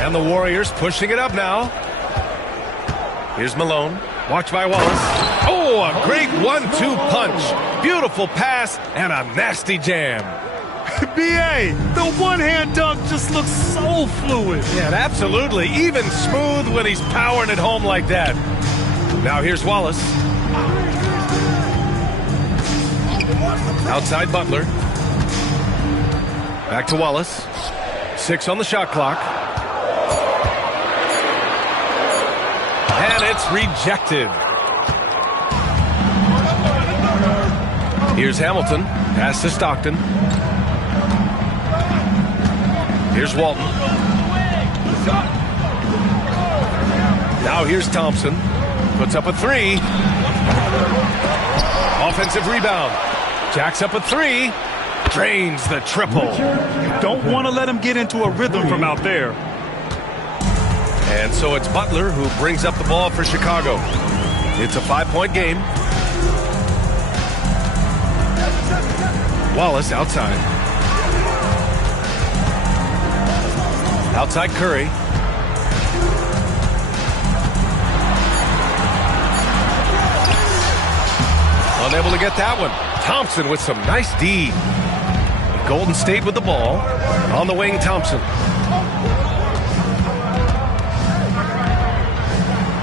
And the Warriors pushing it up now. Here's Malone. Watched by Wallace. Oh, a great 1-2 punch. Beautiful pass and a nasty jam. B.A., the one-hand dunk just looks so fluid. Yeah, absolutely. Even smooth when he's powering it home like that. Now here's Wallace. Outside Butler. Back to Wallace. 6 on the shot clock. And it's rejected. Here's Hamilton. Pass to Stockton. Here's Walton. Now here's Thompson. Puts up a 3. Offensive rebound. Jacks up a 3. Drains the triple. You don't want to let him get into a rhythm from out there. And so it's Butler who brings up the ball for Chicago. It's a 5-point game. Wallace outside. Outside Curry. Unable to get that one. Thompson with some nice D. Golden State with the ball. On the wing, Thompson.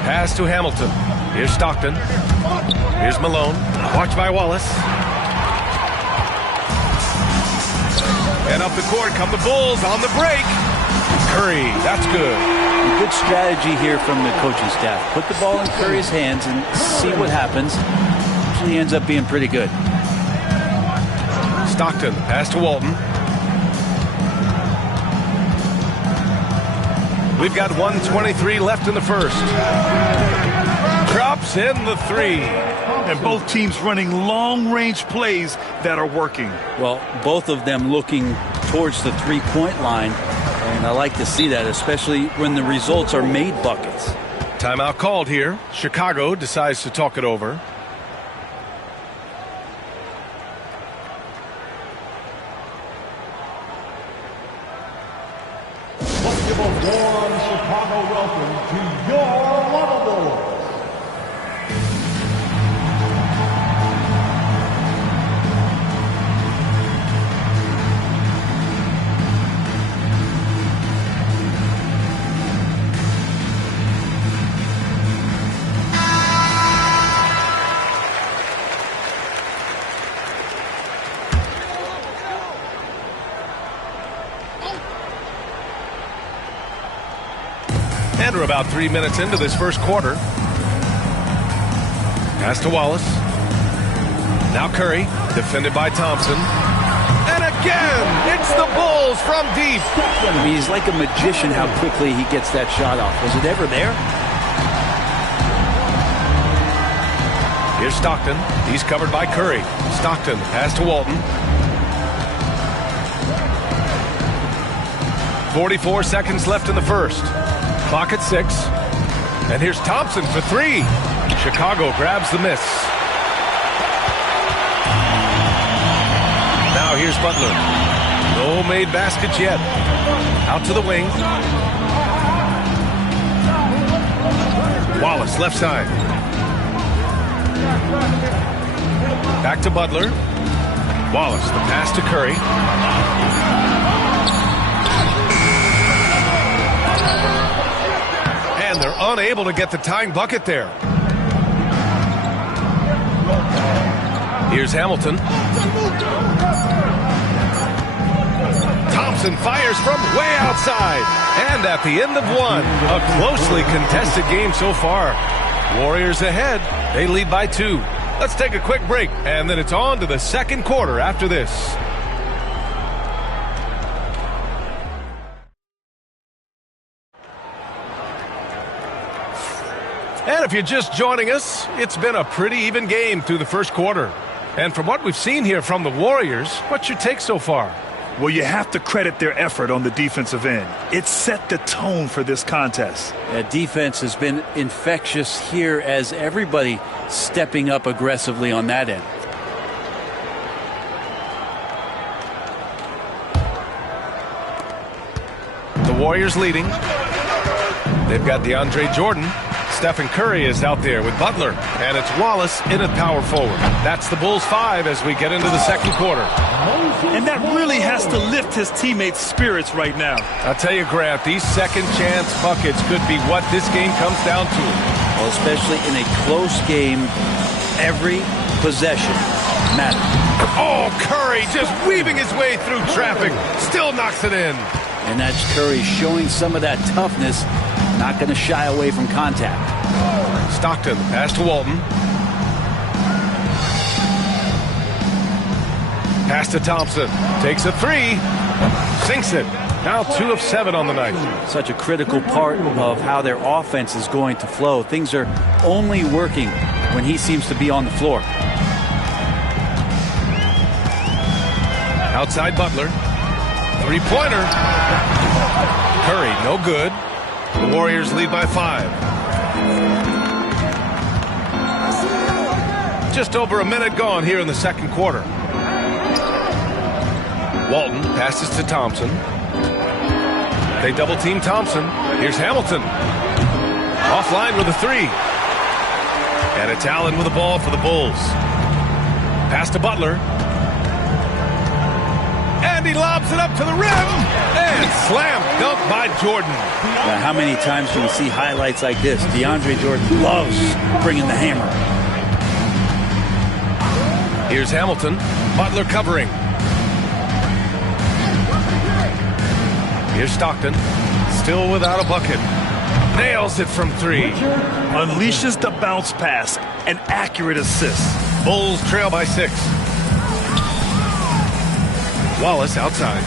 Pass to Hamilton. Here's Stockton. Here's Malone. Watched by Wallace. And up the court come the Bulls on the break. Curry, that's good. A good strategy here from the coaching staff. Put the ball in Curry's hands and see what happens. Usually ends up being pretty good. Stockton, pass to Walton. We've got 1:23 left in the first. Drops in the 3. And both teams running long-range plays that are working. Well, both of them looking towards the three-point line. And I like to see that, especially when the results are made buckets. Timeout called here. Chicago decides to talk it over. Let's give a warm Chicago welcome to your Lavables. And we're about 3 minutes into this first quarter. Pass to Wallace. Now Curry, defended by Thompson. And again, it's the Bulls from deep. I mean, he's like a magician how quickly he gets that shot off. Was it ever there? Here's Stockton. He's covered by Curry. Stockton, pass to Walton. 44 seconds left in the first. Clock at 6. And here's Thompson for 3. Chicago grabs the miss. Now here's Butler. No made baskets yet. Out to the wing. Wallace left side. Back to Butler. Wallace, the pass to Curry. And they're unable to get the tying bucket there. Here's Hamilton. Thompson Thompson fires from way outside. And at the end of one, a closely contested game so far. Warriors ahead. They lead by 2. Let's take a quick break, and then it's on to the second quarter after this. And if you're just joining us, it's been a pretty even game through the first quarter. And from what we've seen here from the Warriors, what's your take so far? Well, you have to credit their effort on the defensive end. It set the tone for this contest. Defense has been infectious here as everybody stepping up aggressively on that end. The Warriors leading. They've got DeAndre Jordan. Stephen Curry is out there with Butler, and it's Wallace in at power forward. That's the Bulls 5 as we get into the second quarter. And that really has to lift his teammates' spirits right now. I'll tell you, Grant, these second chance buckets could be what this game comes down to. Well, especially in a close game, every possession matters. Oh, Curry just weaving his way through traffic. Still knocks it in. And that's Curry showing some of that toughness. Not going to shy away from contact. Stockton, pass to Walton. Pass to Thompson. Takes a 3. Sinks it. Now 2 of 7 on the night. Such a critical part of how their offense is going to flow. Things are only working when he seems to be on the floor. Outside Butler. 3-pointer. Curry, no good. The Warriors lead by 5. Just over a minute gone here in the second quarter. Walton passes to Thompson. They double-team Thompson. Here's Hamilton. Offline with a 3. And it's Allen with the ball for the Bulls. Pass to Butler. And he lobs it up to the rim. And slam dunk by Jordan. Now, how many times do we see highlights like this? DeAndre Jordan loves bringing the hammer. Here's Hamilton. Butler covering. Here's Stockton. Still without a bucket. Nails it from 3. Unleashes the bounce pass. An accurate assist. Bulls trail by 6. Wallace outside.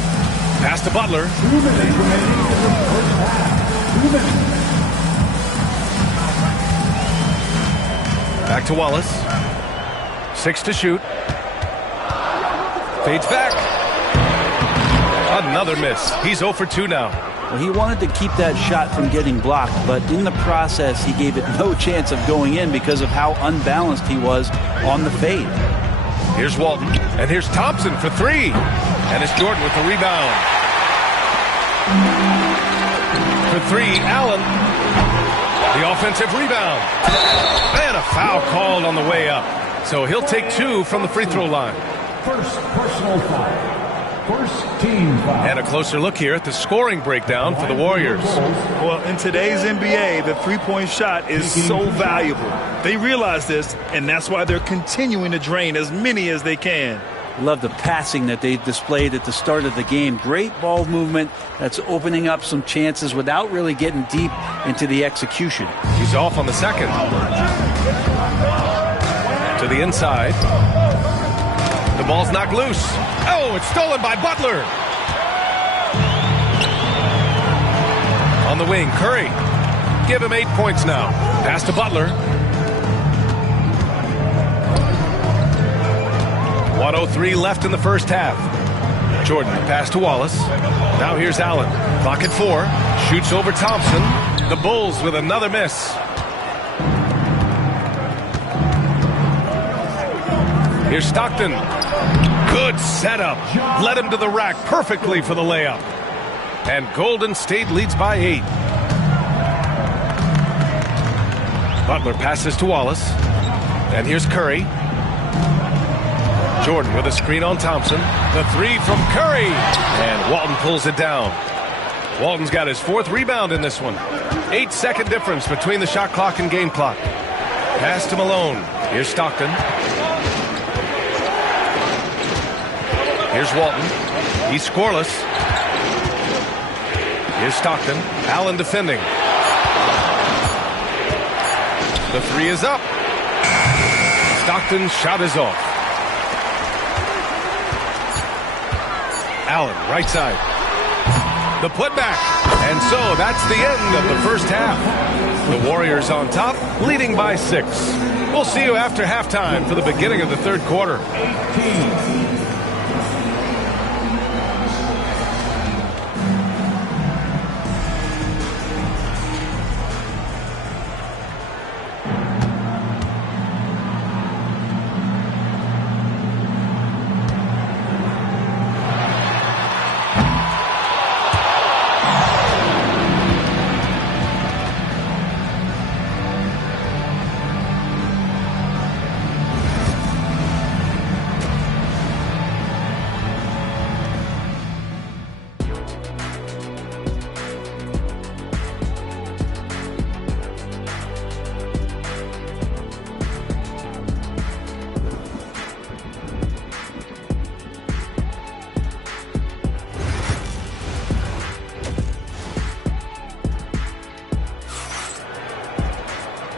Pass to Butler. 2 minutes remaining in the first half. 2 minutes. Back to Wallace. 6 to shoot. Fades back. Another miss. He's 0 for 2 now. Well, he wanted to keep that shot from getting blocked, but in the process, he gave it no chance of going in because of how unbalanced he was on the fade. Here's Walton, and here's Thompson for 3. And it's Jordan with the rebound. For 3, Allen. The offensive rebound. And a foul called on the way up. So he'll take 2 from the free throw line. First personal foul. First team foul. And a closer look here at the scoring breakdown for the Warriors. Well, in today's NBA, the three-point shot is so valuable. They realize this, and that's why they're continuing to drain as many as they can. Love the passing that they displayed at the start of the game. Great ball movement that's opening up some chances without really getting deep into the execution. He's off on the second. To the inside. The ball's knocked loose. Oh, it's stolen by Butler. On the wing, Curry. Give him 8 points now. Pass to Butler. 1:03 left in the first half. Jordan, pass to Wallace. Now here's Allen. Clock at 4. Shoots over Thompson. The Bulls with another miss. Here's Stockton. Good setup. Led him to the rack perfectly for the layup. And Golden State leads by 8. Butler passes to Wallace. And here's Curry. Jordan with a screen on Thompson. The 3 from Curry. And Walton pulls it down. Walton's got his 4th rebound in this one. 8-second difference between the shot clock and game clock. Pass to Malone. Here's Stockton. Here's Walton. He's scoreless. Here's Stockton. Allen defending. The three is up. Stockton's shot is off. Allen, right side. The putback. And so that's the end of the first half. The Warriors on top, leading by 6. We'll see you after halftime for the beginning of the third quarter.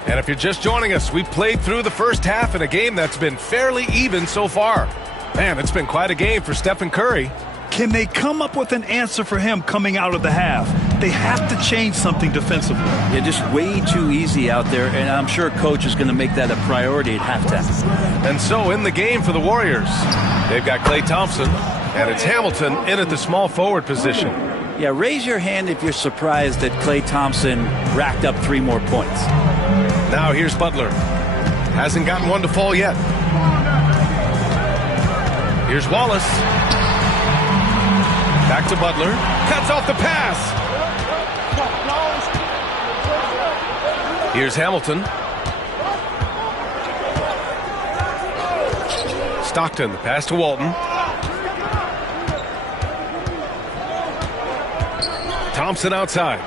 And if you're just joining us, we played through the first half in a game that's been fairly even so far. Man, it's been quite a game for Stephen Curry. Can they come up with an answer for him coming out of the half? They have to change something defensively. Yeah, just way too easy out there, and I'm sure Coach is going to make that a priority at halftime. And so in the game for the Warriors, they've got Klay Thompson, and it's Hamilton in at the small forward position. Yeah, raise your hand if you're surprised that Klay Thompson racked up 3 more points. Now here's Butler. Hasn't gotten one to fall yet. Here's Wallace. Back to Butler. Cuts off the pass. Here's Hamilton. Stockton, the pass to Walton. Thompson outside.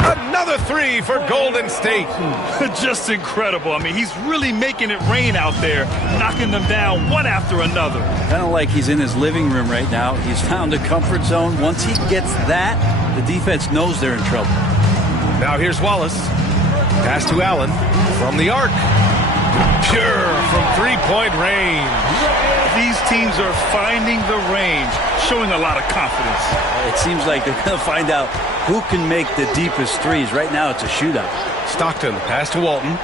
Another 3 for Golden State. Just incredible. I mean, he's really making it rain out there, knocking them down one after another. Kind of like he's in his living room right now. He's found a comfort zone. Once he gets that, the defense knows they're in trouble. Now here's Wallace. Pass to Allen from the arc. Pure from 3-point range. These teams are finding the range, showing a lot of confidence. It seems like they're going to find out who can make the deepest threes. Right now, it's a shootout. Stockton, pass to Walton.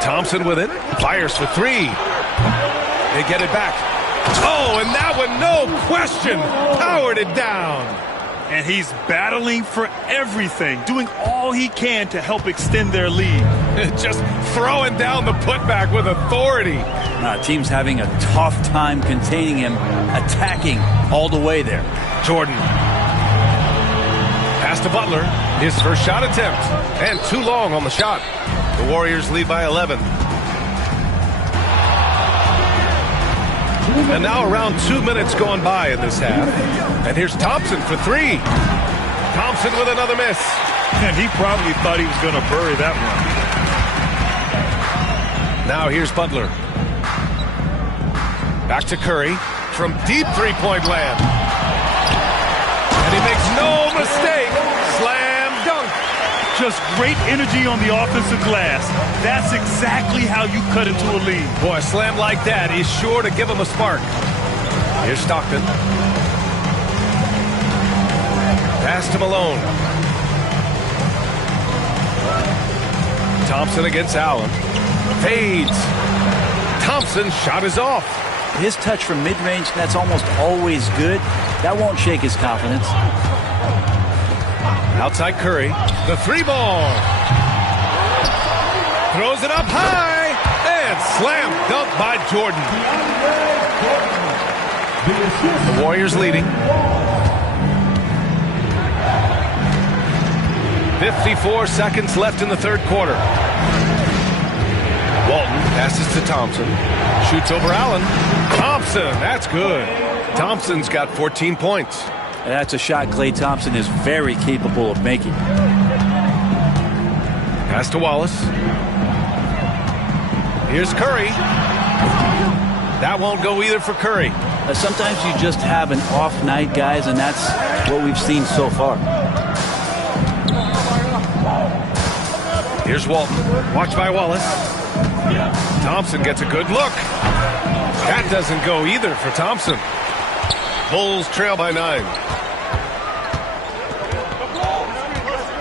Thompson with it. Fires for 3. They get it back. Oh, and that one, no question, powered it down. And he's battling for everything, doing all he can to help extend their lead. Just throwing down the putback with authority. Team's having a tough time containing him, attacking all the way there. Jordan. Pass to Butler. His first shot attempt. And too long on the shot. The Warriors lead by 11. And now around 2 minutes going by in this half. And here's Thompson for 3. Thompson with another miss. And he probably thought he was going to bury that one. Now here's Butler. Back to Curry from deep 3-point land. And he makes no mistake. Slam dunk. Just great energy on the offensive glass. That's exactly how you cut into a lead. Boy, a slam like that is sure to give him a spark. Here's Stockton. Pass to Malone. Thompson against Allen. Fades. Thompson's shot is off. His touch from mid-range, that's almost always good. That won't shake his confidence. Outside Curry. The 3-ball. Throws it up high. And slam dunk by Jordan. The Warriors leading. 54 seconds left in the third quarter. Walton passes to Thompson. Shoots over Allen. Thompson, that's good. Thompson's got 14 points. And that's a shot Klay Thompson is very capable of making. Pass to Wallace. Here's Curry. That won't go either for Curry. Sometimes you just have an off night, guys, and that's what we've seen so far. Here's Walton. Watched by Wallace. Thompson gets a good look. That doesn't go either for Thompson. Bulls trail by 9.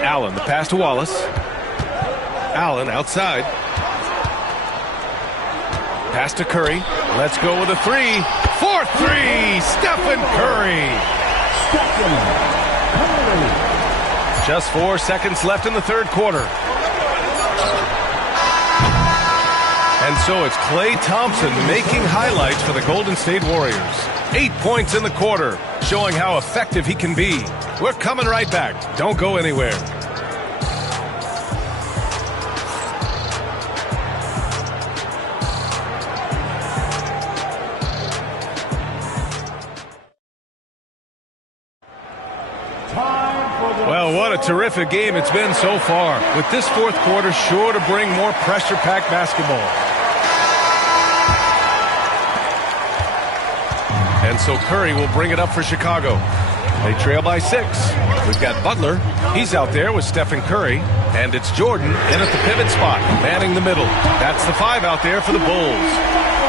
Allen, the pass to Wallace. Allen outside. Pass to Curry. Let's go with a 3. 4-3. Stephen Curry. Just 4 seconds left in the third quarter. And so it's Klay Thompson making highlights for the Golden State Warriors. 8 points in the quarter, showing how effective he can be. We're coming right back. Don't go anywhere. Well, what a terrific game it's been so far, with this fourth quarter sure to bring more pressure-packed basketball. And so Curry will bring it up for Chicago. They trail by 6. We've got Butler. He's out there with Stephen Curry. And it's Jordan in at the pivot spot, manning the middle. That's the 5 out there for the Bulls.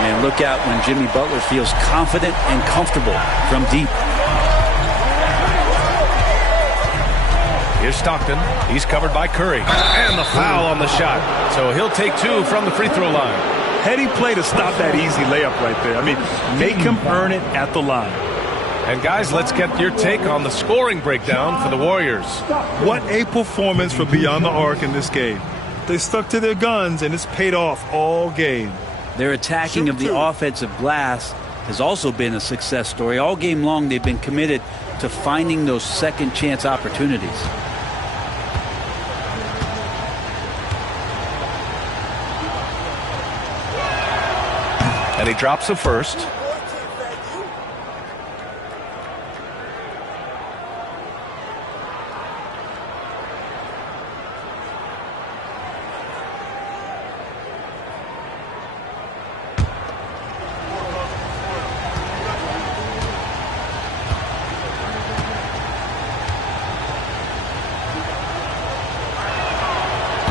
And look out when Jimmy Butler feels confident and comfortable from deep. Here's Stockton. He's covered by Curry. And the foul on the shot. So he'll take 2 from the free throw line. Heady play to stop that easy layup right there. I mean, make him earn it at the line. And guys, let's get your take on the scoring breakdown for the Warriors. What a performance for Beyond the Arc in this game. They stuck to their guns, and it's paid off all game. Their attacking of the offensive glass has also been a success story. All game long, they've been committed to finding those second chance opportunities. And he drops the first.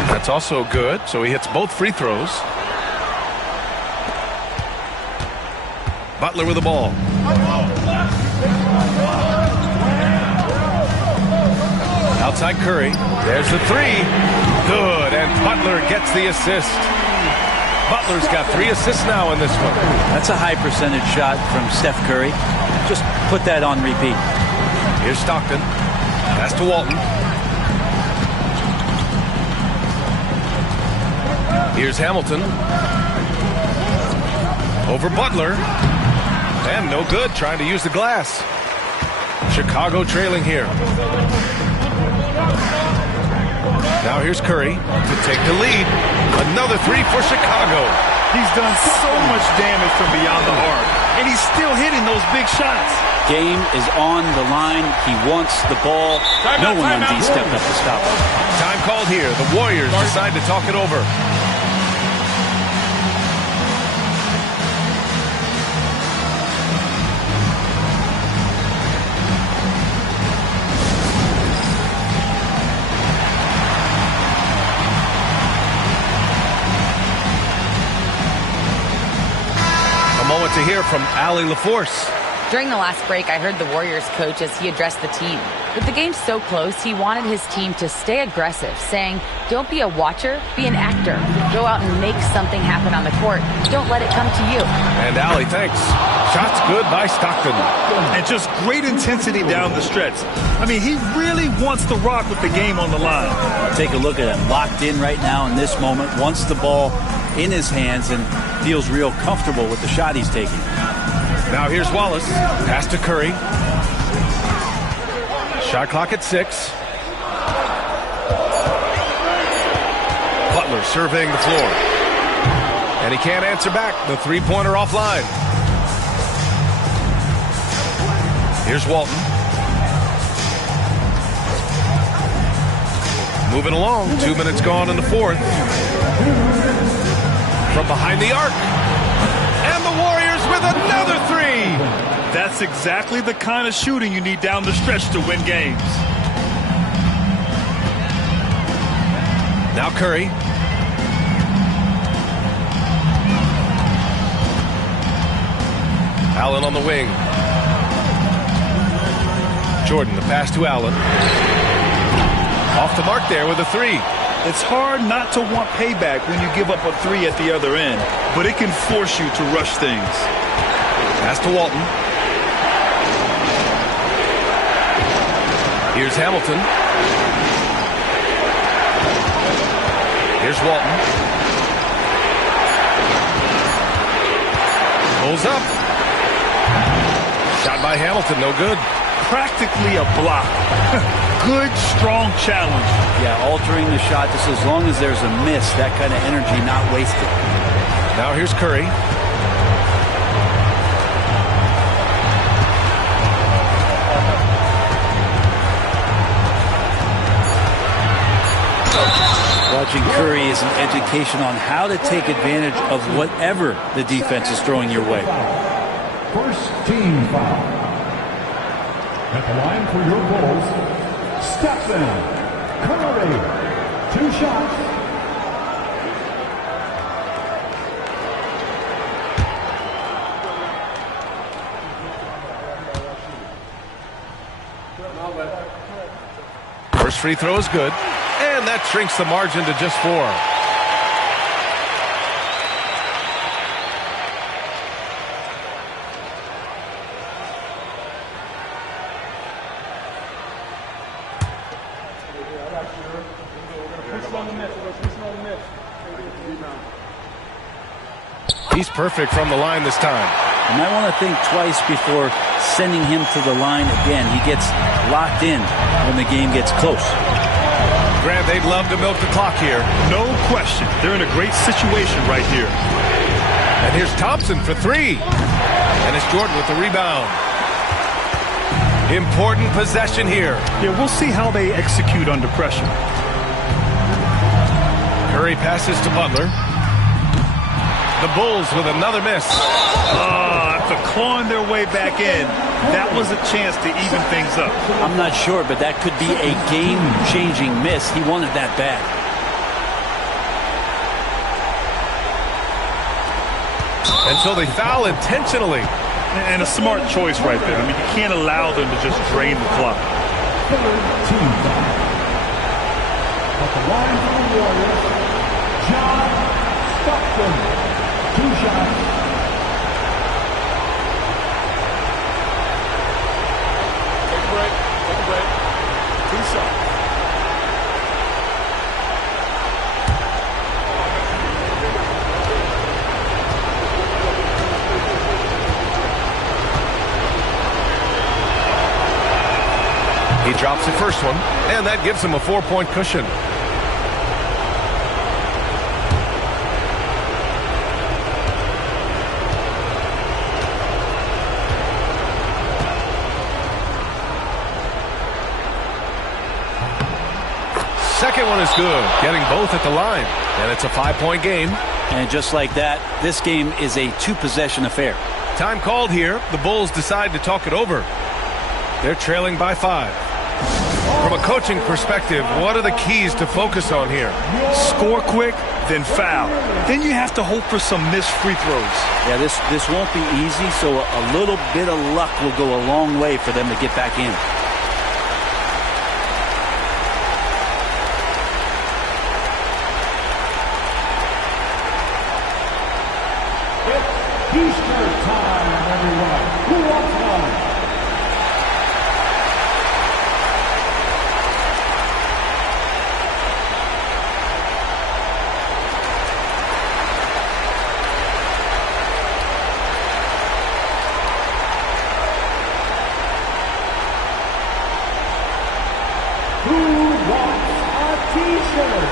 That's also good, so he hits both free throws. Butler with the ball. Outside Curry. There's the 3. Good, and Butler gets the assist. Butler's got 3 assists now in this one. That's a high percentage shot from Steph Curry. Just put that on repeat. Here's Stockton. Pass to Walton. Here's Hamilton. Over Butler. And no good, trying to use the glass. Chicago trailing here. Now here's Curry to take the lead. Another 3 for Chicago. He's done so much damage from beyond the arc, and he's still hitting those big shots. Game is on the line. He wants the ball. No one on D stepped up to stop him. Time called here. The Warriors decide to talk it over. To hear from Allie LaForce. During the last break, I heard the Warriors coach as he addressed the team. With the game so close, he wanted his team to stay aggressive, saying, don't be a watcher, be an actor. Go out and make something happen on the court. Don't let it come to you. And Allie, thanks. Shots good by Stockton. And just great intensity down the stretch. I mean, he really wants to rock with the game on the line. Take a look at him. Locked in right now in this moment. Wants the ball in his hands and feels real comfortable with the shot he's taking. Now here's Wallace. Pass to Curry. Shot clock at 6. Butler surveying the floor. And he can't answer back. The three-pointer offline. Here's Walton. Moving along. 2 minutes gone in the fourth. From behind the arc. And the Warriors with with another three. That's exactly the kind of shooting you need down the stretch to win games. Now Curry. Allen on the wing. Jordan, the pass to Allen. Off the mark there with a three. It's hard not to want payback when you give up a three at the other end, but it can force you to rush things. Pass to Walton. Here's Hamilton. Here's Walton. Pulls up. Shot by Hamilton, no good. Practically a block. Good, strong challenge. Yeah, altering the shot just as long as there's a miss, that kind of energy not wasted. Now here's Curry. Watching Curry is an education on how to take advantage of whatever the defense is throwing your way. First team foul. At the line for your Bulls, Stephen Curry. 2 shots. First free throw is good. And that shrinks the margin to just 4. He's perfect from the line this time. You might want to think twice before sending him to the line again. He gets locked in when the game gets close. Grant, they'd love to milk the clock here. No question. They're in a great situation right here. And here's Thompson for 3. And it's Jordan with the rebound. Important possession here. Yeah, we'll see how they execute under pressure. Curry passes to Butler. The Bulls with another miss. After clawing their way back in, that was a chance to even things up. I'm not sure, but that could be a game-changing miss. He wanted that bad. And so they foul intentionally. And a smart choice right there. I mean, you can't allow them to just drain the clock. At the line for the Warriors, John Stockton. 2 shots. Take a break. 2 shots. He drops the first one, and that gives him a 4-point cushion. Second one is good, getting both at the line. And it's a 5-point game. And just like that, this game is a 2-possession affair. Time called here. The Bulls decide to talk it over. They're trailing by 5. From a coaching perspective, what are the keys to focus on here? Score quick, then foul. Then you have to hope for some missed free throws. Yeah, this won't be easy, so a little bit of luck will go a long way for them to get back in. Easter time, everyone. Who wants one? Who wants a t-shirt?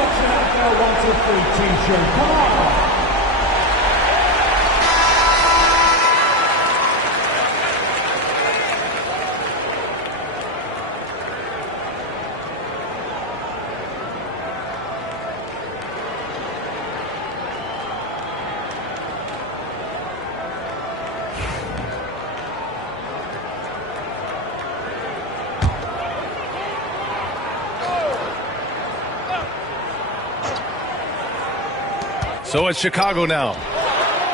Section out there wants a free t-shirt. Come on. So it's Chicago now.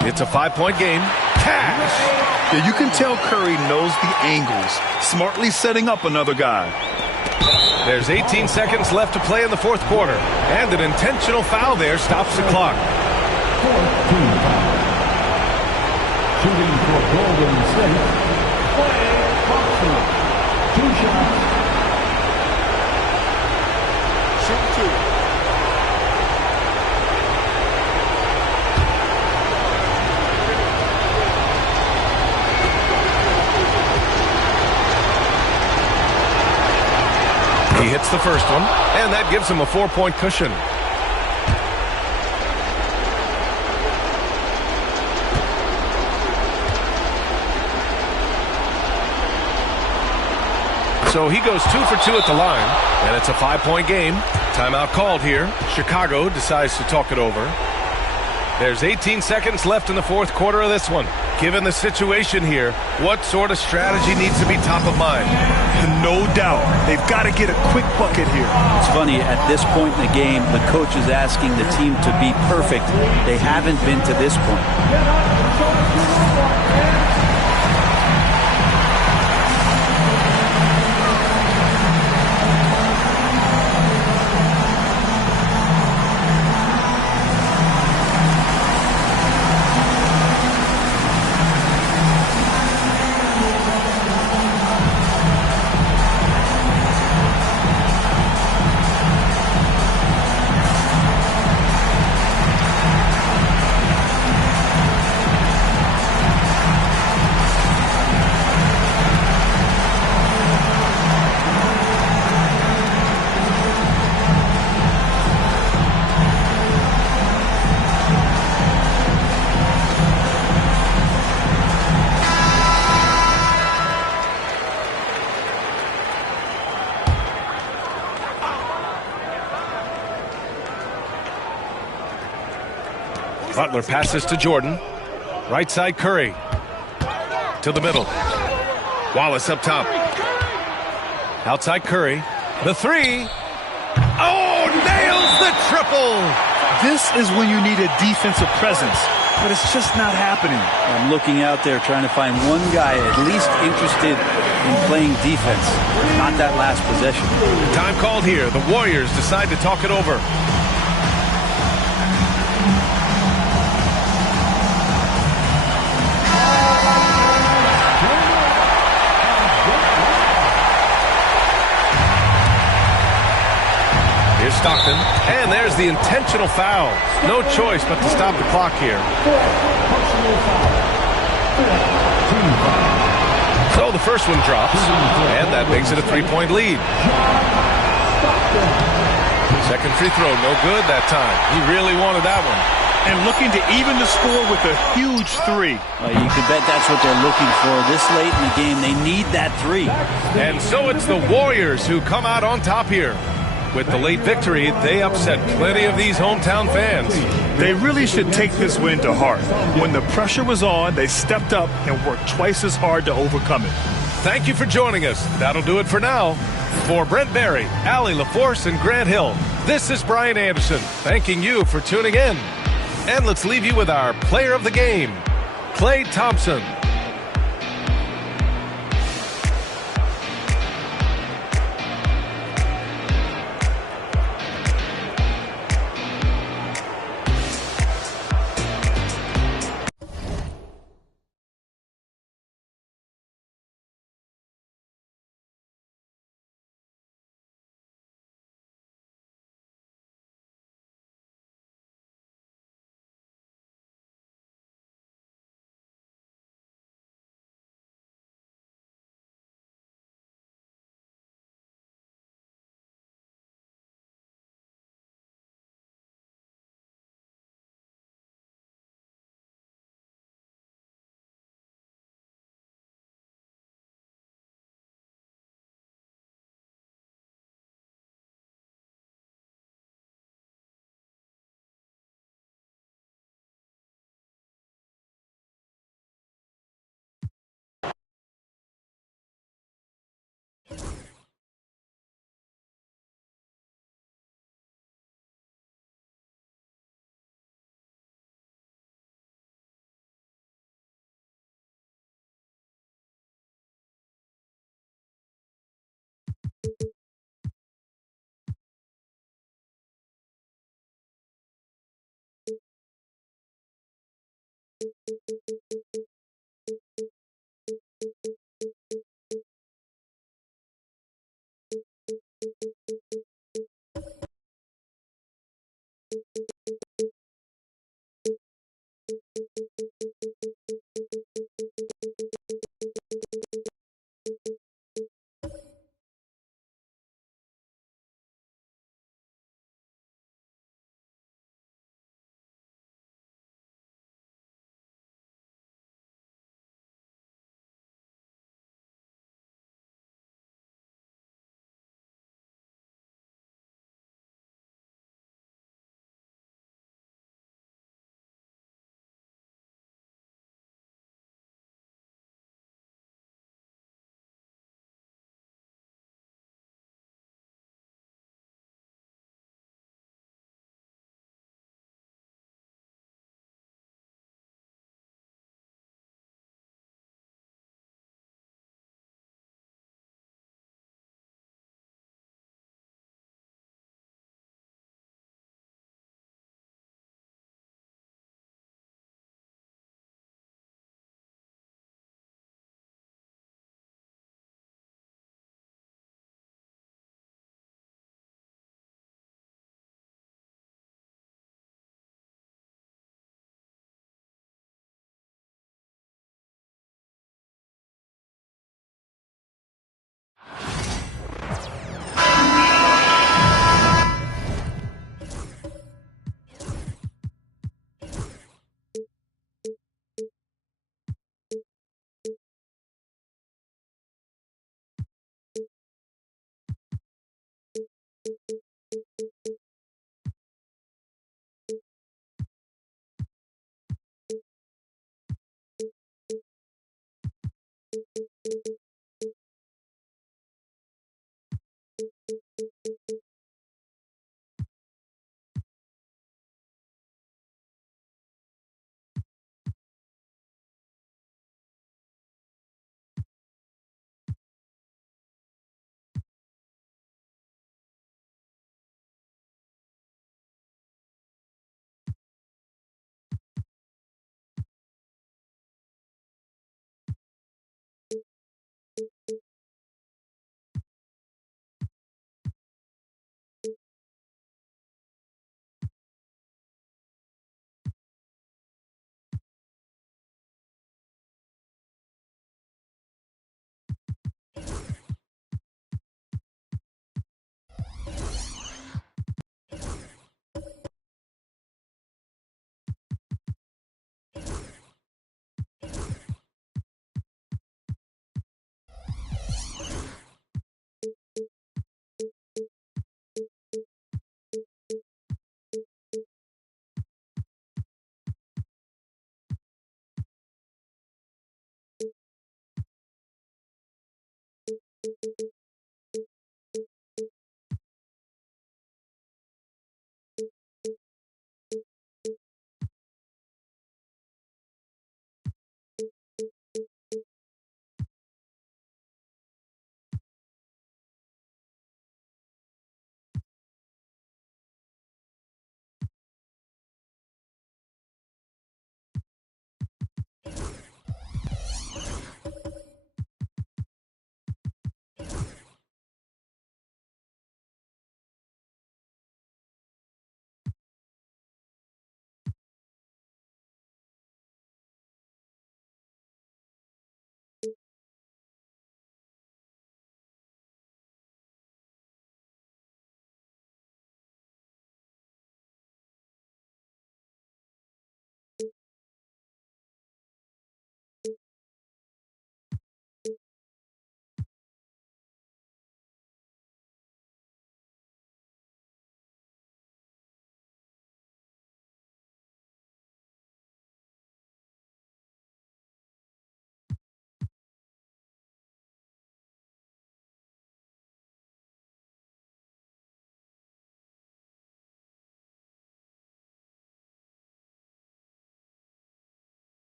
It's a 5-point game. Cash! Yeah, you can tell Curry knows the angles, smartly setting up another guy. There's 18 seconds left to play in the fourth quarter, and an intentional foul there stops the clock. Shooting for Golden State, Klay Thompson. 2 shots. Shoot 2. He hits the first one, and that gives him a 4-point cushion. So he goes 2 for 2 at the line, and it's a 5-point game. Timeout called here. Chicago decides to talk it over. There's 18 seconds left in the fourth quarter of this one. Given the situation here, what sort of strategy needs to be top of mind? No doubt. They've got to get a quick bucket here. It's funny, at this point in the game, the coach is asking the team to be perfect. They haven't been to this point. Butler passes to Jordan. Right side Curry. To the middle. Wallace up top. Outside Curry. The 3. Oh, nails the triple! This is when you need a defensive presence, but it's just not happening. I'm looking out there trying to find one guy at least interested in playing defense. Not that last possession. Time called here. The Warriors decide to talk it over. Here's Stockton, and there's the intentional foul. No choice but to stop the clock here. So the first one drops, and that makes it a 3-point lead. Second free throw, no good that time. He really wanted that one. And looking to even the score with a huge 3. You could bet that's what they're looking for this late in the game. They need that 3. And so it's the Warriors who come out on top here. With the late victory, they upset plenty of these hometown fans. They really should take this win to heart. When the pressure was on, they stepped up and worked twice as hard to overcome it. Thank you for joining us. That'll do it for now. For Brent Barry, Allie LaForce, and Grant Hill, this is Brian Anderson, thanking you for tuning in. And let's leave you with our player of the game, Klay Thompson.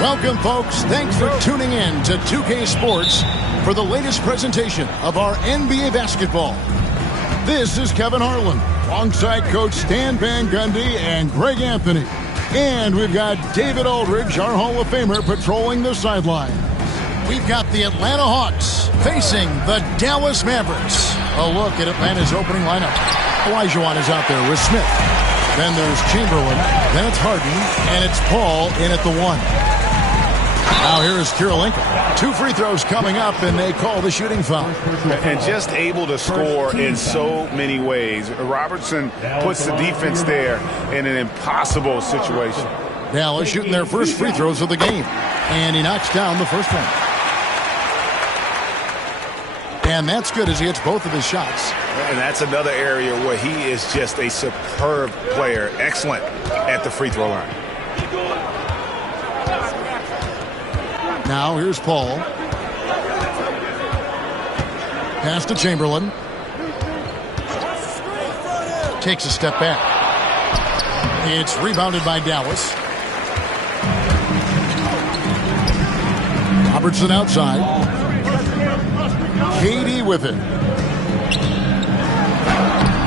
Welcome, folks. Thanks for tuning in to 2K Sports for the latest presentation of our NBA basketball. This is Kevin Harlan, alongside Coach Stan Van Gundy and Greg Anthony. And we've got David Aldridge, our Hall of Famer, patrolling the sideline. We've got the Atlanta Hawks facing the Dallas Mavericks. A look at Atlanta's opening lineup. Olajuwon is out there with Smith. Then there's Chamberlain. Then it's Harden. And it's Paul in at the 1. Now here is Kirilenko. 2 free throws coming up, and they call the shooting foul. And just able to score in so many ways. Robertson puts the defense there in an impossible situation. Dallas shooting their first free throws of the game. And he knocks down the first one. And that's good as he hits both of his shots. And that's another area where he is just a superb player. Excellent at the free throw line. Now here's Paul. Pass to Chamberlain. Takes a step back. It's rebounded by Dallas. Robertson outside. KD with it.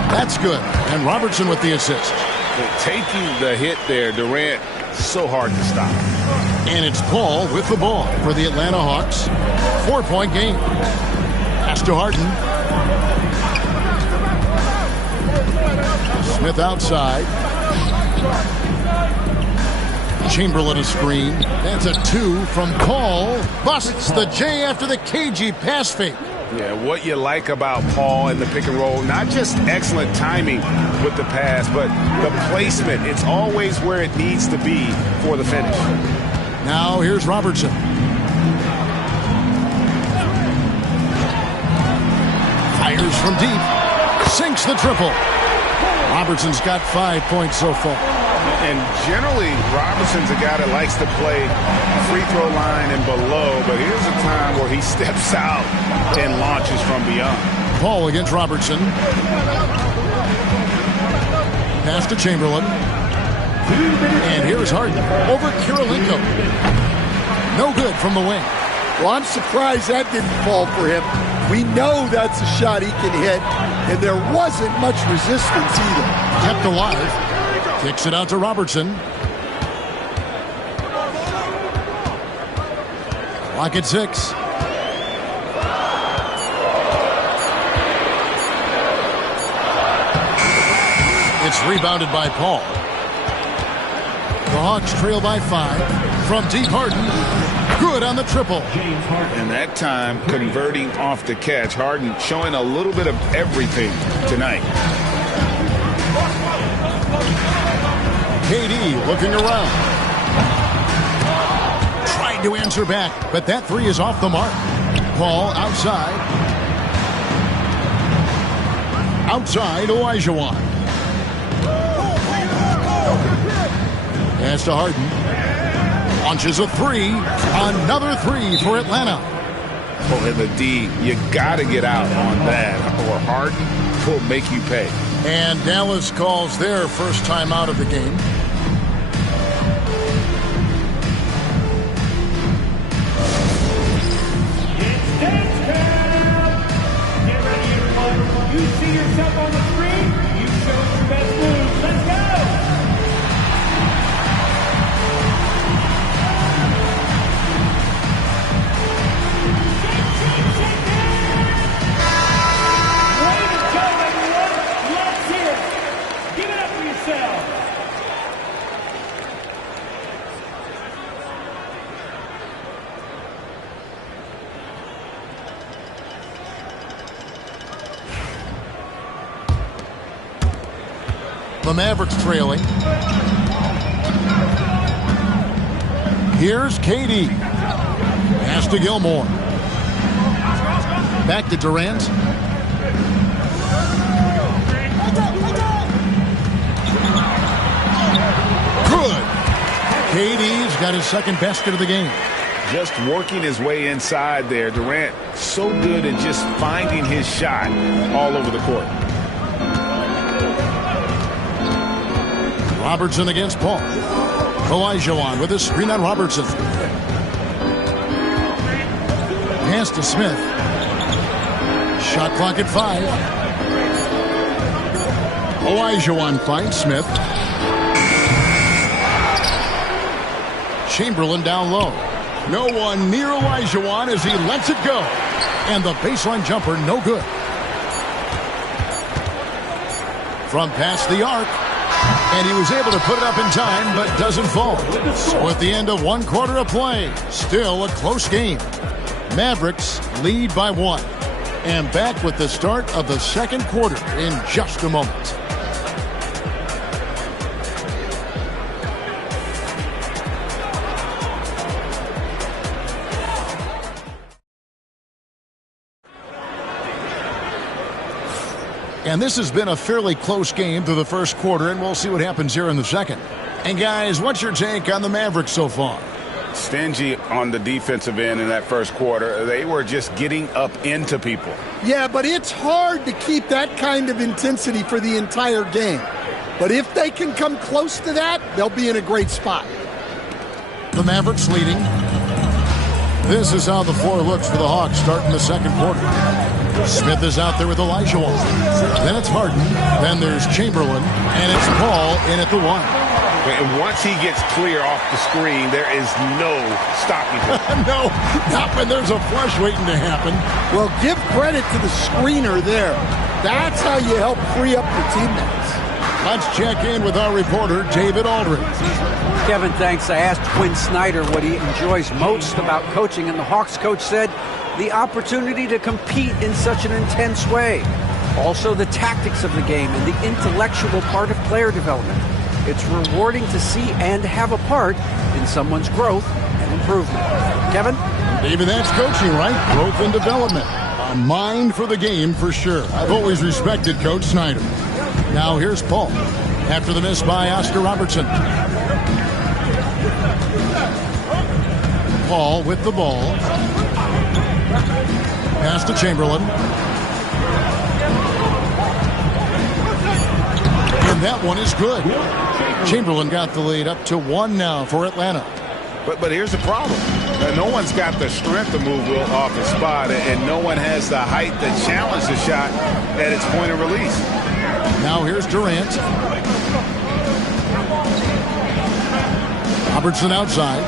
That's good. And Robertson with the assist. Taking the hit there, Durant, so hard to stop. And it's Paul with the ball for the Atlanta Hawks. 4-point game. Pass to Harden. Smith outside. Chamberlain a screen. That's a 2 from Paul. Busts the J after the cagey pass fake. Yeah, what you like about Paul in the pick and roll, not just excellent timing with the pass, but the placement. It's always where it needs to be for the finish. Now here's Robertson. Fires from deep. Sinks the triple. Robertson's got 5 points so far. And generally, Robertson's a guy that likes to play free throw line and below, but here's a time where he steps out and launches from beyond. Paul against Robertson. Pass to Chamberlain. And here's Harden over Kirilenko. No good from the wing. Well, I'm surprised that didn't fall for him. We know that's a shot he can hit, and there wasn't much resistance either. Kept alive. Kicks it out to Robertson. Clock at 6. It's rebounded by Paul. The Hawks trail by 5. From deep, Harden. Good on the triple. And that time, converting off the catch. Harden showing a little bit of everything tonight. KD looking around. Trying to answer back, but that 3 is off the mark. Paul outside. Outside, Olajuwon. Pass to Harden. Launches a 3. Another 3 for Atlanta. Oh, and the D, you got to get out on that, or Harden will make you pay. And Dallas calls their first time out of the game. Get ready, everyone. You see yourself on the screen. You show your best moves. Let's go. The Mavericks trailing. Here's KD. Pass to Gilmore. Back to Durant. Good. KD's got his second basket of the game. Just working his way inside there. Durant so good at just finding his shot all over the court. Robertson against Paul. Olajuwon with a screen on Robertson. Pass to Smith. Shot clock at 5. Olajuwon finds Smith. Chamberlain down low. No one near Olajuwon as he lets it go. And the baseline jumper no good. From past the arc. And he was able to put it up in time, but doesn't fall. So at the end of 1 quarter of play, still a close game. Mavericks lead by 1. And back with the start of the second quarter in just a moment. And this has been a fairly close game through the first quarter, and we'll see what happens here in the second. And guys, what's your take on the Mavericks so far? Stingy on the defensive end in that first quarter. They were just getting up into people. Yeah, but it's hard to keep that kind of intensity for the entire game. But if they can come close to that, they'll be in a great spot. The Mavericks leading. This is how the floor looks for the Hawks starting the second quarter. Smith is out there with Olajuwon. Then it's Harden. Then there's Chamberlain. And it's Paul in at the 1. And once he gets clear off the screen, there is no stopping him. No, not when there's a flush waiting to happen. Well, give credit to the screener there. That's how you help free up your teammates. Let's check in with our reporter, David Aldridge. Kevin, thanks. I asked Quinn Snyder what he enjoys most about coaching, and the Hawks coach said the opportunity to compete in such an intense way. Also, the tactics of the game and the intellectual part of player development. It's rewarding to see and have a part in someone's growth and improvement. Kevin? David, that's coaching, right? Growth and development. A mind for the game for sure. I've always respected Coach Snyder. Now here's Paul after the miss by Oscar Robertson. Paul with the ball. Pass to Chamberlain. And that one is good. Chamberlain got the lead up to 1 now for Atlanta. But here's the problem. No one's got the strength to move Will off his spot, and no one has the height to challenge the shot at its point of release. Now here's Durant. Robertson outside.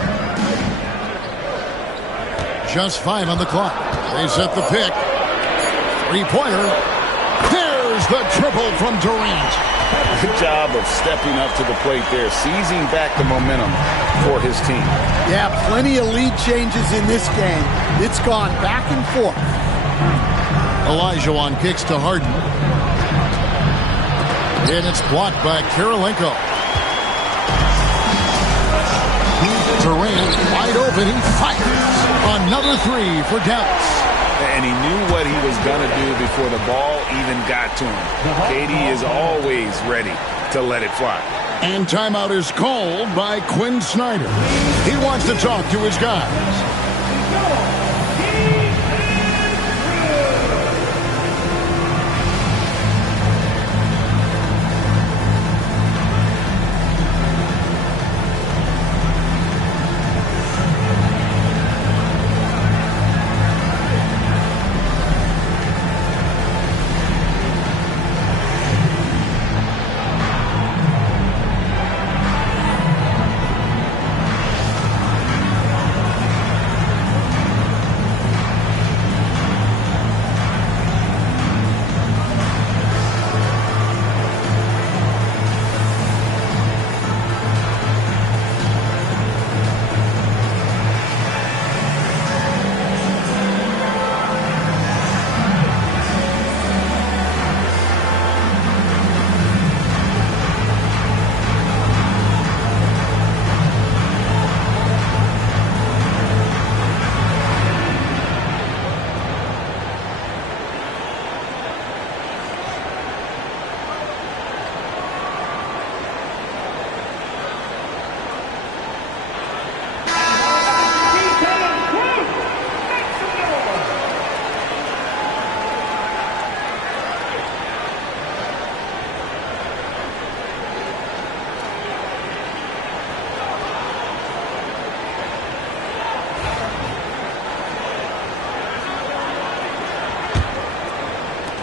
Just 5 on the clock. They set the pick. 3-pointer. There's the triple from Durant. Good job of stepping up to the plate there, seizing back the momentum for his team. Yeah, plenty of lead changes in this game. It's gone back and forth. Olajuwon kicks to Harden. And it's blocked by Kirilenko. Durant wide open. He fires. Another 3 for Dallas. And he knew what he was going to do before the ball even got to him. KD is always ready to let it fly. And timeout is called by Quinn Snyder. He wants to talk to his guys.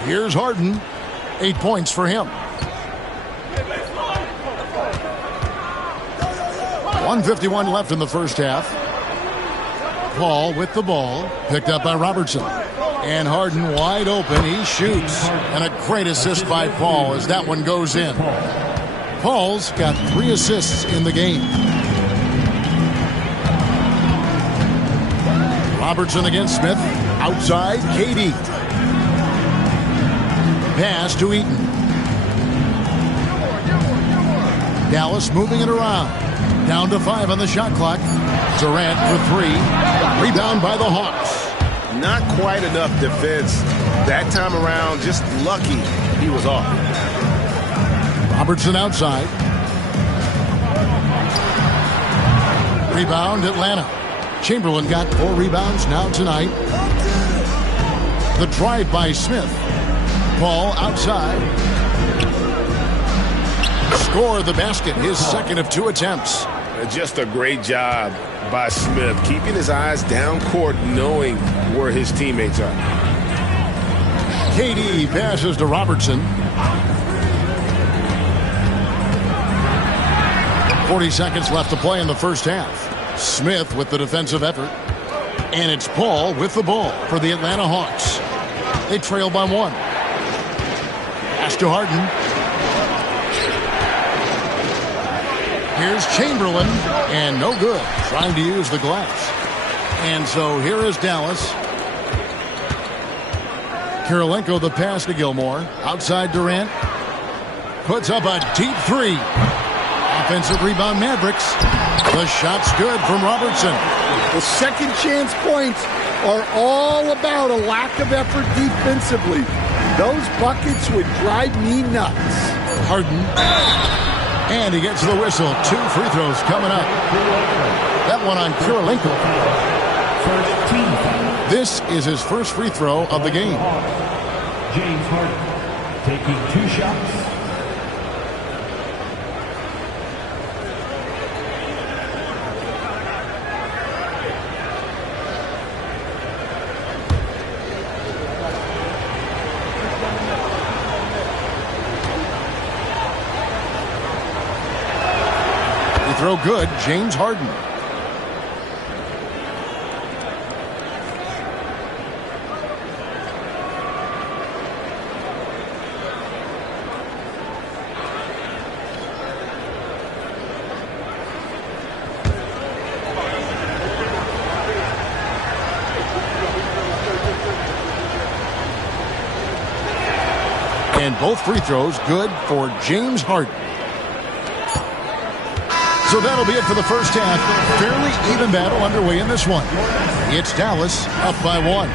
Here's Harden. 8 points for him. 1:51 left in the first half. Paul with the ball. Picked up by Robertson. And Harden wide open. He shoots. And a great assist by Paul as that one goes in. Paul's got 3 assists in the game. Robertson against Smith. Outside, KD. Pass to Eaton. Dallas moving it around. Down to 5 on the shot clock. Durant for 3. Rebound by the Hawks. Not quite enough defense. That time around, just lucky he was off. Robertson outside. Rebound, Atlanta. Chamberlain got 4 rebounds now tonight. The drive by Smith. Ball outside. Score the basket, his second of 2 attempts. Just a great job by Smith, keeping his eyes down court, knowing where his teammates are. KD passes to Robertson. 40 seconds left to play in the first half. Smith with the defensive effort. And it's Paul with the ball for the Atlanta Hawks. They trail by 1. Pass to Harden. Here's Chamberlain, and no good, trying to use the glass. And so here is Dallas. Kirilenko the pass to Gilmore. Outside Durant. Puts up a deep 3. Offensive rebound Mavericks. The shot's good from Robertson. The second chance points are all about a lack of effort defensively. Those buckets would drive me nuts. Harden. And he gets the whistle. 2 free throws coming up. That one on Kirilenko. This is his first free throw of the game. James Harden taking 2 shots. Throw good, James Harden. And both free throws good for James Harden. So that'll be it for the first half. Fairly even battle underway in this one. It's Dallas up by 1.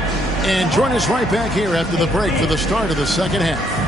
And join us right back here after the break for the start of the second half.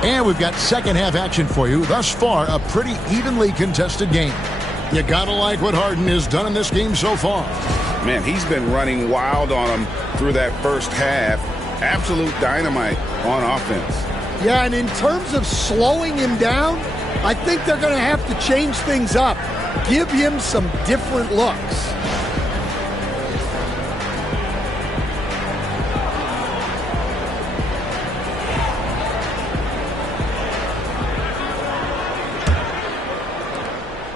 And we've got second half action for you. Thus far, a pretty evenly contested game. You gotta like what Harden has done in this game so far. Man, he's been running wild on him through that first half. Absolute dynamite on offense. Yeah, and in terms of slowing him down, I think they're going to have to change things up. Give him some different looks.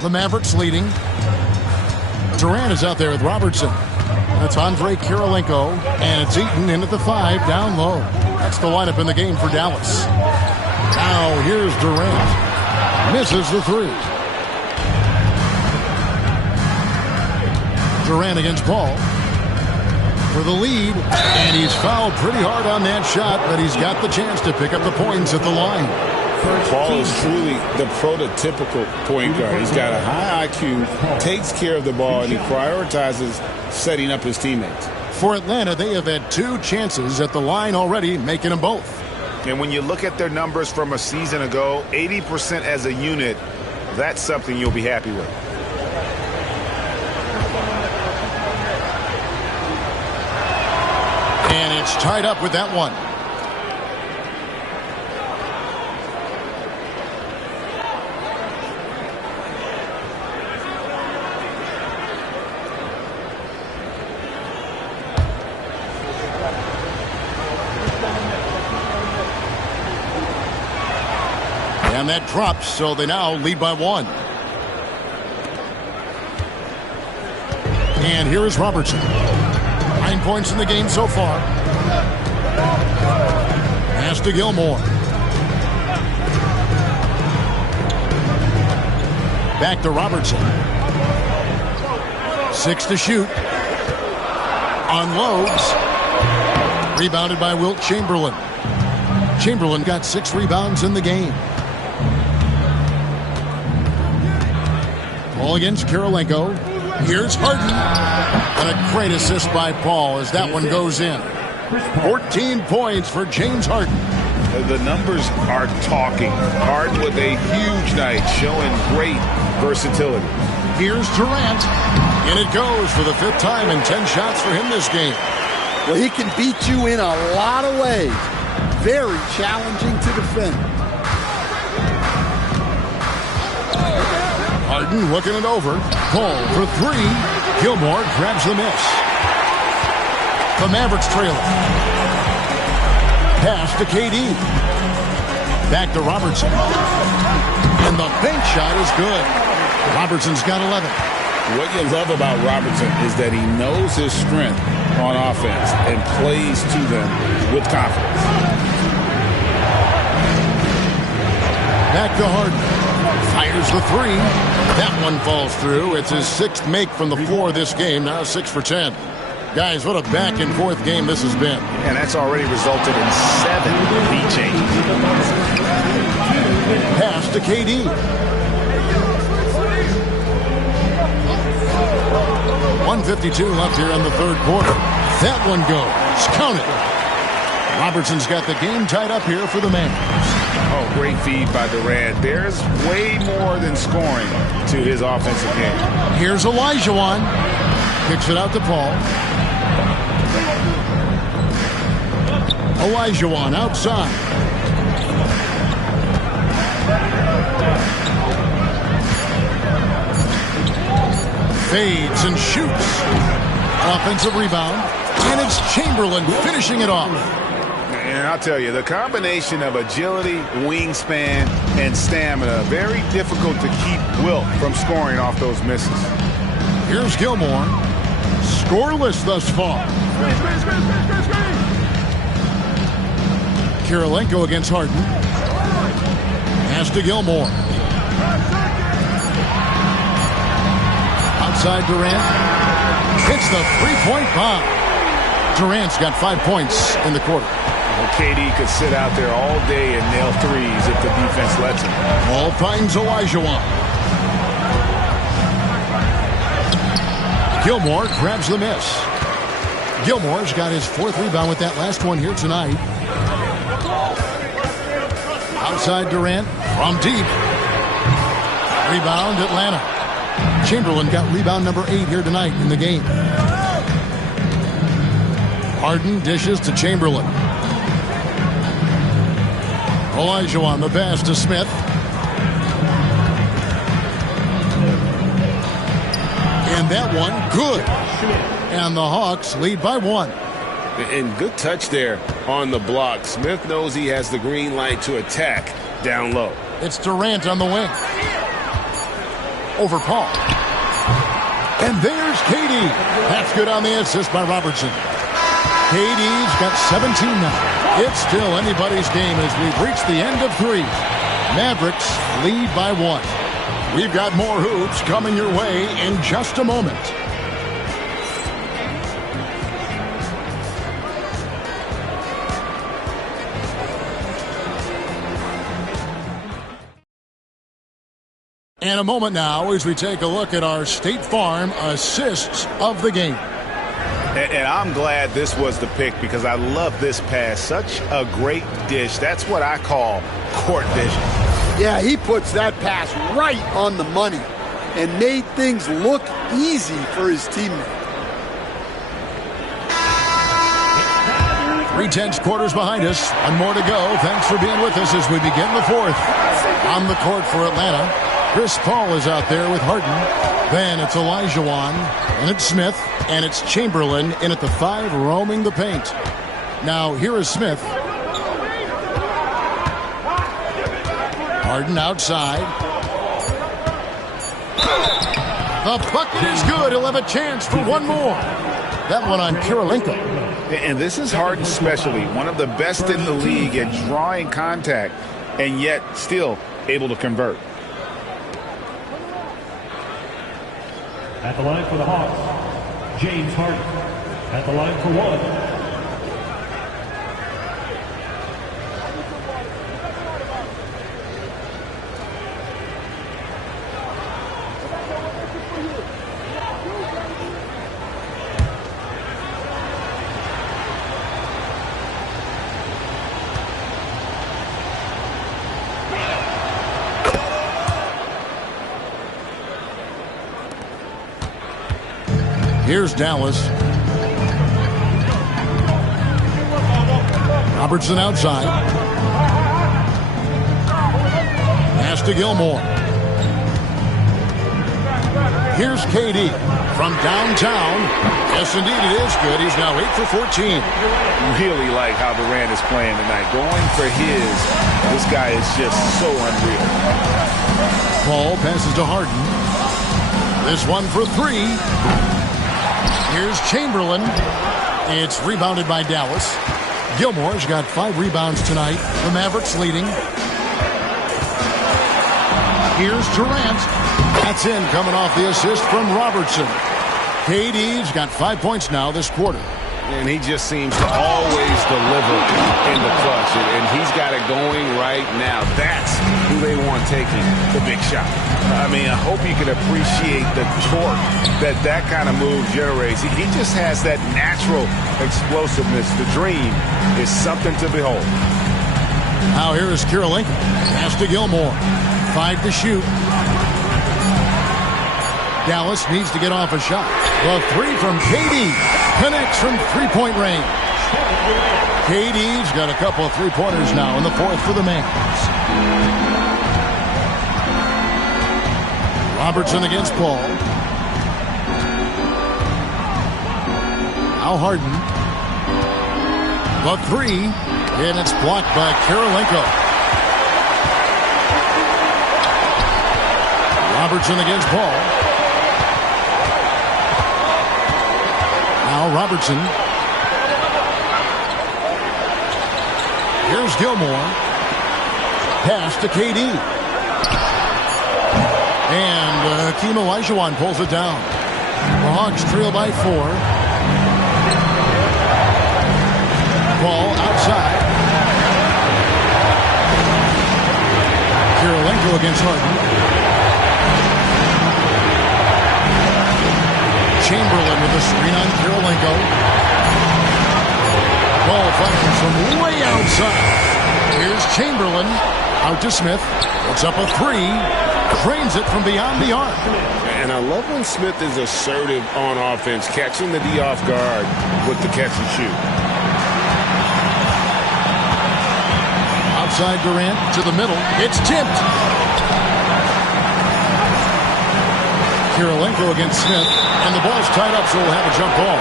The Mavericks leading. Durant is out there with Robertson. That's Andre Kirilenko, and it's Eaton in at the 5, down low. That's the lineup in the game for Dallas. Now here's Durant. Misses the 3. Durant against Paul for the lead, and he's fouled pretty hard on that shot, but he's got the chance to pick up the points at the line. Paul is truly the prototypical point guard. He's got a high IQ, takes care of the ball, and he prioritizes setting up his teammates. For Atlanta, they have had 2 chances at the line already, making them both. And when you look at their numbers from a season ago, 80% as a unit, that's something you'll be happy with. And it's tied up with that one. And that drops, so they now lead by 1. And here is Robertson. 9 points in the game so far. Pass to Gilmore. Back to Robertson. 6 to shoot. Unloads. Rebounded by Wilt Chamberlain. Chamberlain got 6 rebounds in the game. Ball against Kirilenko. Here's Harden. And a great assist by Paul as that one goes in. 14 points for James Harden. The numbers are talking. Harden with a huge night, showing great versatility. Here's Durant. And it goes for the 5th time and 10 shots for him this game. Well, he can beat you in a lot of ways. Very challenging to defend. Harden looking it over. Paul for 3. Gilmore grabs the miss. The Mavericks trailing. Pass to KD. Back to Robertson. And the bank shot is good. Robertson's got 11. What you love about Robertson is that he knows his strength on offense and plays to them with confidence. Back to Harden. Fires the 3. That one falls through. It's his 6th make from the floor this game. Now 6 for 10. Guys, what a back-and-forth game this has been. And that's already resulted in 7 lead changes. Pass to KD. 1:52 left here in the 3rd quarter. That one goes. Count it. Robertson's got the game tied up here for the Mavericks. Oh, great feed by Durant. There's way more than scoring to his offensive game. Here's Olajuwon. Kicks it out to Paul. Olajuwon outside. Fades and shoots. Offensive rebound. And it's Chamberlain finishing it off. And I'll tell you, the combination of agility, wingspan, and stamina, very difficult to keep Wilt from scoring off those misses. Here's Gilmore. Scoreless thus far. Kirilenko against Harden. Pass to Gilmore. Outside Durant. Hits the 3-point bomb. Durant's got 5 points in the quarter. Well, KD could sit out there all day and nail threes if the defense lets him. Ball finds Olajuwon. Gilmore grabs the miss. Gilmore's got his 4th rebound with that last one here tonight. Outside Durant from deep. Rebound Atlanta. Chamberlain got rebound number 8 here tonight in the game. Harden dishes to Chamberlain. Olajuwon the pass to Smith. And that one good. And the Hawks lead by 1. And good touch there on the block. Smith knows he has the green light to attack down low. It's Durant on the wing. Over Paul. And there's KD. That's good on the assist by Robertson. KD's got 17 now. It's still anybody's game as we've reached the end of 3. Mavericks lead by 1. We've got more hoops coming your way in just a moment. And a moment now as we take a look at our State Farm assists of the game. And I'm glad this was the pick because I love this pass. Such a great dish. That's what I call court vision. Yeah, he puts that pass right on the money and made things look easy for his teammate. 3/10 quarters behind us. One more to go. Thanks for being with us as we begin the 4th. On the court for Atlanta, Chris Paul is out there with Harden. Then it's Olajuwon, and it's Smith, and it's Chamberlain in at the 5 roaming the paint. Now here is Smith. Harden outside. The bucket is good. He'll have a chance for one more. That one on Kirilenko. And this is Harden's specialty. One of the best in the league at drawing contact, and yet still able to convert. At the line for the Hawks, James Harden. At the line for one. Here's Dallas. Robertson outside. Pass to Gilmore. Here's KD from downtown. Yes, indeed, it is good. He's now 8 for 14. Really like how Durant is playing tonight. Going for his. This guy is just so unreal. Paul passes to Harden. This one for three. Here's Chamberlain. It's rebounded by Dallas. Gilmore's got 5 rebounds tonight. The Mavericks leading. Here's Durant. That's in, coming off the assist from Robertson. KD's got 5 points now this quarter. And he just seems to always deliver in the clutch. And he's got it going right now. That's who they want taking the big shot. I mean, I hope you can appreciate the torque that kind of move generates. He just has that natural explosiveness. The dream is something to behold. Now here is Kirilenko. Pass to Gilmore. 5 to shoot. Dallas needs to get off a shot. The 3 from KD. Connects from three-point range. KD's got a couple of three-pointers now in the fourth for the Mavs. Robertson against Paul. Now Harden. The 3, and it's blocked by Kirilenko. Robertson against Paul. Now Robertson. Here's Gilmore. Pass to KD. And Hakeem Olajuwon pulls it down. The Hawks trail by 4. Ball outside. Kirilenko against Harden. Chamberlain with a screen on Kirilenko. Ball fired from way outside. Here's Chamberlain. Out to Smith. Puts up a 3. Drains it from beyond the arc. And I love when Smith is assertive on offense, catching the D off guard with the catch and shoot. Outside Durant to the middle. It's tipped. Kirilenko against Smith. And the ball's tied up, so we'll have a jump ball.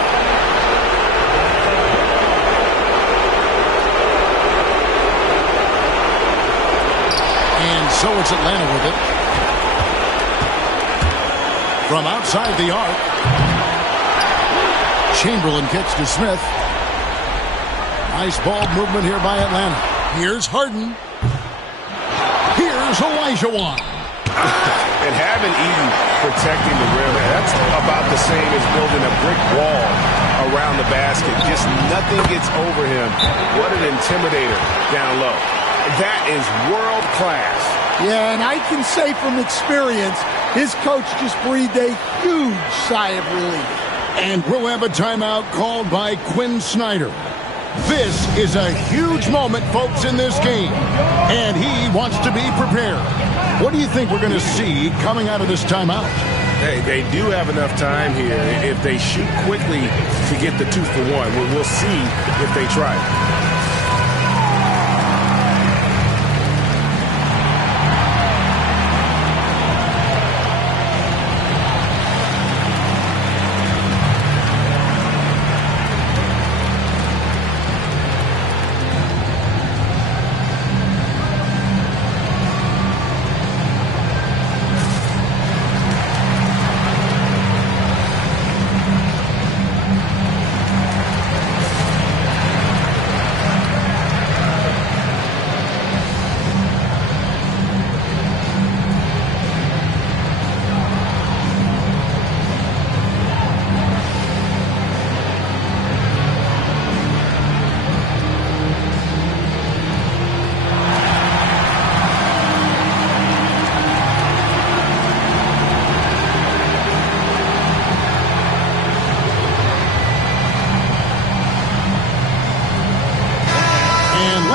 And so it's Atlanta with it. From outside the arc. Chamberlain kicks to Smith. Nice ball movement here by Atlanta. Here's Harden. Here's Olajuwon. And having Eden protecting the rim, that's about the same as building a brick wall around the basket. Just nothing gets over him. What an intimidator down low. That is world class. Yeah, and I can say from experience, his coach just breathed a huge sigh of relief. And we'll have a timeout called by Quinn Snyder. This is a huge moment, folks, in this game. And he wants to be prepared. What do you think we're going to see coming out of this timeout? Hey, they do have enough time here. If they shoot quickly to get the 2 for 1, we'll see if they try it.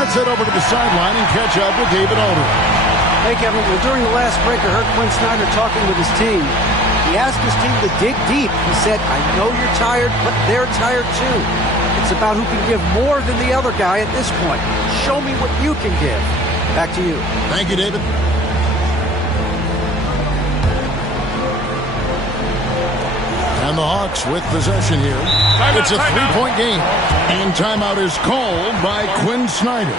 Let's head over to the sideline and catch up with David Aldridge. Hey, Kevin. Well, during the last break, I heard Quinn Snyder talking with his team. He asked his team to dig deep. He said, I know you're tired, but they're tired too. It's about who can give more than the other guy at this point. Show me what you can give. Back to you. Thank you, David. And the Hawks with possession here. It's a three-point game. And timeout is called by Quinn Snyder.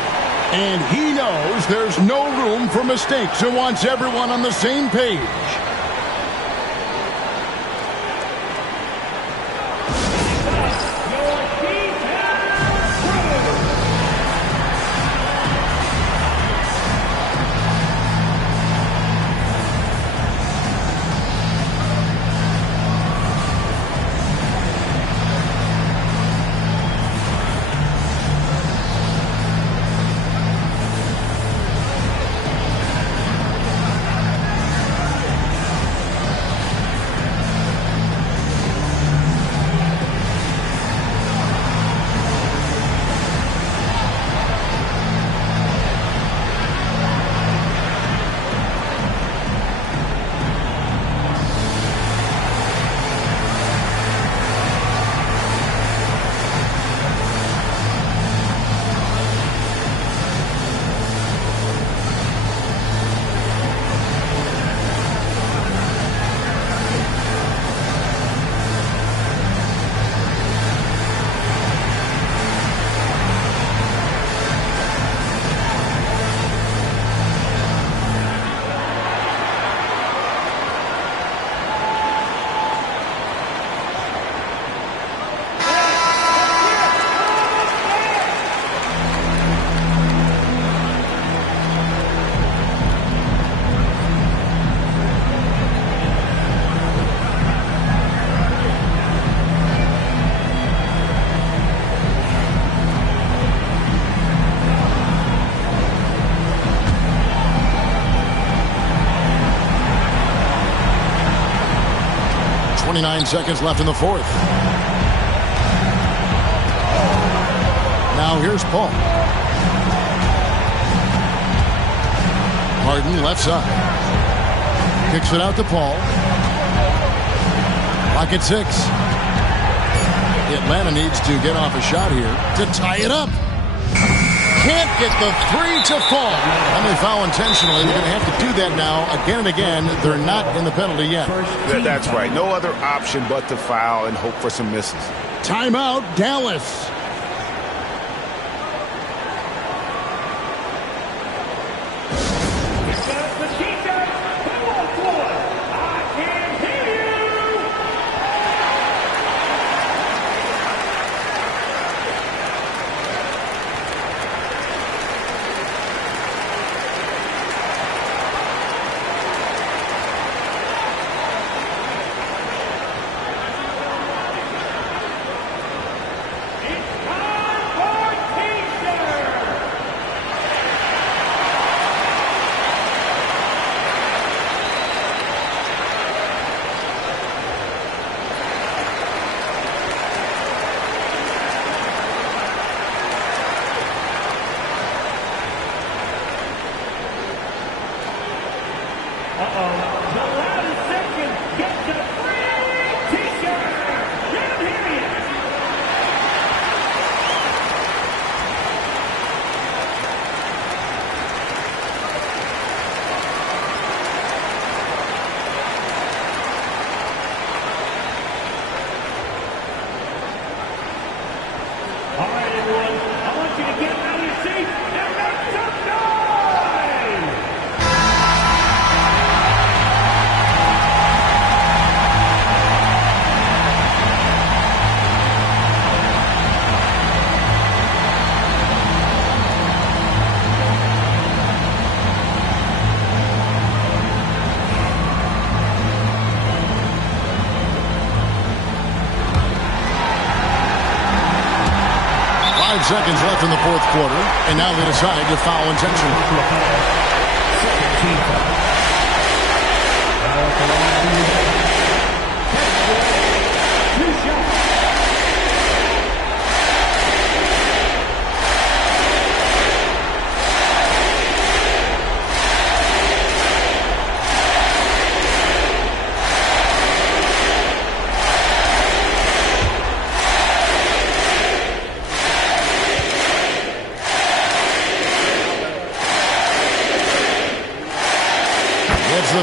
And he knows there's no room for mistakes and wants everyone on the same page. Seconds left in the fourth. Now here's Paul. Harden left side. Kicks it out to Paul. Clock at 6. Atlanta needs to get off a shot here to tie it up. Can't get the three to fall. And they foul intentionally. They're going to have to do that now again and again. They're not in the penalty yet. That's right. No other option but to foul and hope for some misses. Timeout, Dallas. Seconds left in the fourth quarter, and now they decide to foul intentionally.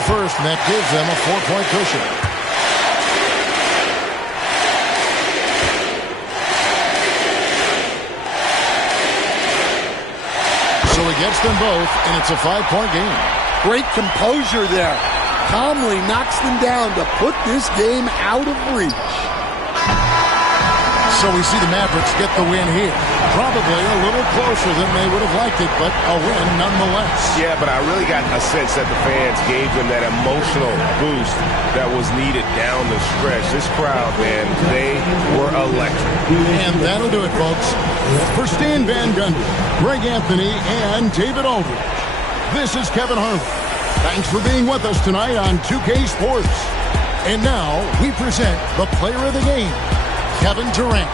first, and that gives them a 4-point cushion. So he gets them both, and it's a 5-point game. Great composure there. Calmly knocks them down to put this game out of reach. So we see the Mavericks get the win here. Probably a little closer than they would have liked it, but a win nonetheless. Yeah, but I really got a sense that the fans gave them that emotional boost that was needed down the stretch. This crowd, man, they were electric. And that'll do it, folks. For Stan Van Gundy, Greg Anthony, and David Aldridge, this is Kevin Harlan. Thanks for being with us tonight on 2K Sports. And now we present the player of the game, Kevin Durant.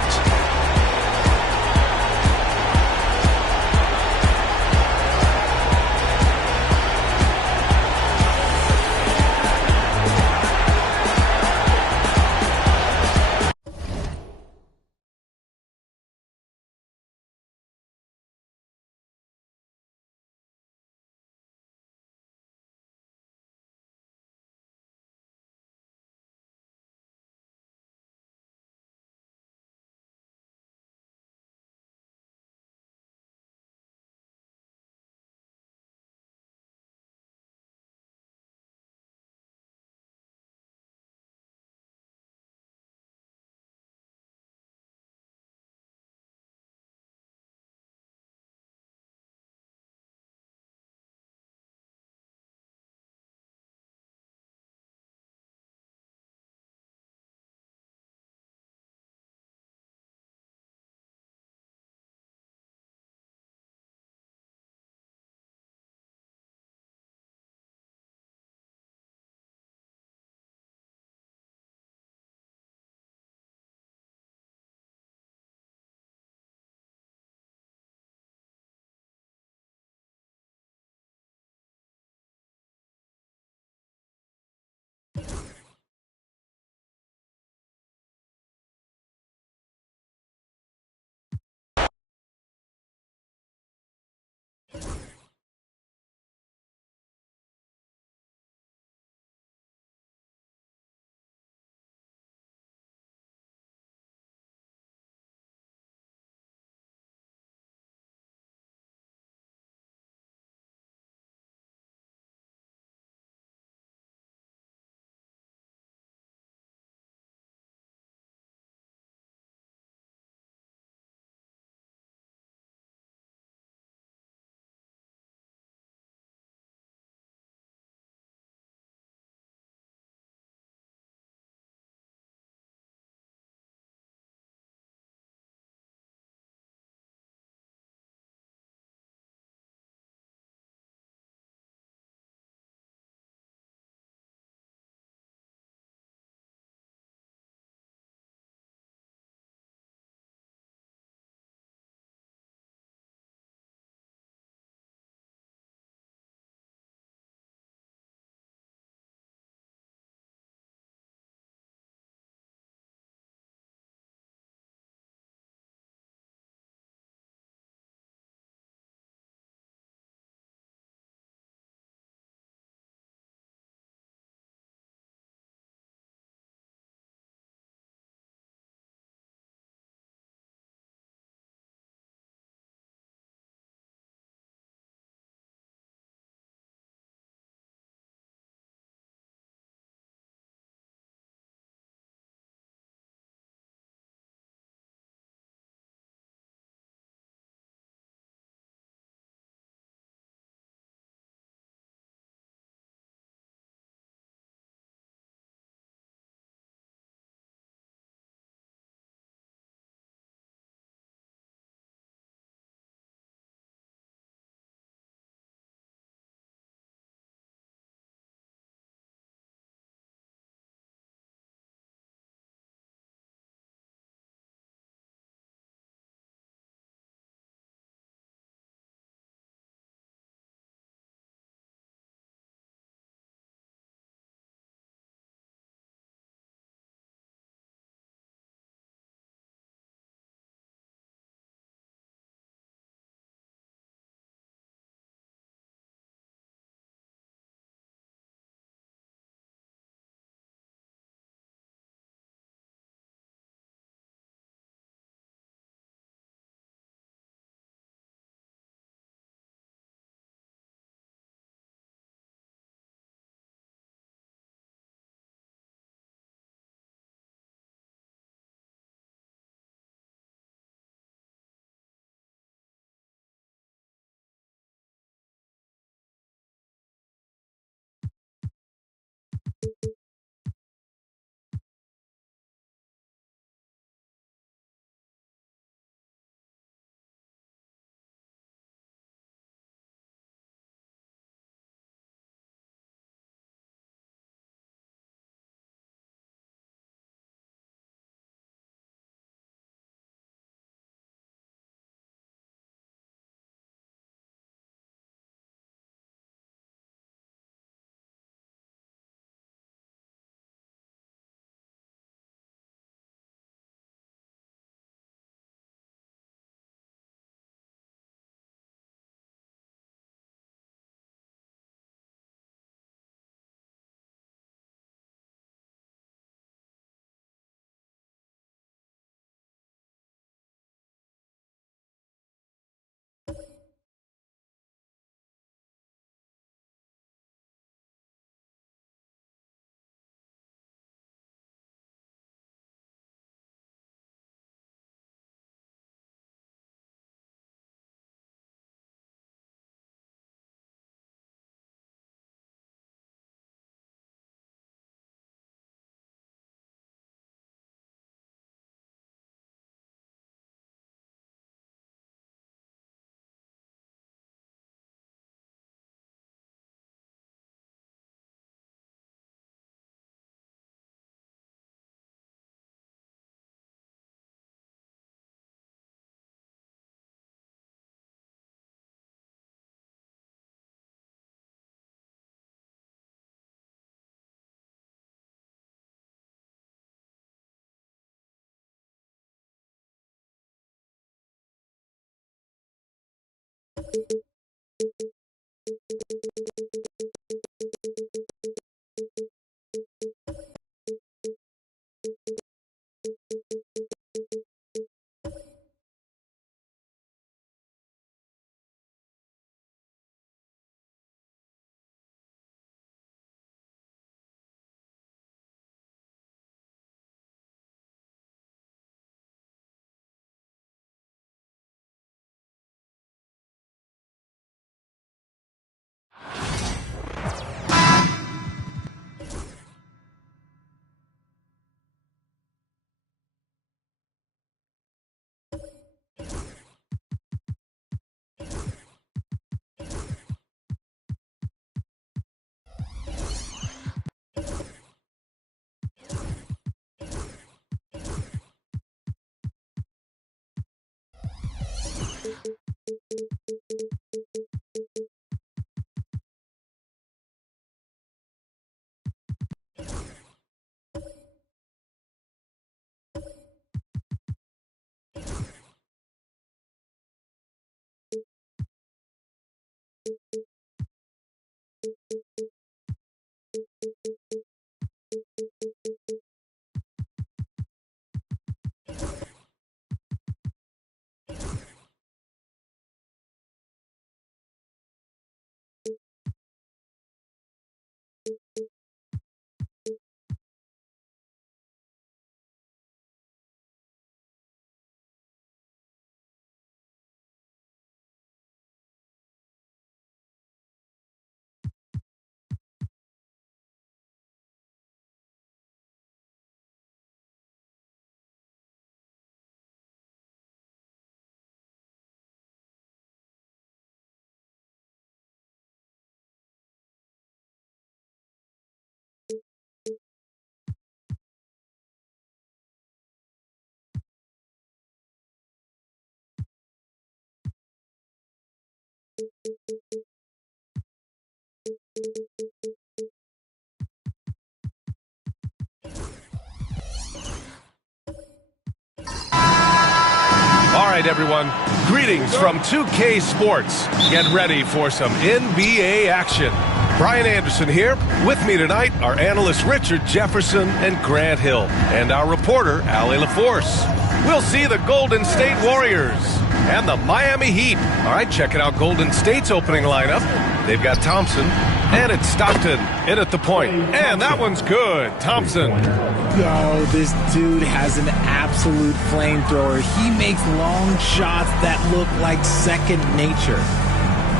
All right, everyone. Greetings from 2K Sports. Get ready for some NBA action. Brian Anderson here. With me tonight are analysts Richard Jefferson and Grant Hill, and our reporter, Allie LaForce. We'll see the Golden State Warriors and the Miami Heat. All right, checking out Golden State's opening lineup. They've got Thompson, and it's Stockton in at the point. And that one's good. Thompson. Oh, this dude has an absolute flamethrower. He makes long shots that look like second nature.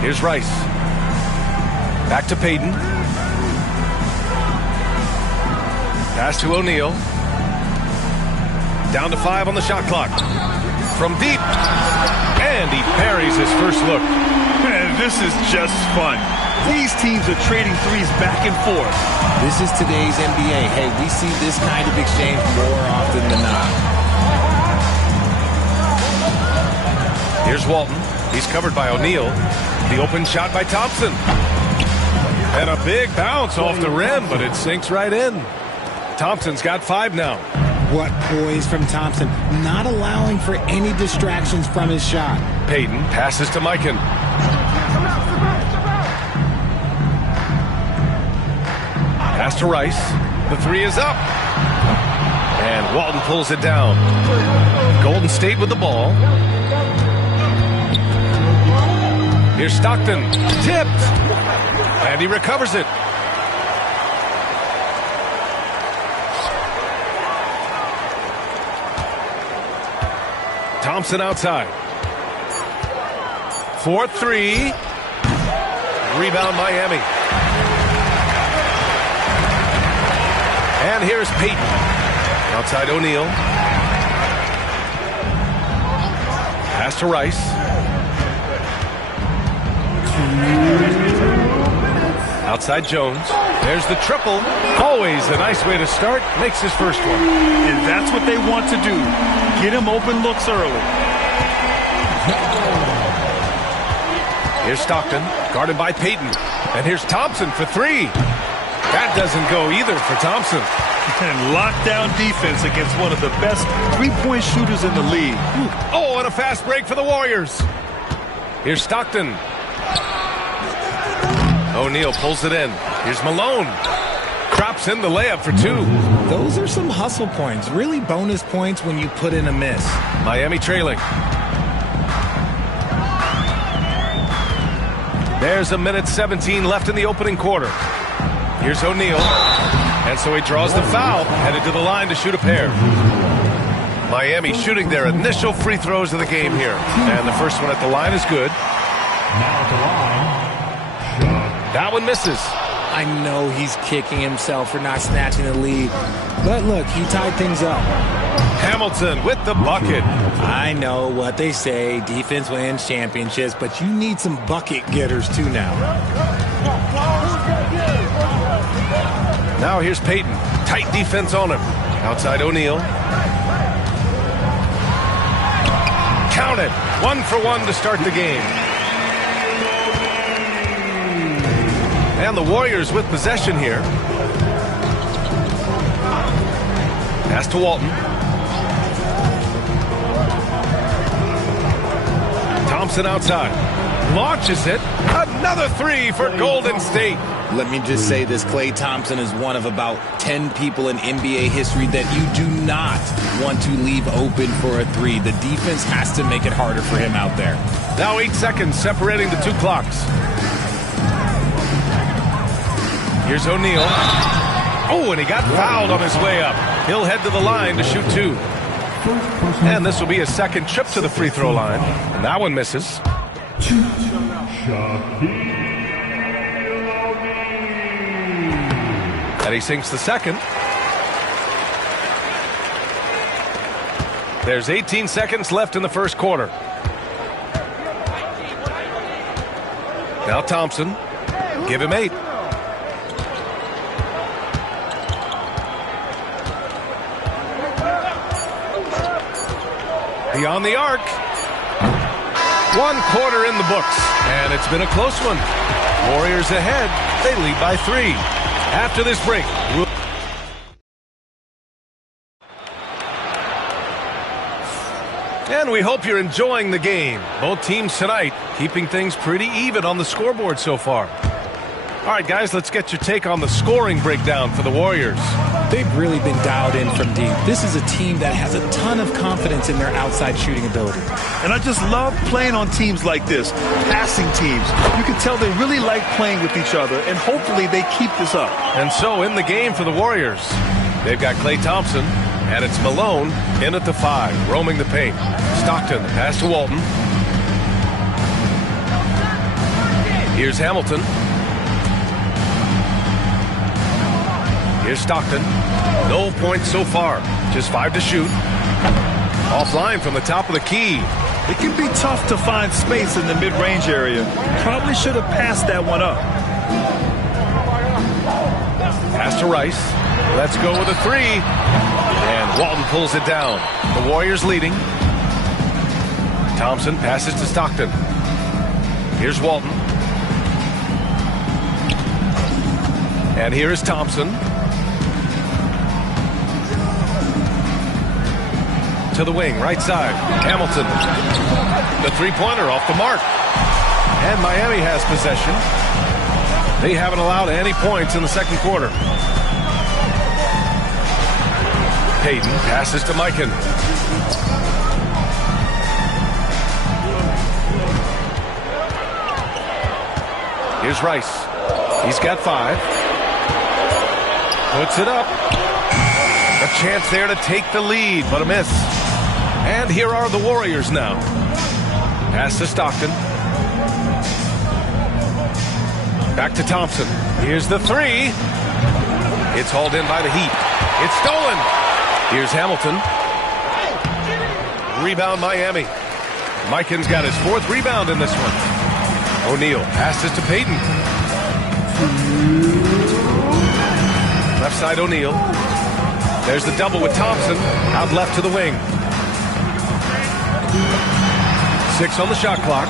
Here's Rice. Back to Payton. Pass to O'Neal. Down to 5 on the shot clock. From deep. And he parries his first look. Man, this is just fun. These teams are trading threes back and forth. This is today's NBA. Hey, we see this kind of exchange more often than not. Here's Walton. He's covered by O'Neal. The open shot by Thompson. And a big bounce off the rim, but it sinks right in. Thompson's got 5 now. What poise from Thompson, not allowing for any distractions from his shot. Payton passes to Mikan. Pass to Rice. The 3 is up. And Walton pulls it down. Golden State with the ball. Here's Stockton. Tipped. And he recovers it. Thompson outside. 4-3. Rebound Miami. And here's Payton. Outside O'Neal. Pass to Rice. Outside Jones. There's the triple. Always a nice way to start. Makes his first one. And that's what they want to do. Get him open looks early. Here's Stockton. Guarded by Payton. And here's Thompson for 3. That doesn't go either for Thompson. And lockdown defense against one of the best three-point shooters in the league. Oh, and a fast break for the Warriors. Here's Stockton. O'Neal pulls it in. Here's Malone. Crops in the layup for 2. Those are some hustle points. Really bonus points when you put in a miss. Miami trailing. There's 1:17 left in the opening quarter. Here's O'Neal. And so he draws the foul, headed to the line to shoot a pair. Miami shooting their initial free throws of the game here. And the first one at the line is good. That one misses. I know he's kicking himself for not snatching the lead. But look, he tied things up. Hamilton with the bucket. I know what they say, defense wins championships, but you need some bucket getters too now. Now here's Payton. Tight defense on him. Outside O'Neal. Count it. 1 for 1 to start the game. And the Warriors with possession here. Pass to Walton. Thompson outside. Launches it. Another 3 for Golden State. Let me just say this, Klay Thompson is one of about 10 people in NBA history that you do not want to leave open for a 3. The defense has to make it harder for him out there. Now 8 seconds separating the 2 clocks. Here's O'Neal. Oh, and he got fouled on his way up. He'll head to the line to shoot 2. And this will be his second trip to the free throw line. And that one misses. And he sinks the second. There's 18 seconds left in the first quarter. Now Thompson. Give him 8. Beyond the arc. 1 quarter in the books. And it's been a close one. Warriors ahead. They lead by 3. After this break. And we hope you're enjoying the game. Both teams tonight keeping things pretty even on the scoreboard so far. All right, guys, let's get your take on the scoring breakdown for the Warriors. They've really been dialed in from deep. This is a team that has a ton of confidence in their outside shooting ability. And I just love playing on teams like this, passing teams. You can tell they really like playing with each other, and hopefully they keep this up. And so in the game for the Warriors, they've got Klay Thompson, and it's Malone in at the 5, roaming the paint. Stockton, pass to Walton. Here's Hamilton. Here's Stockton. No points so far. Just 5 to shoot. Offline from the top of the key. It can be tough to find space in the mid-range area. Probably should have passed that one up. Pass to Rice. Let's go with a 3. And Walton pulls it down. The Warriors leading. Thompson passes to Stockton. Here's Walton. And here is Thompson. To the wing, right side. Hamilton. The 3-pointer off the mark. And Miami has possession. They haven't allowed any points in the second quarter. Payton passes to Mikan. Here's Rice. He's got 5. Puts it up. A chance there to take the lead, but a miss. And here are the Warriors now. Pass to Stockton. Back to Thompson. Here's the 3. It's hauled in by the Heat. It's stolen. Here's Hamilton. Rebound Miami. Mikan's got his 4th rebound in this one. O'Neal passes to Payton. Left side O'Neal. There's the double with Thompson. Out left to the wing. 6 on the shot clock.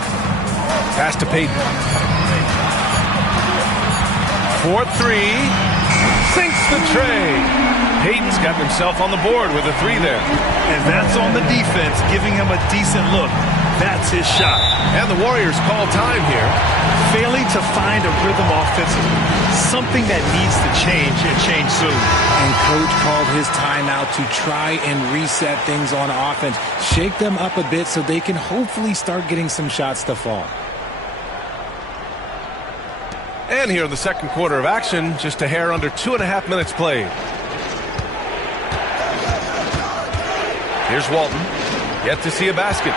Pass to Payton. 4-3. Sinks the tray. Payton's got himself on the board with a 3 there. And that's on the defense, giving him a decent look. That's his shot. And the Warriors call time here. Failing to find a rhythm offensively. Something that needs to change and change soon. And coach called his timeout to try and reset things on offense. Shake them up a bit so they can hopefully start getting some shots to fall. And here in the second quarter of action, just a hair under 2.5 minutes played. Here's Walton. Yet to see a basket.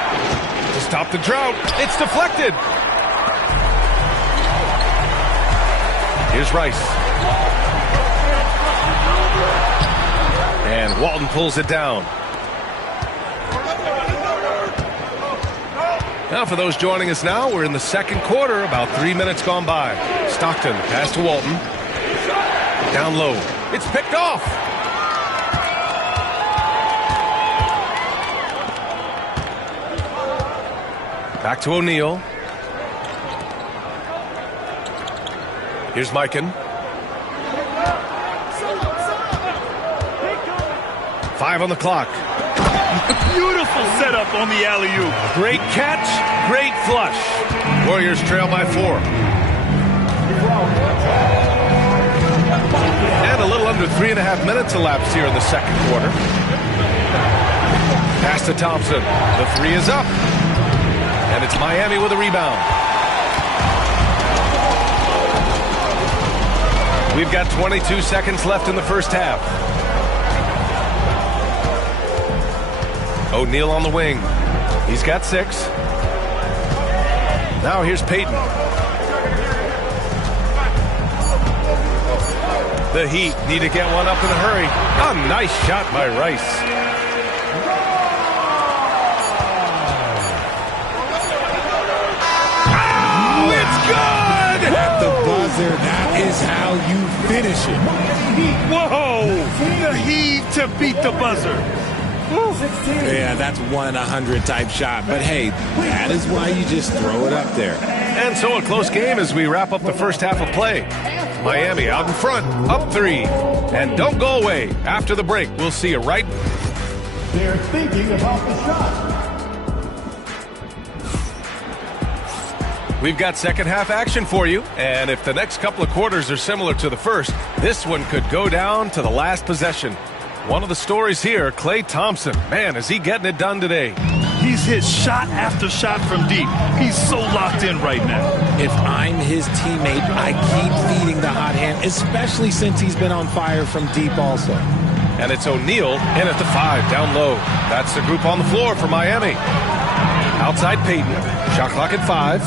To stop the drought. It's deflected. Here's Rice. And Walton pulls it down. Now for those joining us now, we're in the second quarter, about 3 minutes gone by. Stockton, pass to Walton. Down low. It's picked off. Back to O'Neal. Here's Mikan. 5 on the clock. Beautiful setup on the alley-oop. Great catch, great flush. Warriors trail by 4. And a little under 3.5 minutes elapsed here in the second quarter. Pass to Thompson. The 3 is up. And it's Miami with a rebound. We've got 22 seconds left in the first half. O'Neal on the wing. He's got 6. Now here's Payton. The Heat need to get one up in a hurry. A nice shot by Rice. Oh, it's good! At the buzzer, that is how you finish it. Whoa! The Heat to beat the buzzer. Yeah, that's 1 in 100 type shot. But hey, that is why you just throw it up there. And so a close game as we wrap up the first half of play. Miami out in front, up 3. And don't go away. After the break, we'll see you right. They're thinking about the shot. We've got second half action for you. And if the next couple of quarters are similar to the first, this one could go down to the last possession. One of the stories here, Klay Thompson. Man, is he getting it done today. He's hit shot after shot from deep. He's so locked in right now. If I'm his teammate, I keep feeding the hot hand, especially since he's been on fire from deep also. And it's O'Neal in at the 5, down low. That's the group on the floor for Miami. Outside Payton, shot clock at 5.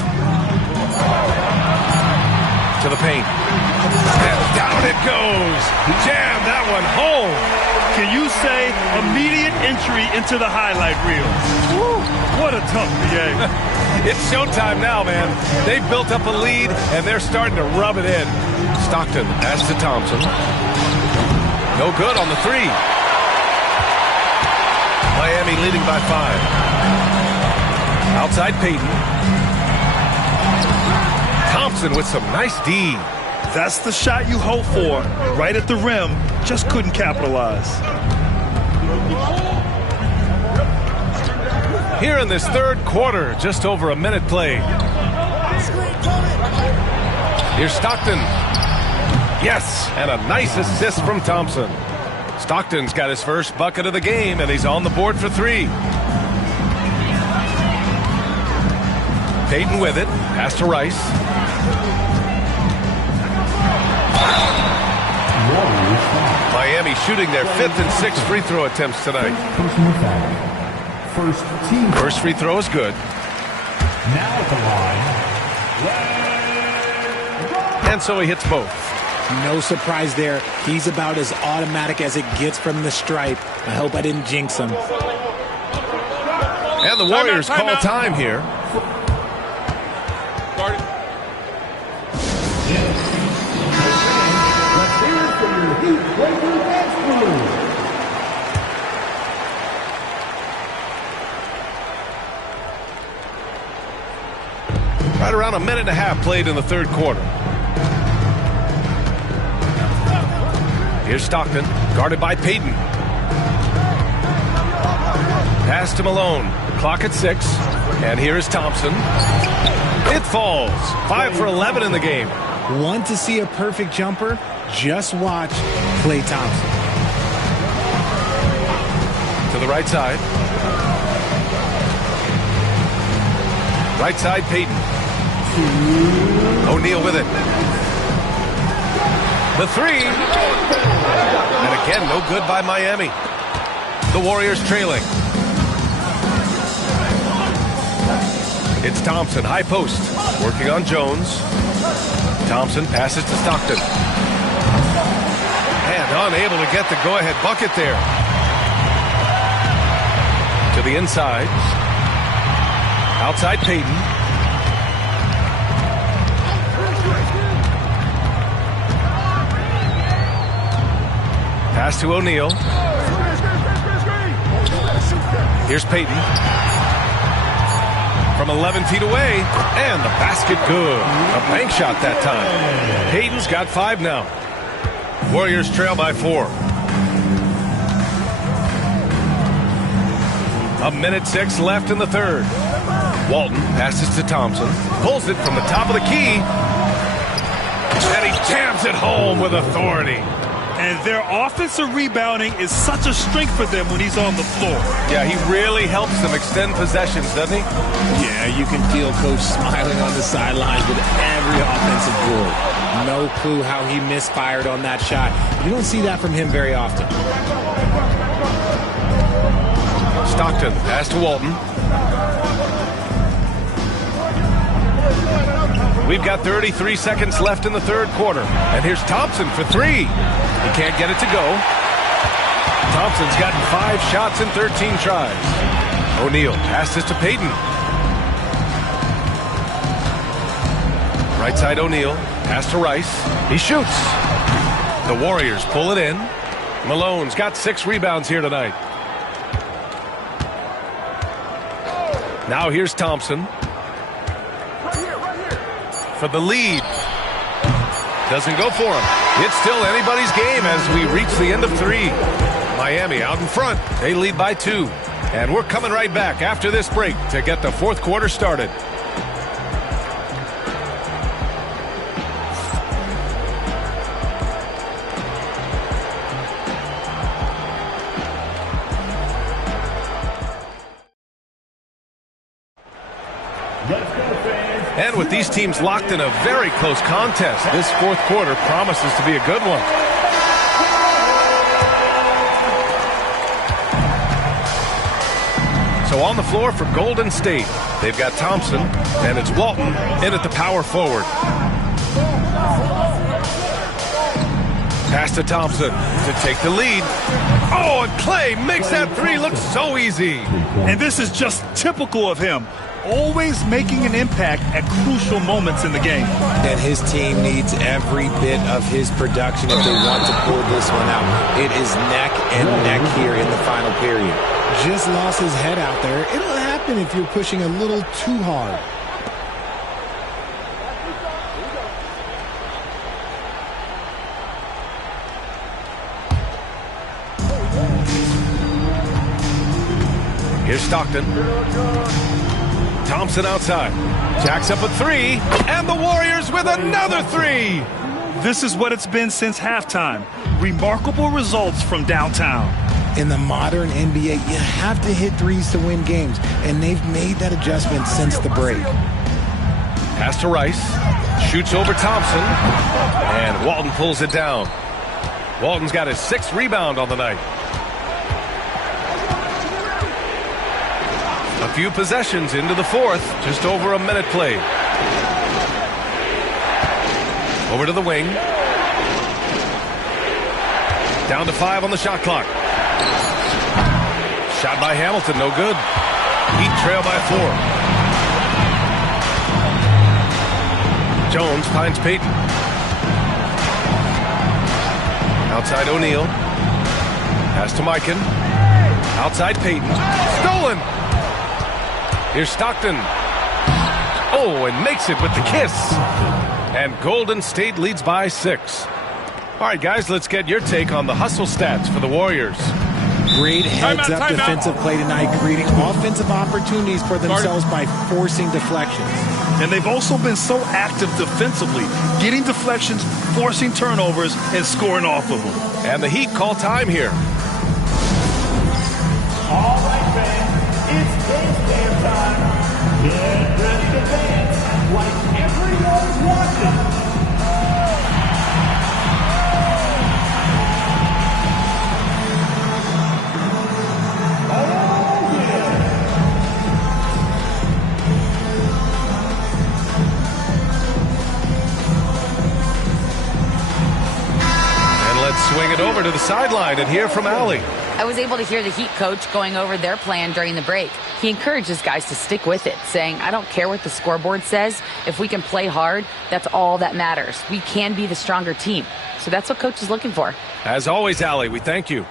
To the paint. And down it goes. Jam that one home. Can you say immediate entry into the highlight reel? Woo, what a tough game. It's showtime now, man. They've built up a lead, and they're starting to rub it in. Stockton pass to Thompson. No good on the 3. Miami leading by 5. Outside Payton. Thompson with some nice D. That's the shot you hope for. Right at the rim. Just couldn't capitalize. Here in this third quarter, just over a minute played. Here's Stockton. Yes, and a nice assist from Thompson. Stockton's got his first bucket of the game, and he's on the board for 3. Payton with it. Pass to Rice. Miami shooting their 5th and 6th free throw attempts tonight. First free throw is good. Now at the line. And so he hits both. No surprise there. He's about as automatic as it gets from the stripe. I hope I didn't jinx him. And the Warriors call time here. Right around a minute and a half played in the third quarter. Here's Stockton, guarded by Payton. Pass to Malone. Clock at 6. And here's Thompson. It falls. 5 for 11 in the game. Want to see a perfect jumper? Just watch Klay Thompson. To the right side. Right side, Payton. O'Neal with it. The three. And again, no good by Miami. The Warriors trailing. It's Thompson, high post. Working on Jones. Thompson passes to Stockton. And unable to get the go-ahead bucket there. To the inside. Outside Payton. Pass to O'Neal. Here's Payton. From 11 feet away. And the basket good. A bank shot that time. Payton's got 5 now. Warriors trail by 4. 1:06 left in the third. Walton passes to Thompson. Pulls it from the top of the key. And he jams it home with authority. And their offensive rebounding is such a strength for them when he's on the floor. Yeah, he really helps them extend possessions, doesn't he? Yeah, you can feel Coach smiling on the sidelines with every offensive board. No clue how he misfired on that shot. You don't see that from him very often. Stockton pass to Walton. We've got 33 seconds left in the third quarter. And here's Thompson for 3. He can't get it to go. Thompson's gotten 5 shots in 13 tries. O'Neal passes to Payton. Right side O'Neal. Pass to Rice. He shoots. The Warriors pull it in. Malone's got 6 rebounds here tonight. Now here's Thompson. For the lead. Doesn't go for him. It's still anybody's game as we reach the end of 3. Miami out in front. They lead by 2. And we're coming right back after this break to get the fourth quarter started. And with these teams locked in a very close contest, this fourth quarter promises to be a good one. So on the floor for Golden State, they've got Thompson, and it's Walton in at the power forward. Pass to Thompson to take the lead. Oh, and Klay makes that 3 look so easy. And this is just typical of him. Always making an impact at crucial moments in the game. And his team needs every bit of his production if they want to pull this one out. It is neck and neck here in the final period. Just lost his head out there. It'll happen if you're pushing a little too hard. Here's Stockton. Thompson outside. Jacks up a 3. And the Warriors with another 3. This is what it's been since halftime. Remarkable results from downtown. In the modern NBA, you have to hit 3s to win games. And they've made that adjustment since the break. Pass to Rice. Shoots over Thompson. And Walton pulls it down. Walton's got his 6th rebound on the night. A few possessions into the fourth. Just over a minute played. Over to the wing. Down to 5 on the shot clock. Shot by Hamilton, no good. Heat trail by 4. Jones finds Payton. Outside O'Neal. Pass to Mikan. Outside Payton. Stolen! Here's Stockton. Oh, and makes it with the kiss. And Golden State leads by 6. All right, guys, let's get your take on the hustle stats for the Warriors. Great heads-up defensive play tonight, creating offensive opportunities for themselves by forcing deflections. And they've also been so active defensively, getting deflections, forcing turnovers, and scoring off of them. And the Heat call time here. All right, fans, it's game time. Get ready to dance like everyone's watching. Swing it over to the sideline and hear from Allie. I was able to hear the Heat coach going over their plan during the break. He encourages guys to stick with it, saying, I don't care what the scoreboard says. If we can play hard, that's all that matters. We can be the stronger team. So that's what coach is looking for. As always, Allie, we thank you.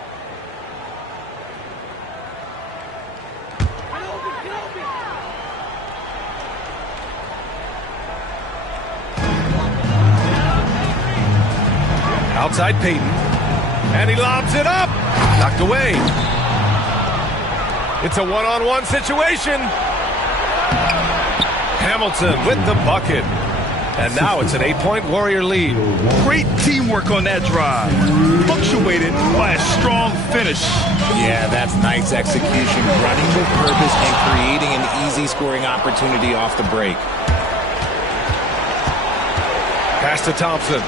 Outside Peyton, and he lobs it up, knocked away. It's a one-on-one situation. Hamilton with the bucket, and now it's an 8-point Warrior lead. Great teamwork on that drive, punctuated by a strong finish. Yeah, that's nice execution, running with purpose and creating an easy scoring opportunity off the break. Pass to Thompson.